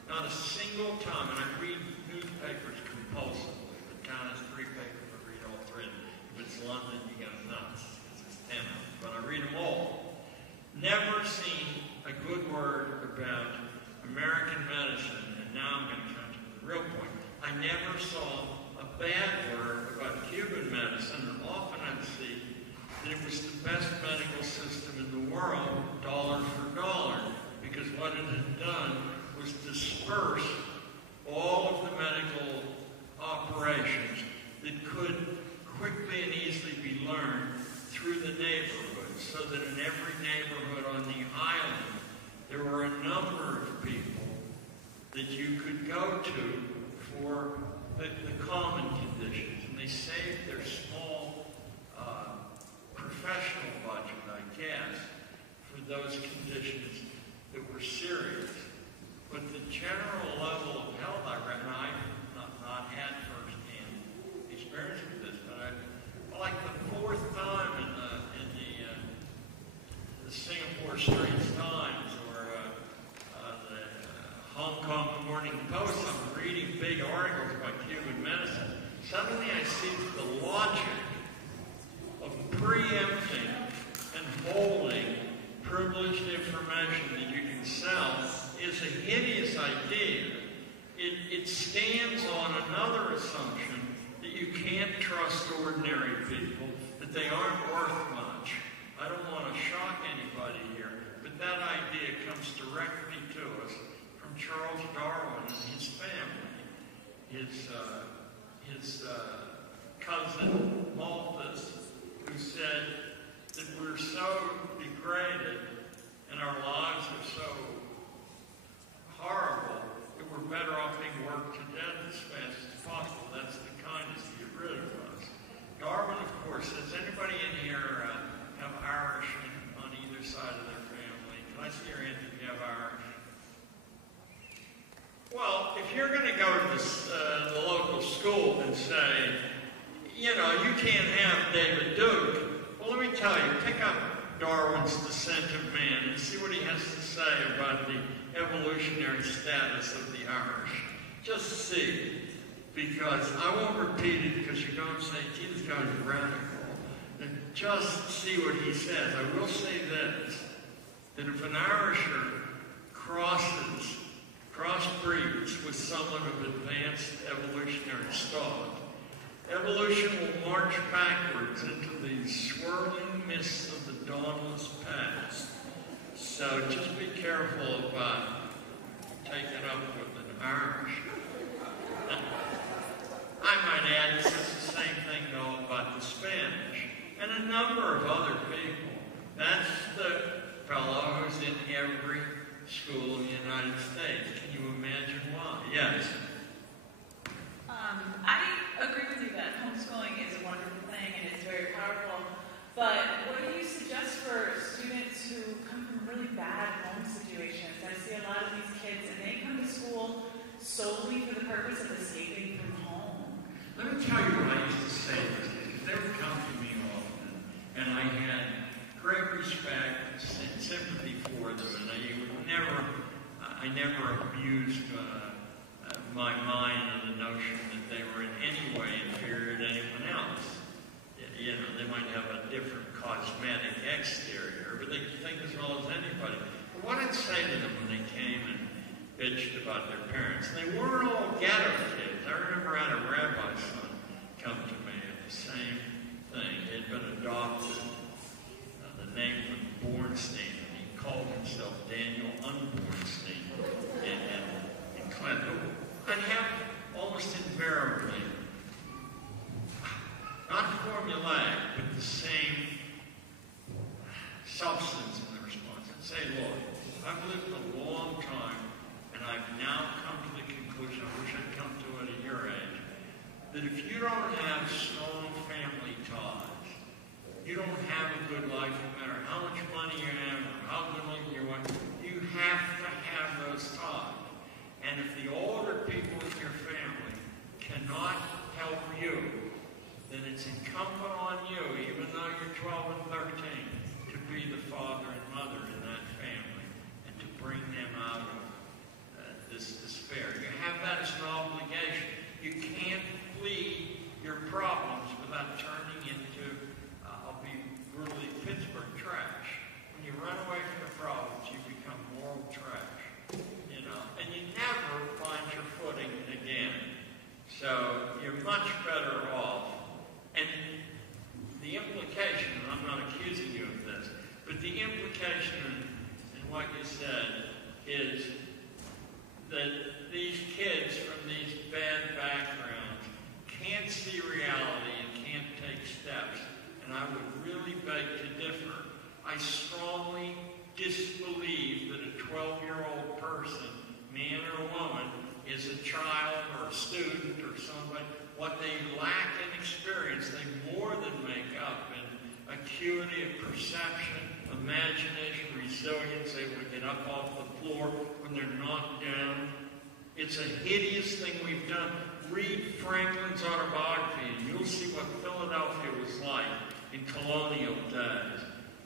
not a single time, and I read newspapers compulsively. The town has 3 papers, I read all 3. If it's London, you go nuts, because it's 10 of them. But I read them all. Never seen a good word about American medicine, and now I'm going to come to the real point. I never saw a bad word about Cuban medicine, and often I'd see that it was the best medical system in the world, dollar for dollar, because what it had done was disperse all of the medical operations that could quickly and easily be learned through the neighborhood, so that in every neighborhood on the island, there were a number of people that you could go to for the common conditions, and they saved their small professional budget, I guess, for those conditions that were serious. But the general level of health I read, and I've not had first-hand experience with this, but like the 4th time in the Singapore Straits Times or the Hong Kong Morning Post, I'm reading big articles about Cuban medicine. Suddenly I see the logic of preempting and holding privileged information that you can sell is a hideous idea. It stands on another assumption that you can't trust ordinary people, that they aren't worth much. I don't want to shock anybody here, but that idea comes directly to us from Charles Darwin and his family. His cousin Malthus, who said that we're so degraded and our lives are so horrible that we're better off being worked to death as fast as possible. That's the kindest to get rid of us. Darwin, of course, does anybody in here have Irish on either side of their family? Can I see your hand if you have Irish? Well, if you're going to go to the local school and say, you know, you can't have David Duke, well, let me tell you, pick up Darwin's Descent of Man and see what he has to say about the evolutionary status of the Irish. Just see, because I won't repeat it because you're going to say, gee, this guy's radical. Just see what he says. I will say this, that if an Irisher crossbreeds with someone of advanced evolutionary stock, evolution will march backwards into these swirling mists of the dawnless past. So just be careful about taking up with an Irish. I might add this is the same thing, though, about the Spanish and a number of other people. That's the fellow who's in every school in the United States. Can you imagine why? Yes. I agree with you that homeschooling is a wonderful thing and it's very powerful. But what do you suggest for students who come from really bad home situations? I see a lot of these kids and they come to school solely for the purpose of escaping from home. Let me tell you what I used to say to these kids. They would come to me often, and I had great respect and sympathy for them, and I never abused my mind and the notion that they were in any way inferior to anyone else. You know, they might have a different cosmetic exterior, but they could think as well as anybody. But what I'd say to them when they came and bitched about their parents, and they weren't all Gatto kids. I remember I had a rabbi's son come to me at the same thing. He had been adopted. The name was Bornstein, and he called himself Daniel Unbornstein in Clinton. I'd have almost invariably, not formulaic, but the same substance in the response. I'd say, Lord, I've lived a long time, and I've now come to the conclusion, I wish I'd come to it at your age, that if you don't have strong family ties, you don't have a good life no matter how much money you have or how good looking your wife. You have to have those ties. And if the older people in your family cannot help you, then it's incumbent on you, even though you're 12 and 13, to be the father and mother in that family and to bring them out of this despair. You have that as an obligation. You can't flee your problems without turning into, I'll be brutally Pittsburgh trash. When you run away from the problems, you become moral trash. You know, and you never find your footing again. So you're much better off. And the implication, and I'm not accusing you of this, but the implication in what you said is that these kids from these bad backgrounds can't see reality and can't take steps. And I would really beg to differ. I strongly disbelieve that a 12-year-old person, man or woman, is a child or a student or somebody. What they lack in experience, they more than make up in acuity of perception, imagination, resilience, able to get up off the floor when they're knocked down. It's a hideous thing we've done. Read Franklin's autobiography and you'll see what Philadelphia was like in colonial days.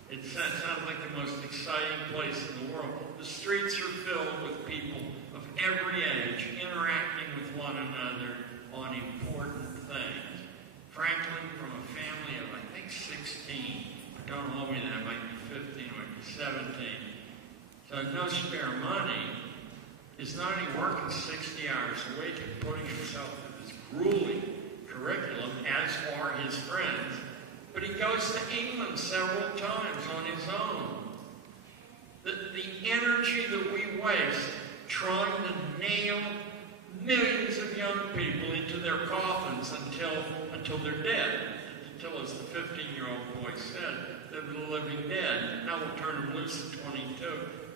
It sounds like the most exciting place in the world. The streets are filled with people of every age interacting with one another on important things. Franklin, from a family of, I think, 16, but don't hold me to that, it might be 15, it might be 17. So no spare money, is not only working 60 hours a week and putting himself through this grueling curriculum, as are his friends, but he goes to England several times on his own. The energy that we waste trying to nail millions of young people into their coffins until they're dead. Until, as the 15-year-old boy said, they're the living dead. Now we'll turn them loose at 22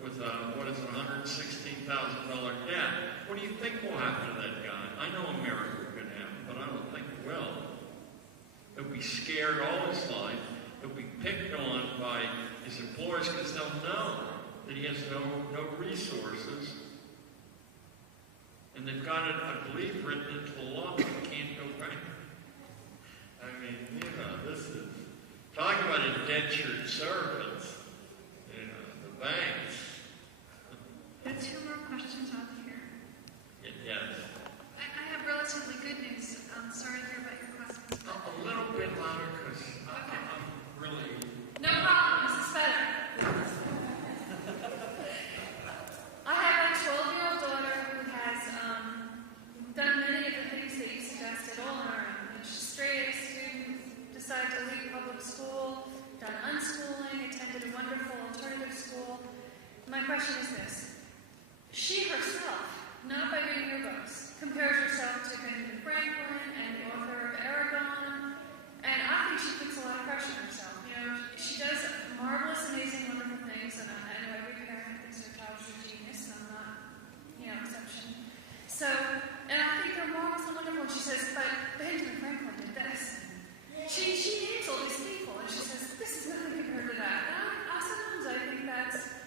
with what is a $116,000 debt. What do you think will happen to that guy? I know America could happen, but I don't think it will. He'll be scared all his life. He'll be picked on by his employers because they'll know that he has no resources. And they've got it, I believe, written into the law that he can't go bankrupt. I mean, you know, this is Talk about indentured servants, you know, the banks. There are two more questions on here. Yes. I have relatively good news. I'm sorry to hear about your classmates. A little bit louder, because I'm really... No problem. This is better. I have a 12-year-old daughter who has done many of the things that you suggested all on her own. She's straight A student, decided to leave public school, done unschooling, attended a wonderful alternative school. My question is this. She herself, not by reading her books, compares herself to Benjamin Franklin and the author of Aragon, and I think she puts a lot of pressure on herself. You know, she does marvelous, amazing, wonderful things, and I know every parent thinks their child is a genius, and I'm not, exception. So, and I think they're marvelous and wonderful, and she says, but Benjamin Franklin did this. She names all these people, and she says, this is nothing compared to that. And sometimes I think that's,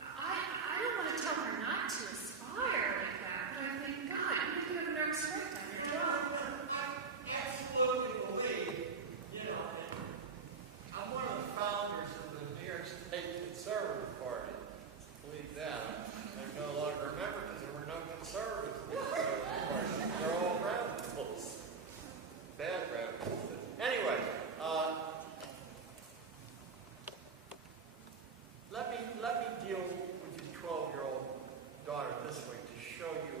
I don't want to tell her not to aspire like that, but I think, God, you have a nervous breakdown. I absolutely believe, I'm one of the founders of the New York State Conservative Party. Believe that. I no longer remember because there were no conservatives in the Conservative Party. They're all radicals. Bad radicals. Anyway, let me deal with your 12-year-old daughter this way to show you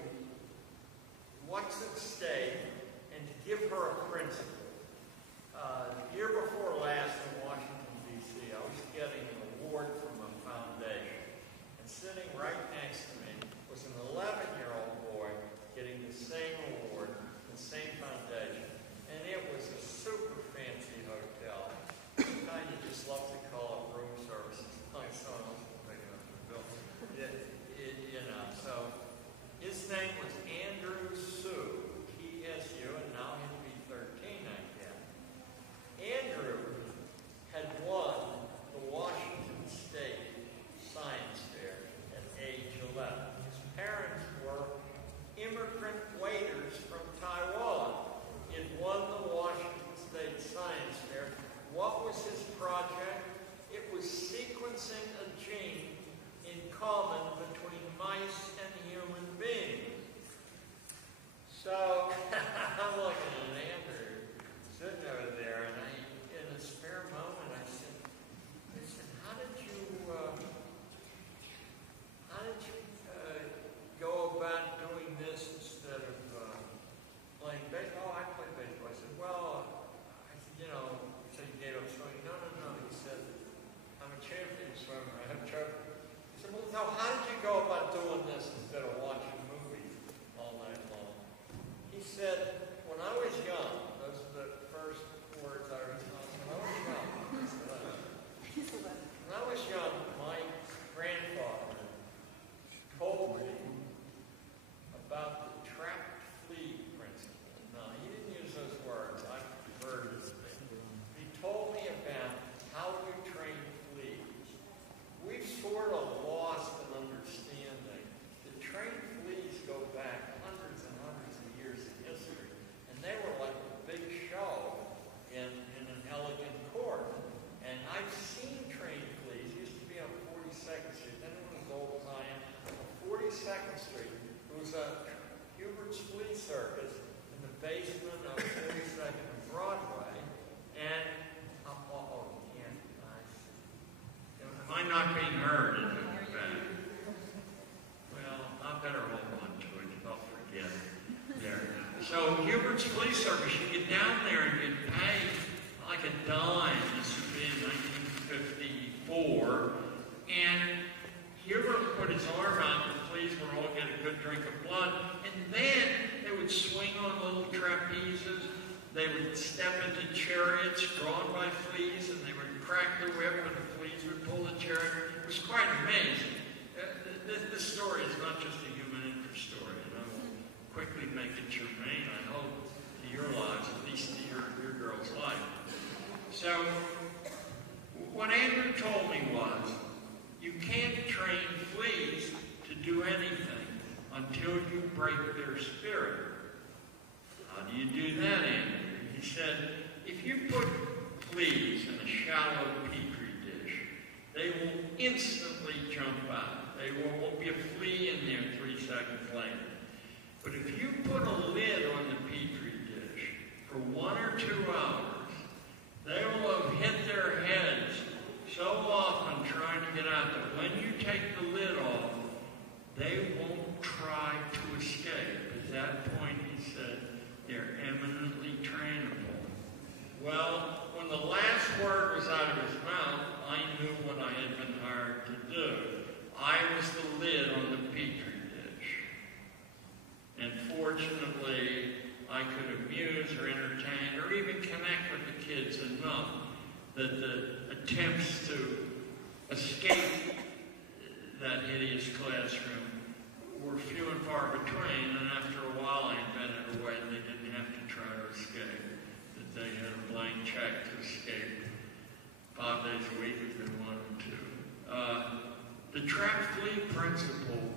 what's at stake and to give her a principle. The year before last in Washington, D.C., I was getting an award from a foundation. And sitting right next to me was an 11-year-old boy getting the same award, the same foundation. And it was a super fancy hotel. Kind of just love to call it room services. My son was picking up the bill. So his name was Andrew Sue, P-S-U, and now he'll be 13, I guess. Andrew had won the Washington State Science Fair at age 11. His parents were immigrant waiters from Taiwan. He had won the Washington State Science Fair. What was his project? It was sequencing a gene in common between mice and human beings. So I'm looking at Andrew sitting over there, and in a spare moment, I said, how did you go about doing this instead of playing baseball? Oh, I play baseball. I said, so you gave up swimming? No. He said, I'm a champion swimmer. I have trophy. I said, well, no, how did you go about doing this instead of watching movies all night long? He said, when I was young, those are the first words I was when I was young. When I was young, my grandfather told me about the trapped flea principle. No, he didn't use those words. I prefer this thing. He told me about how you train fleas. We've sort of lost an understanding that trained fleas go back hundreds and hundreds of years in history, and they were like the big show in an elegant court. And I've seen trained fleas. It used to be on 42nd Street, then it was Old Zion. On 42nd Street, it was a Hubert's Flea Circus in the basement of 42nd and Broadway, and Am I not being heard? Is it bad? Well, I better hold on to it. I'll forget. There. So Hubert's Flea Circus, you get down there and you pay like a dime. This would be in 1954. And Hubert put his arm out, the fleas were all getting a good drink of blood. And then they would swing on little trapezes. They would step into chariots drawn by fleas, and they would crack the whip, and the fleas would pull the chariot. It was quite amazing. This story is not just a human interest story, and I will quickly make it germane, I hope, to your lives, at least to your girl's life. So, what Andrew told me was, you can't train fleas to do anything until you break their spirit. How do you do that, Andrew? He said, if you put fleas in a shallow petri dish, they will instantly jump out. There won't be a flea in there 3 seconds later. But if you put a lid on the petri dish for 1 or 2 hours, they will have hit their heads so often trying to get out that when you take the lid off, they won't try to escape. At that point, he said, they're eminently trainable. Well, when the last word was out of his mouth, I knew what I had been hired to do. I was the lid on the petri dish. And fortunately, I could amuse or entertain or even connect with the kids enough that the attempts to escape that hideous classroom were few and far between, and after a while I invented a way they didn't have to try to escape, that they had a blank check to escape 5 days a week if they wanted to. The trap flea principle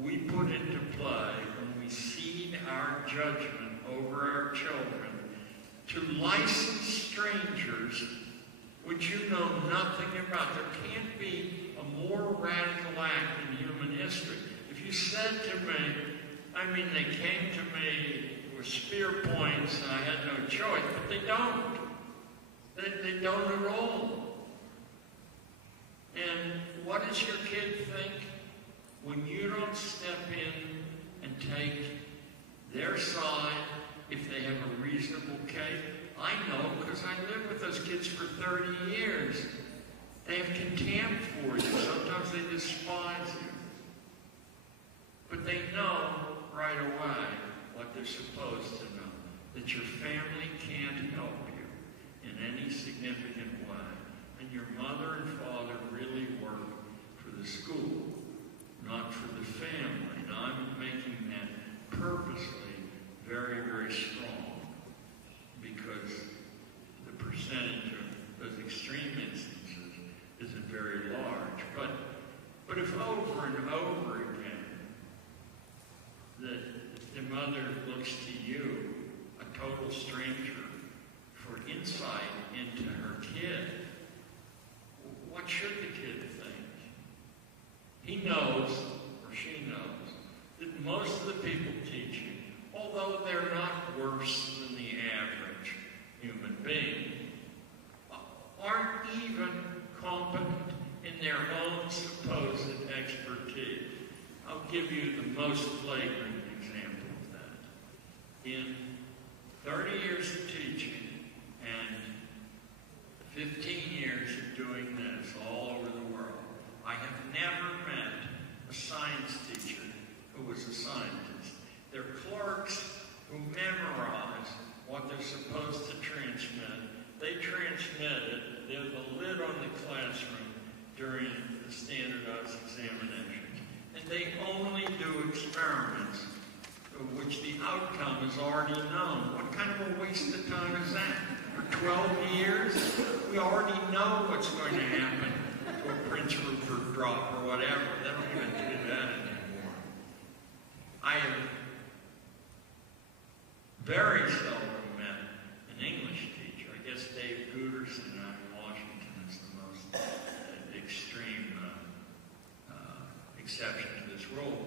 we put into play when we cede our judgment over our children to licensed strangers which you know nothing about. There can't be a more radical act in human history. If you said to me, they came to me with spear points and I had no choice, but they don't. They don't at all. And what does your kid think when you don't step in and take their side if they have a reasonable case? I know because I lived with those kids for 30 years. They have contempt for you. Sometimes they despise you. But they know right away what they're supposed to know, that your family can't help you in any significant way. And your mother and father really work for the school, not for the family. Now, I'm making that purposely very, very strong because the percentage of those extreme instances isn't very large. But if over and over again that the mother looks to you, a total stranger, for insight into her kid, what should the kid think? He knows, or she knows, that most of the people teaching, although they're not worse than the average human being, aren't even competent in their own supposed expertise. I'll give you the most flagrant example of that. In 30 years of teaching and 15 years of doing this all over the world, I have never met a science teacher who was a scientist. They're clerks who memorize what they're supposed to transmit. They transmit it. They're the lid on the classroom during the standardized examinations. And they only do experiments of which the outcome is already known. What kind of a waste of time is that? For 12 years, we already know what's going to happen to a Prince Rupert drop or whatever. They don't even do that anymore. I have very seldom met an English teacher. I guess Dave Gooderson out in Washington is the most extreme exception to this rule,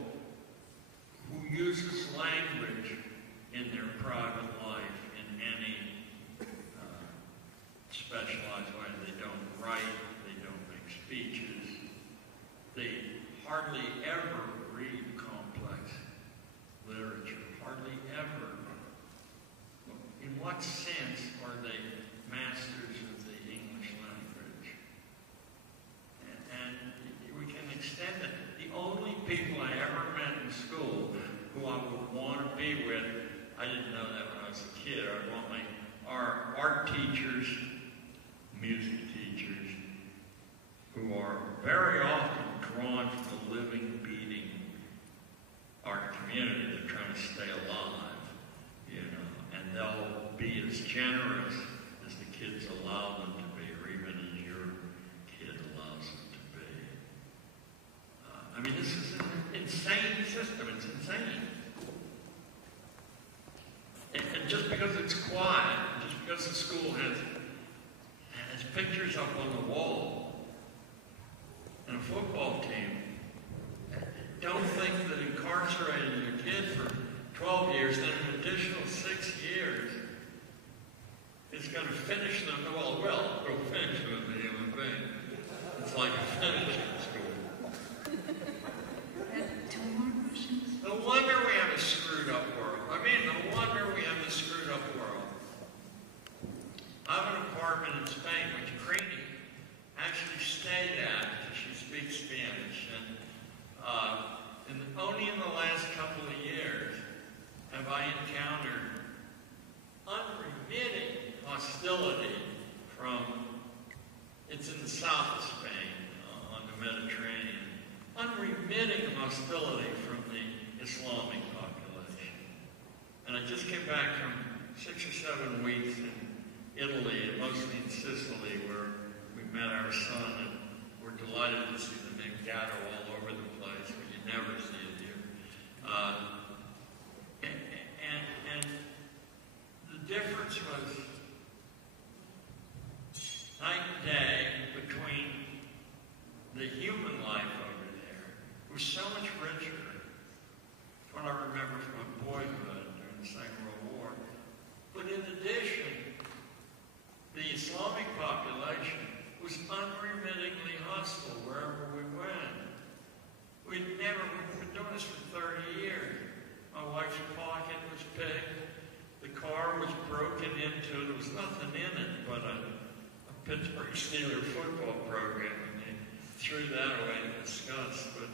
who uses language in their private life in any specialized way. They don't write, they don't make speeches, they hardly ever read complex literature, hardly ever. In what sense are they masters of the English language? And we can extend it. The only people I ever met in school who I would want to be with, I didn't know that when I was a kid. I want our art teachers, music teachers, who are very often drawn from the living, beating art community. They're trying to stay alive, and they'll be as generous as the kids allow them to be, or even as your kid allows them to be. This is an insane system. It's insane. And just because it's quiet, just because the school has it's pictures up on the wall. And a football team, don't think that incarcerating your kid for 12 years, then an additional 6 years, is going to finish them. Well, go finish them with the human being. It's like a finishing school. Two more questions. No wonder we have a screwed up world. I mean, no wonder we have a screwed up world. I have an apartment in Spain, which Craney actually stayed at because she speaks Spanish. And only in the last couple of years have I encountered unremitting hostility from, it's in the south of Spain, on the Mediterranean, unremitting hostility from the Islamic population. And I just came back from 6 or 7 weeks in Italy, and mostly in Sicily, where we met our son, and we're delighted to see the name Gatto all over the place, but you never see it here. And the difference was night and day between the human life over there was so much richer. It's what I remember from my boyhood during the Second World War. But in addition, the Islamic population was unremittingly hostile wherever we went. We've been doing this for 30 years. My wife's pocket was picked. The car was broken into. There was nothing in it but a Pittsburgh Steelers football program, and they threw that away in disgust. But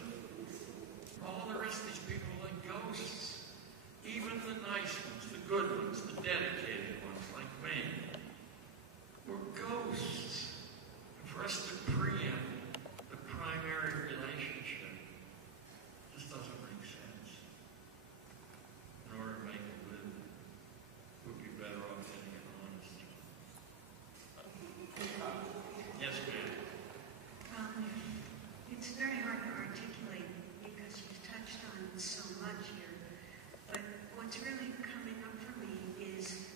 all the rest of these people are like ghosts. Even the nice ones, the good ones, the dedicated ones like me, we're ghosts. And for us to preempt the primary relationship just doesn't make sense. In order to make it live, we'd be better off getting it honest. Yes, ma'am. It's very hard to articulate because you've touched on so much here. But what's really coming up for me is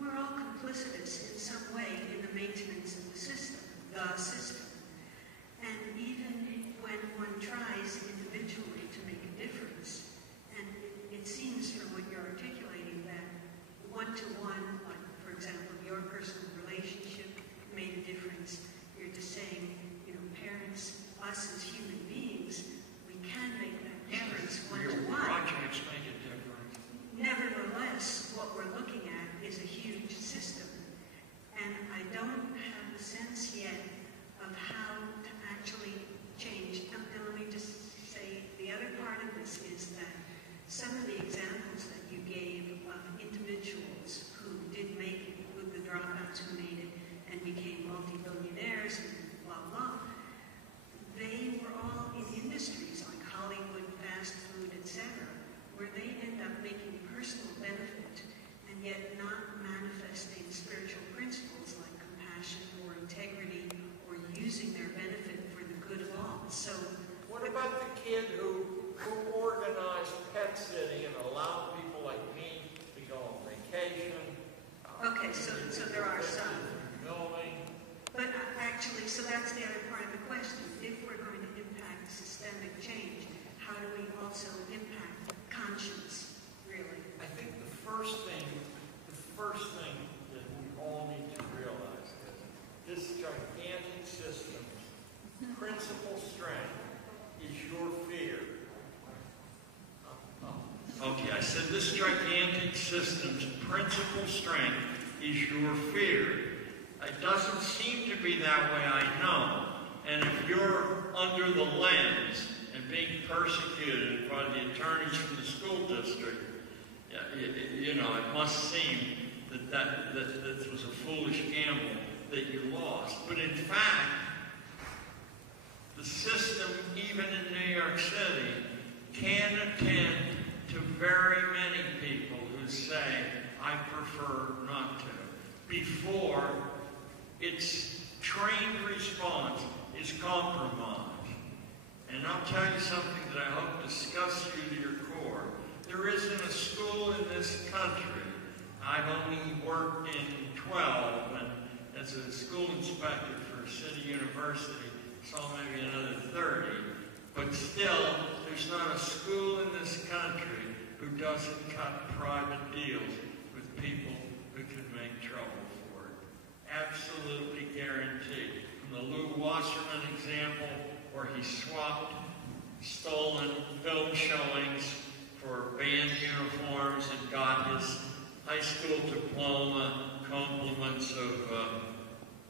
we're all complicitous in some way in the maintenance of the system. And even when one tries individually to make a difference, and it seems from what you're articulating that one-to-one, like for example, your personal relationship made a difference. You're just saying, parents, us as human beings, we can make that difference one-to-one. Projects make a difference. Nevertheless, what we're looking at is a huge system. And I don't have a sense yet of how to actually change. And let me just say, the other part of this is that some of the examples that you gave of individuals who did make it, with the dropouts who made it and became multi-billionaires and blah, blah, they were all in industries like Hollywood, fast food, etc., where they end up making personal benefit and yet not manifesting spiritual principles like compassion or integrity or using their benefit for the good of all. So, what about the kid who organized pet sitting and allowed people like me to go on vacation? Okay, so there are some. Building. But actually, so that's the other part of the question. If we're going to impact systemic change, how do we also impact conscience, really? I think the first thing that we all need to realize is this gigantic system's principal strength is your fear. Okay, I said this gigantic system's principal strength is your fear. It doesn't seem to be that way, I know. And if you're under the lens and being persecuted by the attorneys from the school district, it must seem that this was a foolish gamble that you lost. But in fact, the system, even in New York City, can attend to very many people who say, I prefer not to, before its trained response is compromised. And I'll tell you something that I hope disgusts you to your core. There isn't a school in this country, I've only worked in 12, and as a school inspector for a city university, saw maybe another 30, but still, there's not a school in this country who doesn't cut private deals with people who can make trouble for it. Absolutely guaranteed. From the Lou Wasserman example, where he swapped stolen film showings for band uniforms and got his high school diploma, compliments of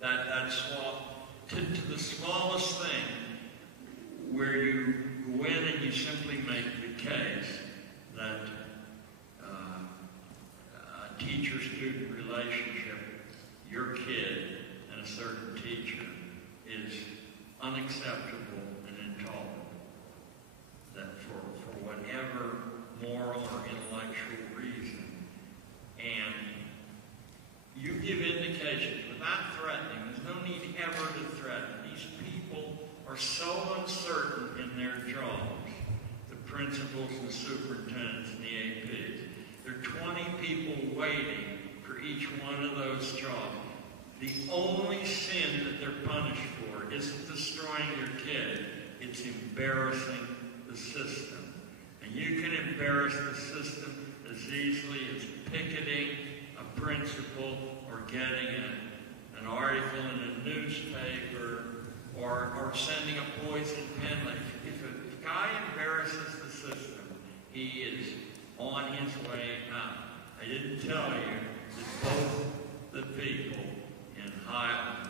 that swap, to the smallest thing, where you go in and you simply make the case that a teacher-student relationship, your kid and a certain teacher, is unacceptable and intolerable. That for whatever moral or intellectual reason, and you give indications without threatening. There's no need ever to threaten. These people are so uncertain in their jobs, the principals and the superintendents and the APs. There are 20 people waiting for each one of those jobs. The only sin that they're punished for isn't destroying your kid, it's embarrassing the system. And you can embarrass the system as easily as picketing a principal or getting an article in a newspaper or sending a poison pen. If a guy embarrasses the system, he is on his way out. I didn't tell you that both the people in Highland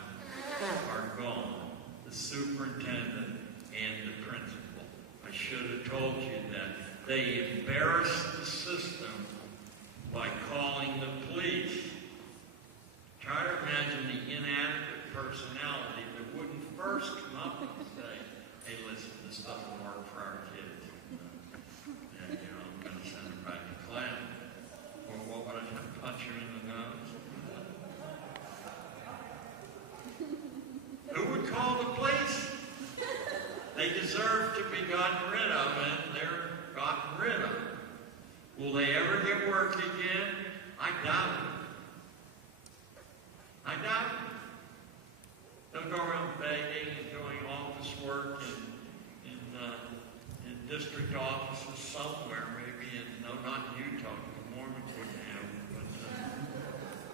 are gone, the superintendent and the principal. I should have told you that. They embarrassed the system by calling the police. Try to imagine the inadequate personality that wouldn't first come up and say, hey, listen, this doesn't work for our kids. And, I'm going to send them back to class. Or what would I do? Punch him in the nose? Who would call the police? They deserve to be gotten rid of, and they're gotten rid of. Will they ever get work again? I doubt it. I doubt it. They'll go around begging and doing office work in district offices somewhere, maybe not in Utah, the Mormons wouldn't have it,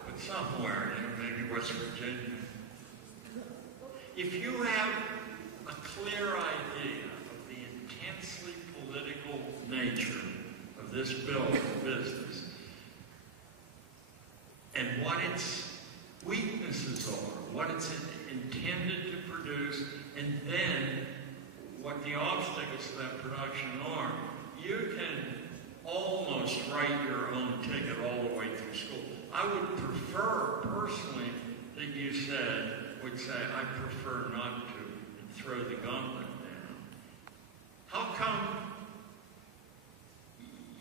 but somewhere, maybe West Virginia. If you have a clear idea of the intensely political nature of this bill for business and what its weaknesses are, what it's intended to produce, and then what the obstacles to that production are, you can almost write your own ticket all the way through school. I would prefer, personally, that you would say, I prefer not to, and throw the gauntlet down. How come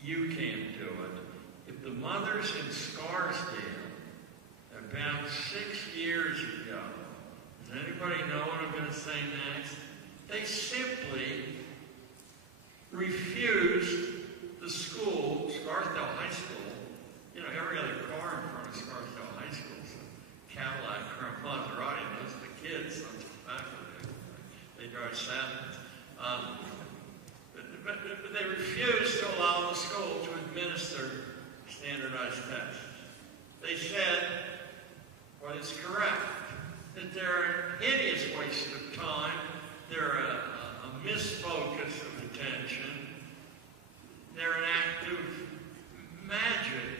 you can't do it? If the mothers in Scarsdale, about 6 years ago, does anybody know what I'm going to say next? They simply refused the school, Scarsdale High School. Every other car in front of Scarsdale High School is a Cadillac or a Maserati. Those are the kids, those are the faculty. They drive Saturns. But they refused to allow the school to administer standardized tests. They said, what is correct, that they're an hideous waste of time, they're a misfocus of attention, they're an act of magic,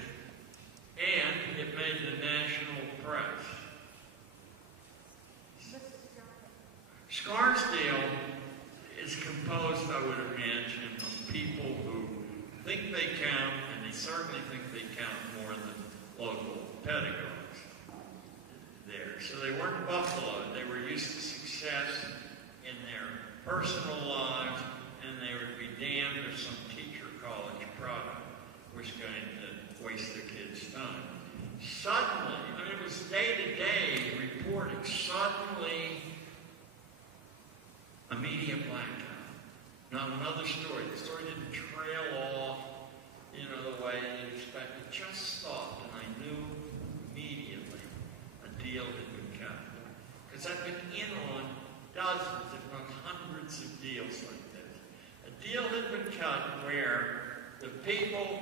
and it made the national press. Scarsdale is composed, I would imagine, of people who think they count, and they certainly think they count more than local pedagogues there. So they weren't buffaloed. They were used to success in their personal lives, and they would be damned if some teacher college product was going to waste their kids' time. Suddenly, it was day-to-day reporting, suddenly a media blackout. Not another story. The story didn't trail off, the way you'd expect. It just stopped, and I knew immediately a deal had been cut. dozens, if not hundreds of deals like this. A deal had been cut where the people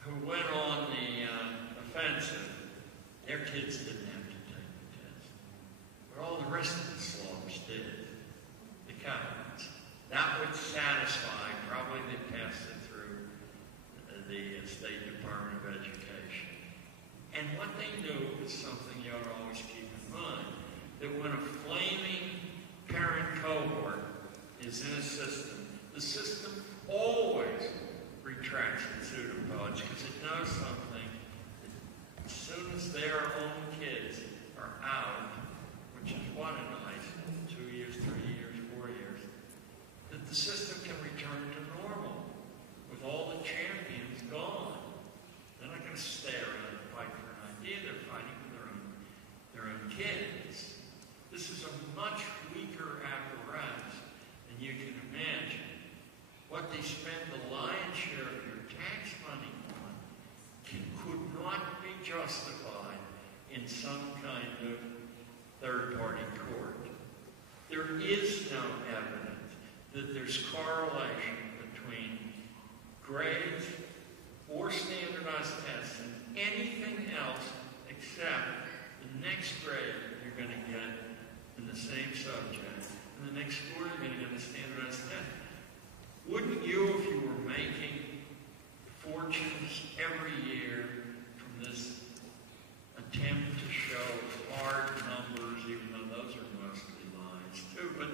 who went on the offensive, their kids didn't have to take the test. But all the rest of the slobs did, the cowards. That would satisfy, probably they passed it through the State Department of Education. And what they knew was something you ought to always keep in mind, that when a flaming parent cohort is in a system, the system always retracts its pseudopods because it knows something. As soon as their own kids are out, which is what in high school, 2 years, 3 years, 4 years, that the system can return to normal with all the champions gone. They're not going to stay around and fight for an idea. They're fighting for their own kids. This is a much weaker apparatus than you can imagine. What they spend the lion's share of your tax money on could not be justified in some kind of third-party court. There is no evidence that there's correlation between grades or standardized tests and anything else except the next grade you're going to get in the same subject, and the next score you're going to get in the standardized test. Wouldn't you, if you were making fortunes every year from this attempt to show hard numbers, even though those are mostly lies too, but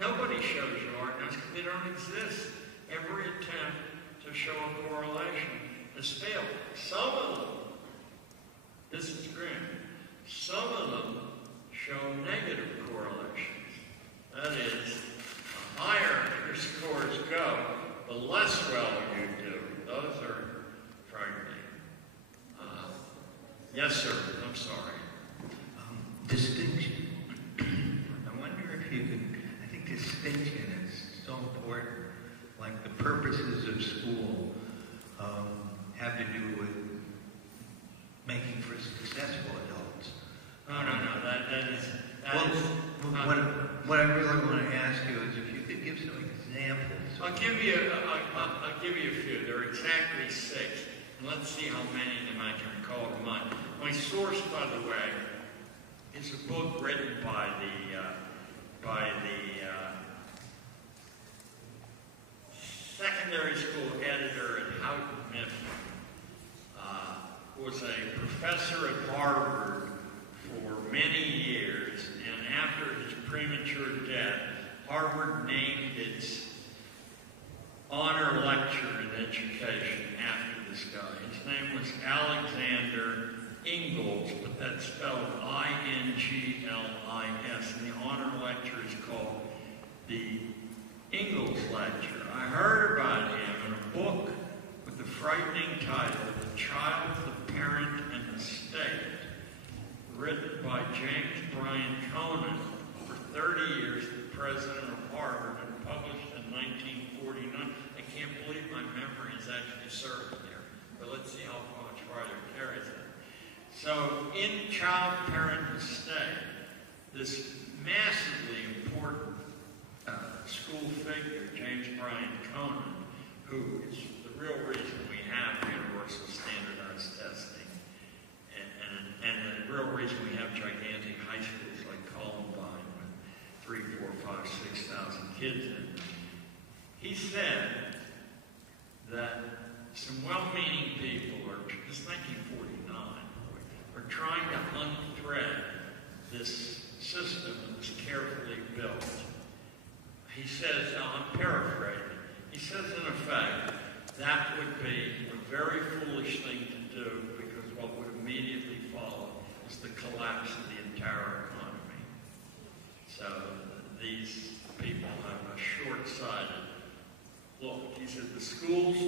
nobody shows you hard numbers because they don't exist. Every attempt to show a correlation has failed. Some of them, this is grim, some of them show negative correlations. That is, the higher your scores go, the less well you do. Those are frightening. Yes, sir. I'm sorry. Distinction. I wonder if you could, I think distinction is so important. Like the purposes of school have to do with making for successful adults. No. That is. What I really want to ask you is if you could give some examples. I'll give you a few. There are exactly 6. And let's see how many of them I can recall to mind. My source, by the way, is a book written by the secondary school editor at Houghton Mifflin, who was a professor at Harvard for many years, and after his premature death, Harvard named its honor lecture in education after this guy. His name was Alexander Ingalls, but that's spelled I-N-G-L-I-S, and the honor lecture is called the Ingalls Lecture. I heard about him in a book with the frightening title, The Child, the Parent, and the State, written by James Bryan Conant, for 30 years the president of Harvard, and published in 1949. I can't believe my memory is actually serving there, but let's see how much farther it carries it. So, in Child, Parent, and State, this massively important school figure, James Bryan Conant, who is the real reason we have universal standardized testing, and the real reason we have gigantic high schools like Columbine with 3, 4, 5, 6,000 kids in them. He said that some well-meaning people, this is 1949, are trying to unthread this system that was carefully built. He says, now I'm paraphrasing, he says in effect, that would be a very foolish thing to do because what would immediately follow is the collapse of the entire economy. So these people have a short-sighted look. He said the schools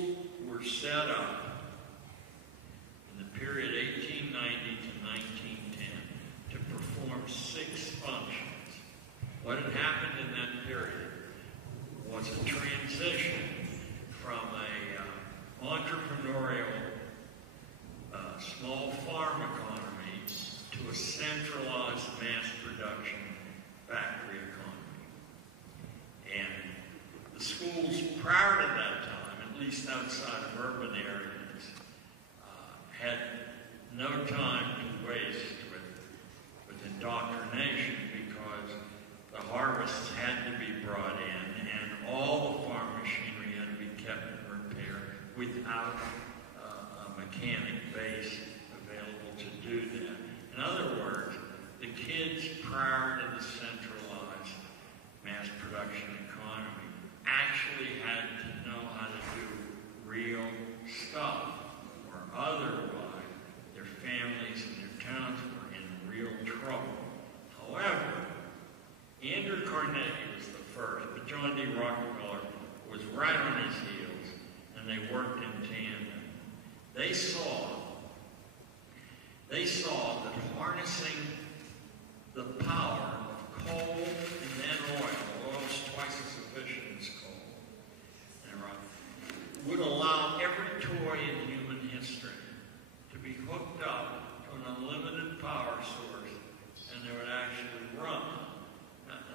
were set up in the period 1890 to 1910 to perform 6 functions. What had happened in that period was a transition from a entrepreneurial small farm economy to a centralized mass production least outside of urban areas, had no time to waste with indoctrination, because the harvests had to be brought in and all the farm machinery had to be kept in repair without a mechanic base available to do that. In other words, the kids prior to the centralized mass production economy actually had to know how to do real stuff, or otherwise their families and their towns were in real trouble. However, Andrew Carnegie was the first, but John D. Rockefeller was right on his heels, and they worked in tandem. They saw that harnessing the power of coal and then oil is twice as efficient as coal, would allow every toy in human history to be hooked up to an unlimited power source, and they would actually run.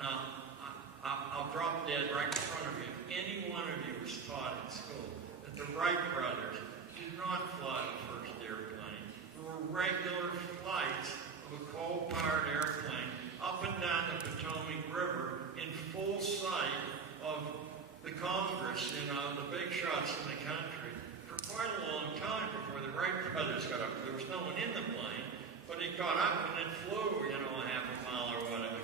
Now, I'll drop dead right in front of you. Any one of you was taught in school that the Wright brothers did not fly the first airplane. There were regular flights of a coal-powered airplane up and down the Potomac River in full sight of the Congress, the big shots in the country, for quite a long time before the Wright brothers got up. There was no one in the plane, but it got up and it flew, a half a mile or whatever,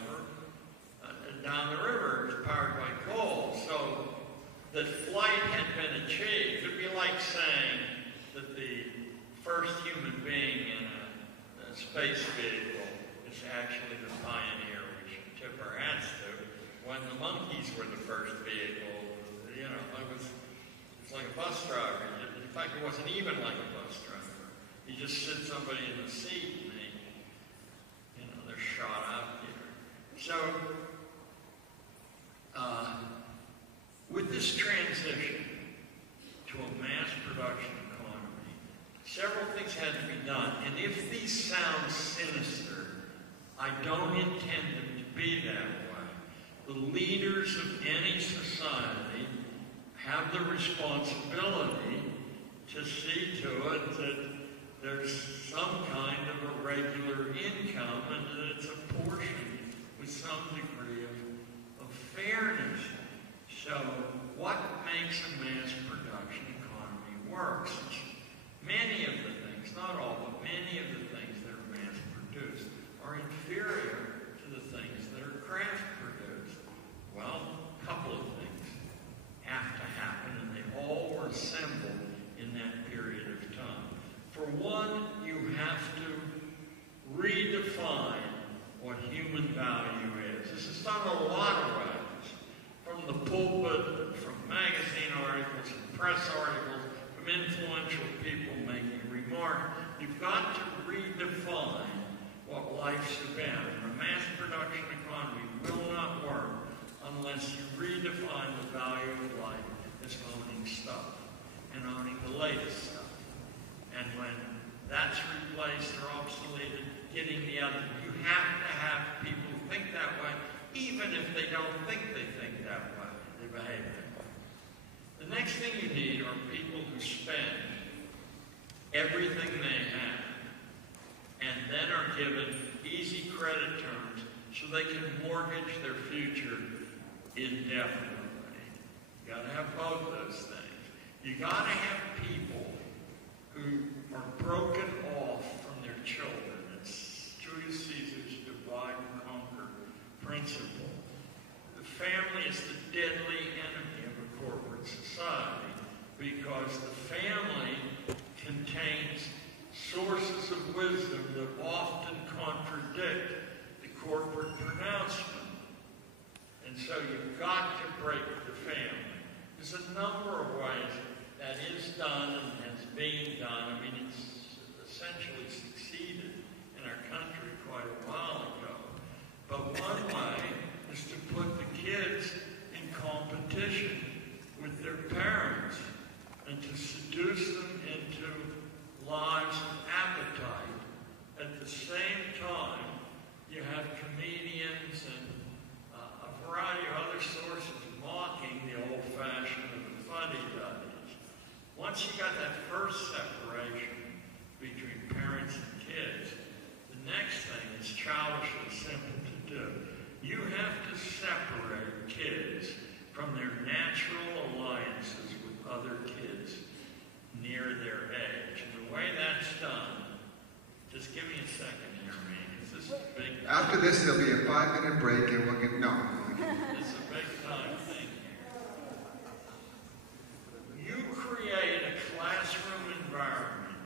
down the river. It was powered by coal. So that flight had been achieved. It would be like saying that the first human being in a space vehicle is actually the pioneer we should tip our hats to, when the monkeys were the first vehicle. It's like a bus driver. In fact, it wasn't even like a bus driver. You just sit somebody in the seat and they're shot out there. So, with this transition to a mass production economy, several things had to be done. And if these sound sinister, I don't intend them to be that way. The leaders of any society have the responsibility to see to it that there's some kind of a regular income and that it's apportioned with some degree of fairness. So what makes a mass production economy work? Many of the things, not all, but many of the things that are mass produced are inferior to the things that are craft produced. Well, a couple of things have to happen, and they all were assembled in that period of time. For one, you have to redefine what human value is. This is done in a lot of ways. From the pulpit, from magazine articles, from press articles, from influential people making remarks. You've got to redefine what life's about. A mass production economy will not work unless you redefine the value of life as owning stuff and owning the latest stuff. And when that's replaced or obsoleted, getting the other. You have to have people who think that way, even if they don't think they think that way. They behave that way. The next thing you need are people who spend everything they have and then are given easy credit terms so they can mortgage their future indefinitely. You got to have both those things. You got to have people who are broken off from their children. It's Julius Caesar's divide and conquer principle. The family is the deadly enemy of a corporate society because the family contains sources of wisdom that often contradict the corporate pronouncement. And so you've got to break the family. There's a number of ways that is done and has been done. I mean, it's essentially succeeded in our country quite a while ago. But one way is to put the kids in competition with their parents and to seduce them into lives of appetite. At the same time, you have comedians and a variety of other sources mocking the old-fashioned and the fuddy-duddies. Once you got that first separation between parents and kids, the next thing is childishly simple to do. You have to separate kids from their natural alliances with other kids near their age. And the way that's done, just give me a second here, man, because this is a big... After this, there'll be a 5-minute break and we'll get... No. This is a big time thing here. You create a classroom environment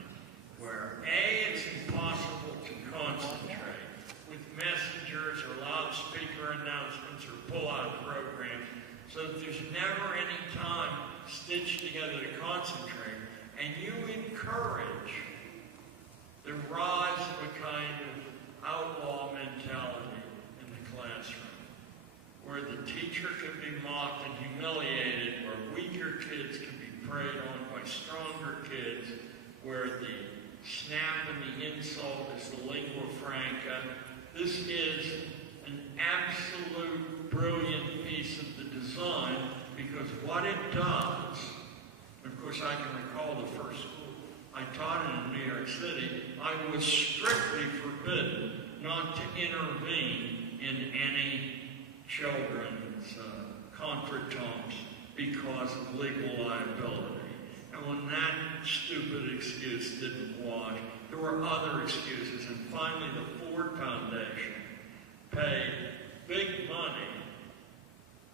where A, it's impossible to concentrate with messengers or loudspeaker announcements or pull-out programs, so that there's never any time stitched together to concentrate, and you encourage the rise of a kind of outlaw mentality in the classroom, where the teacher can be mocked and humiliated, where weaker kids can be preyed on by stronger kids, where the snap and the insult is the lingua franca. This is an absolute brilliant piece of the design, because what it does, of course I can recall the first school I taught in New York City, I was strictly forbidden not to intervene in any children's contretemps because of legal liability. And when that stupid excuse didn't wash, there were other excuses. And finally, the Ford Foundation paid big money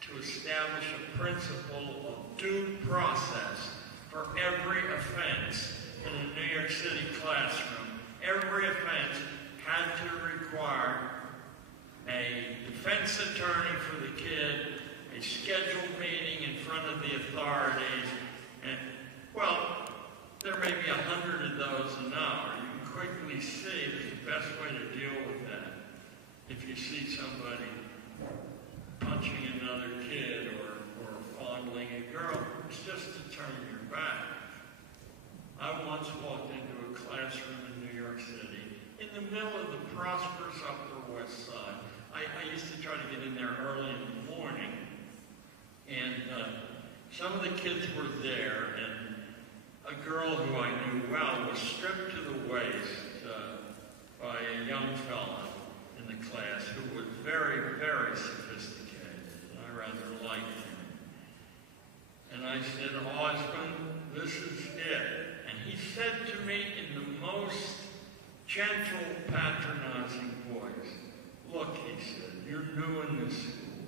to establish a principle of due process for every offense in a New York City classroom. Every offense had to require a defense attorney for the kid, a scheduled meeting in front of the authorities, and, well, there may be 100 of those an hour. You can quickly see that the best way to deal with that, if you see somebody punching another kid or fondling a girl, is just to turn your back. I once walked into a classroom in New York City, in the middle of the prosperous Upper West Side. I used to try to get in there early in the morning, and some of the kids were there, and a girl who I knew well was stripped to the waist by a young fellow in the class who was very, very sophisticated. I rather liked him. And I said, "Husband, this is it." And he said to me in the most gentle, patronizing voice, "Look," he said, "you're new in this school."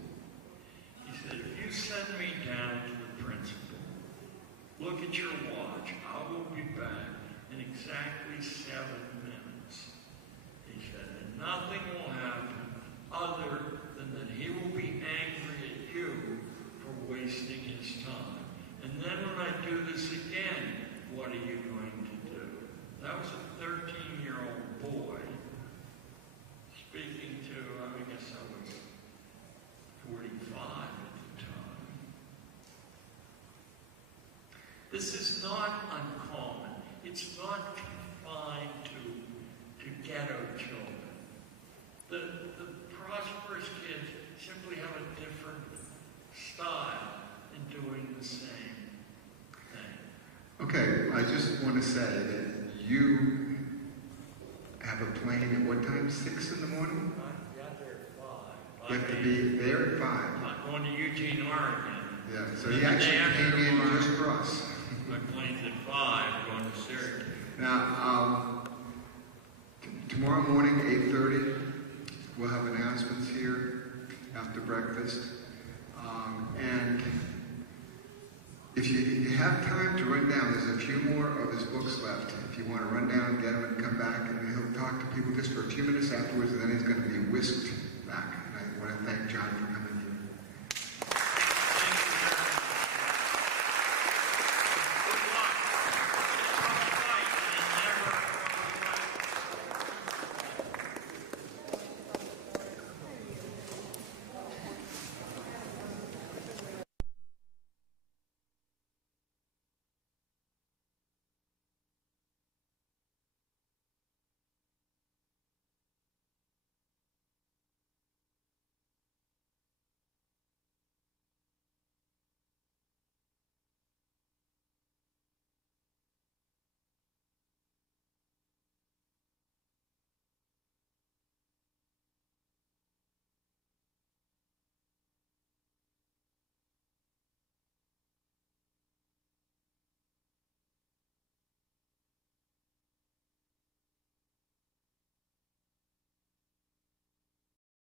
He said, "If you send me down to the principal, look at your watch. I will be back in exactly 7 minutes." He said, "and nothing will happen other than that he will be angry at you for wasting his time. And then when I do this again, what are you going to do?" That was a 13-year-old boy speaking to, I guess I was 45 at the time. This is not uncommon. It's not confined to ghetto children. The prosperous kids simply have a different style in doing the same thing. Okay, I just want to say that you have a plane at what time? 6 in the morning? I got there at 5. You have to be there at 5. I'm going to Eugene, Oregon. Yeah, so he actually came in just for us. My plane's at 5, going to Syracuse. Now, tomorrow morning, 8:30, we'll have announcements here after breakfast. And if you have time to run down, there's a few more of his books left. If you want to run down and get them and come back, and he'll talk to people just for a few minutes afterwards, and then he's going to be whisked back. And I want to thank John for coming.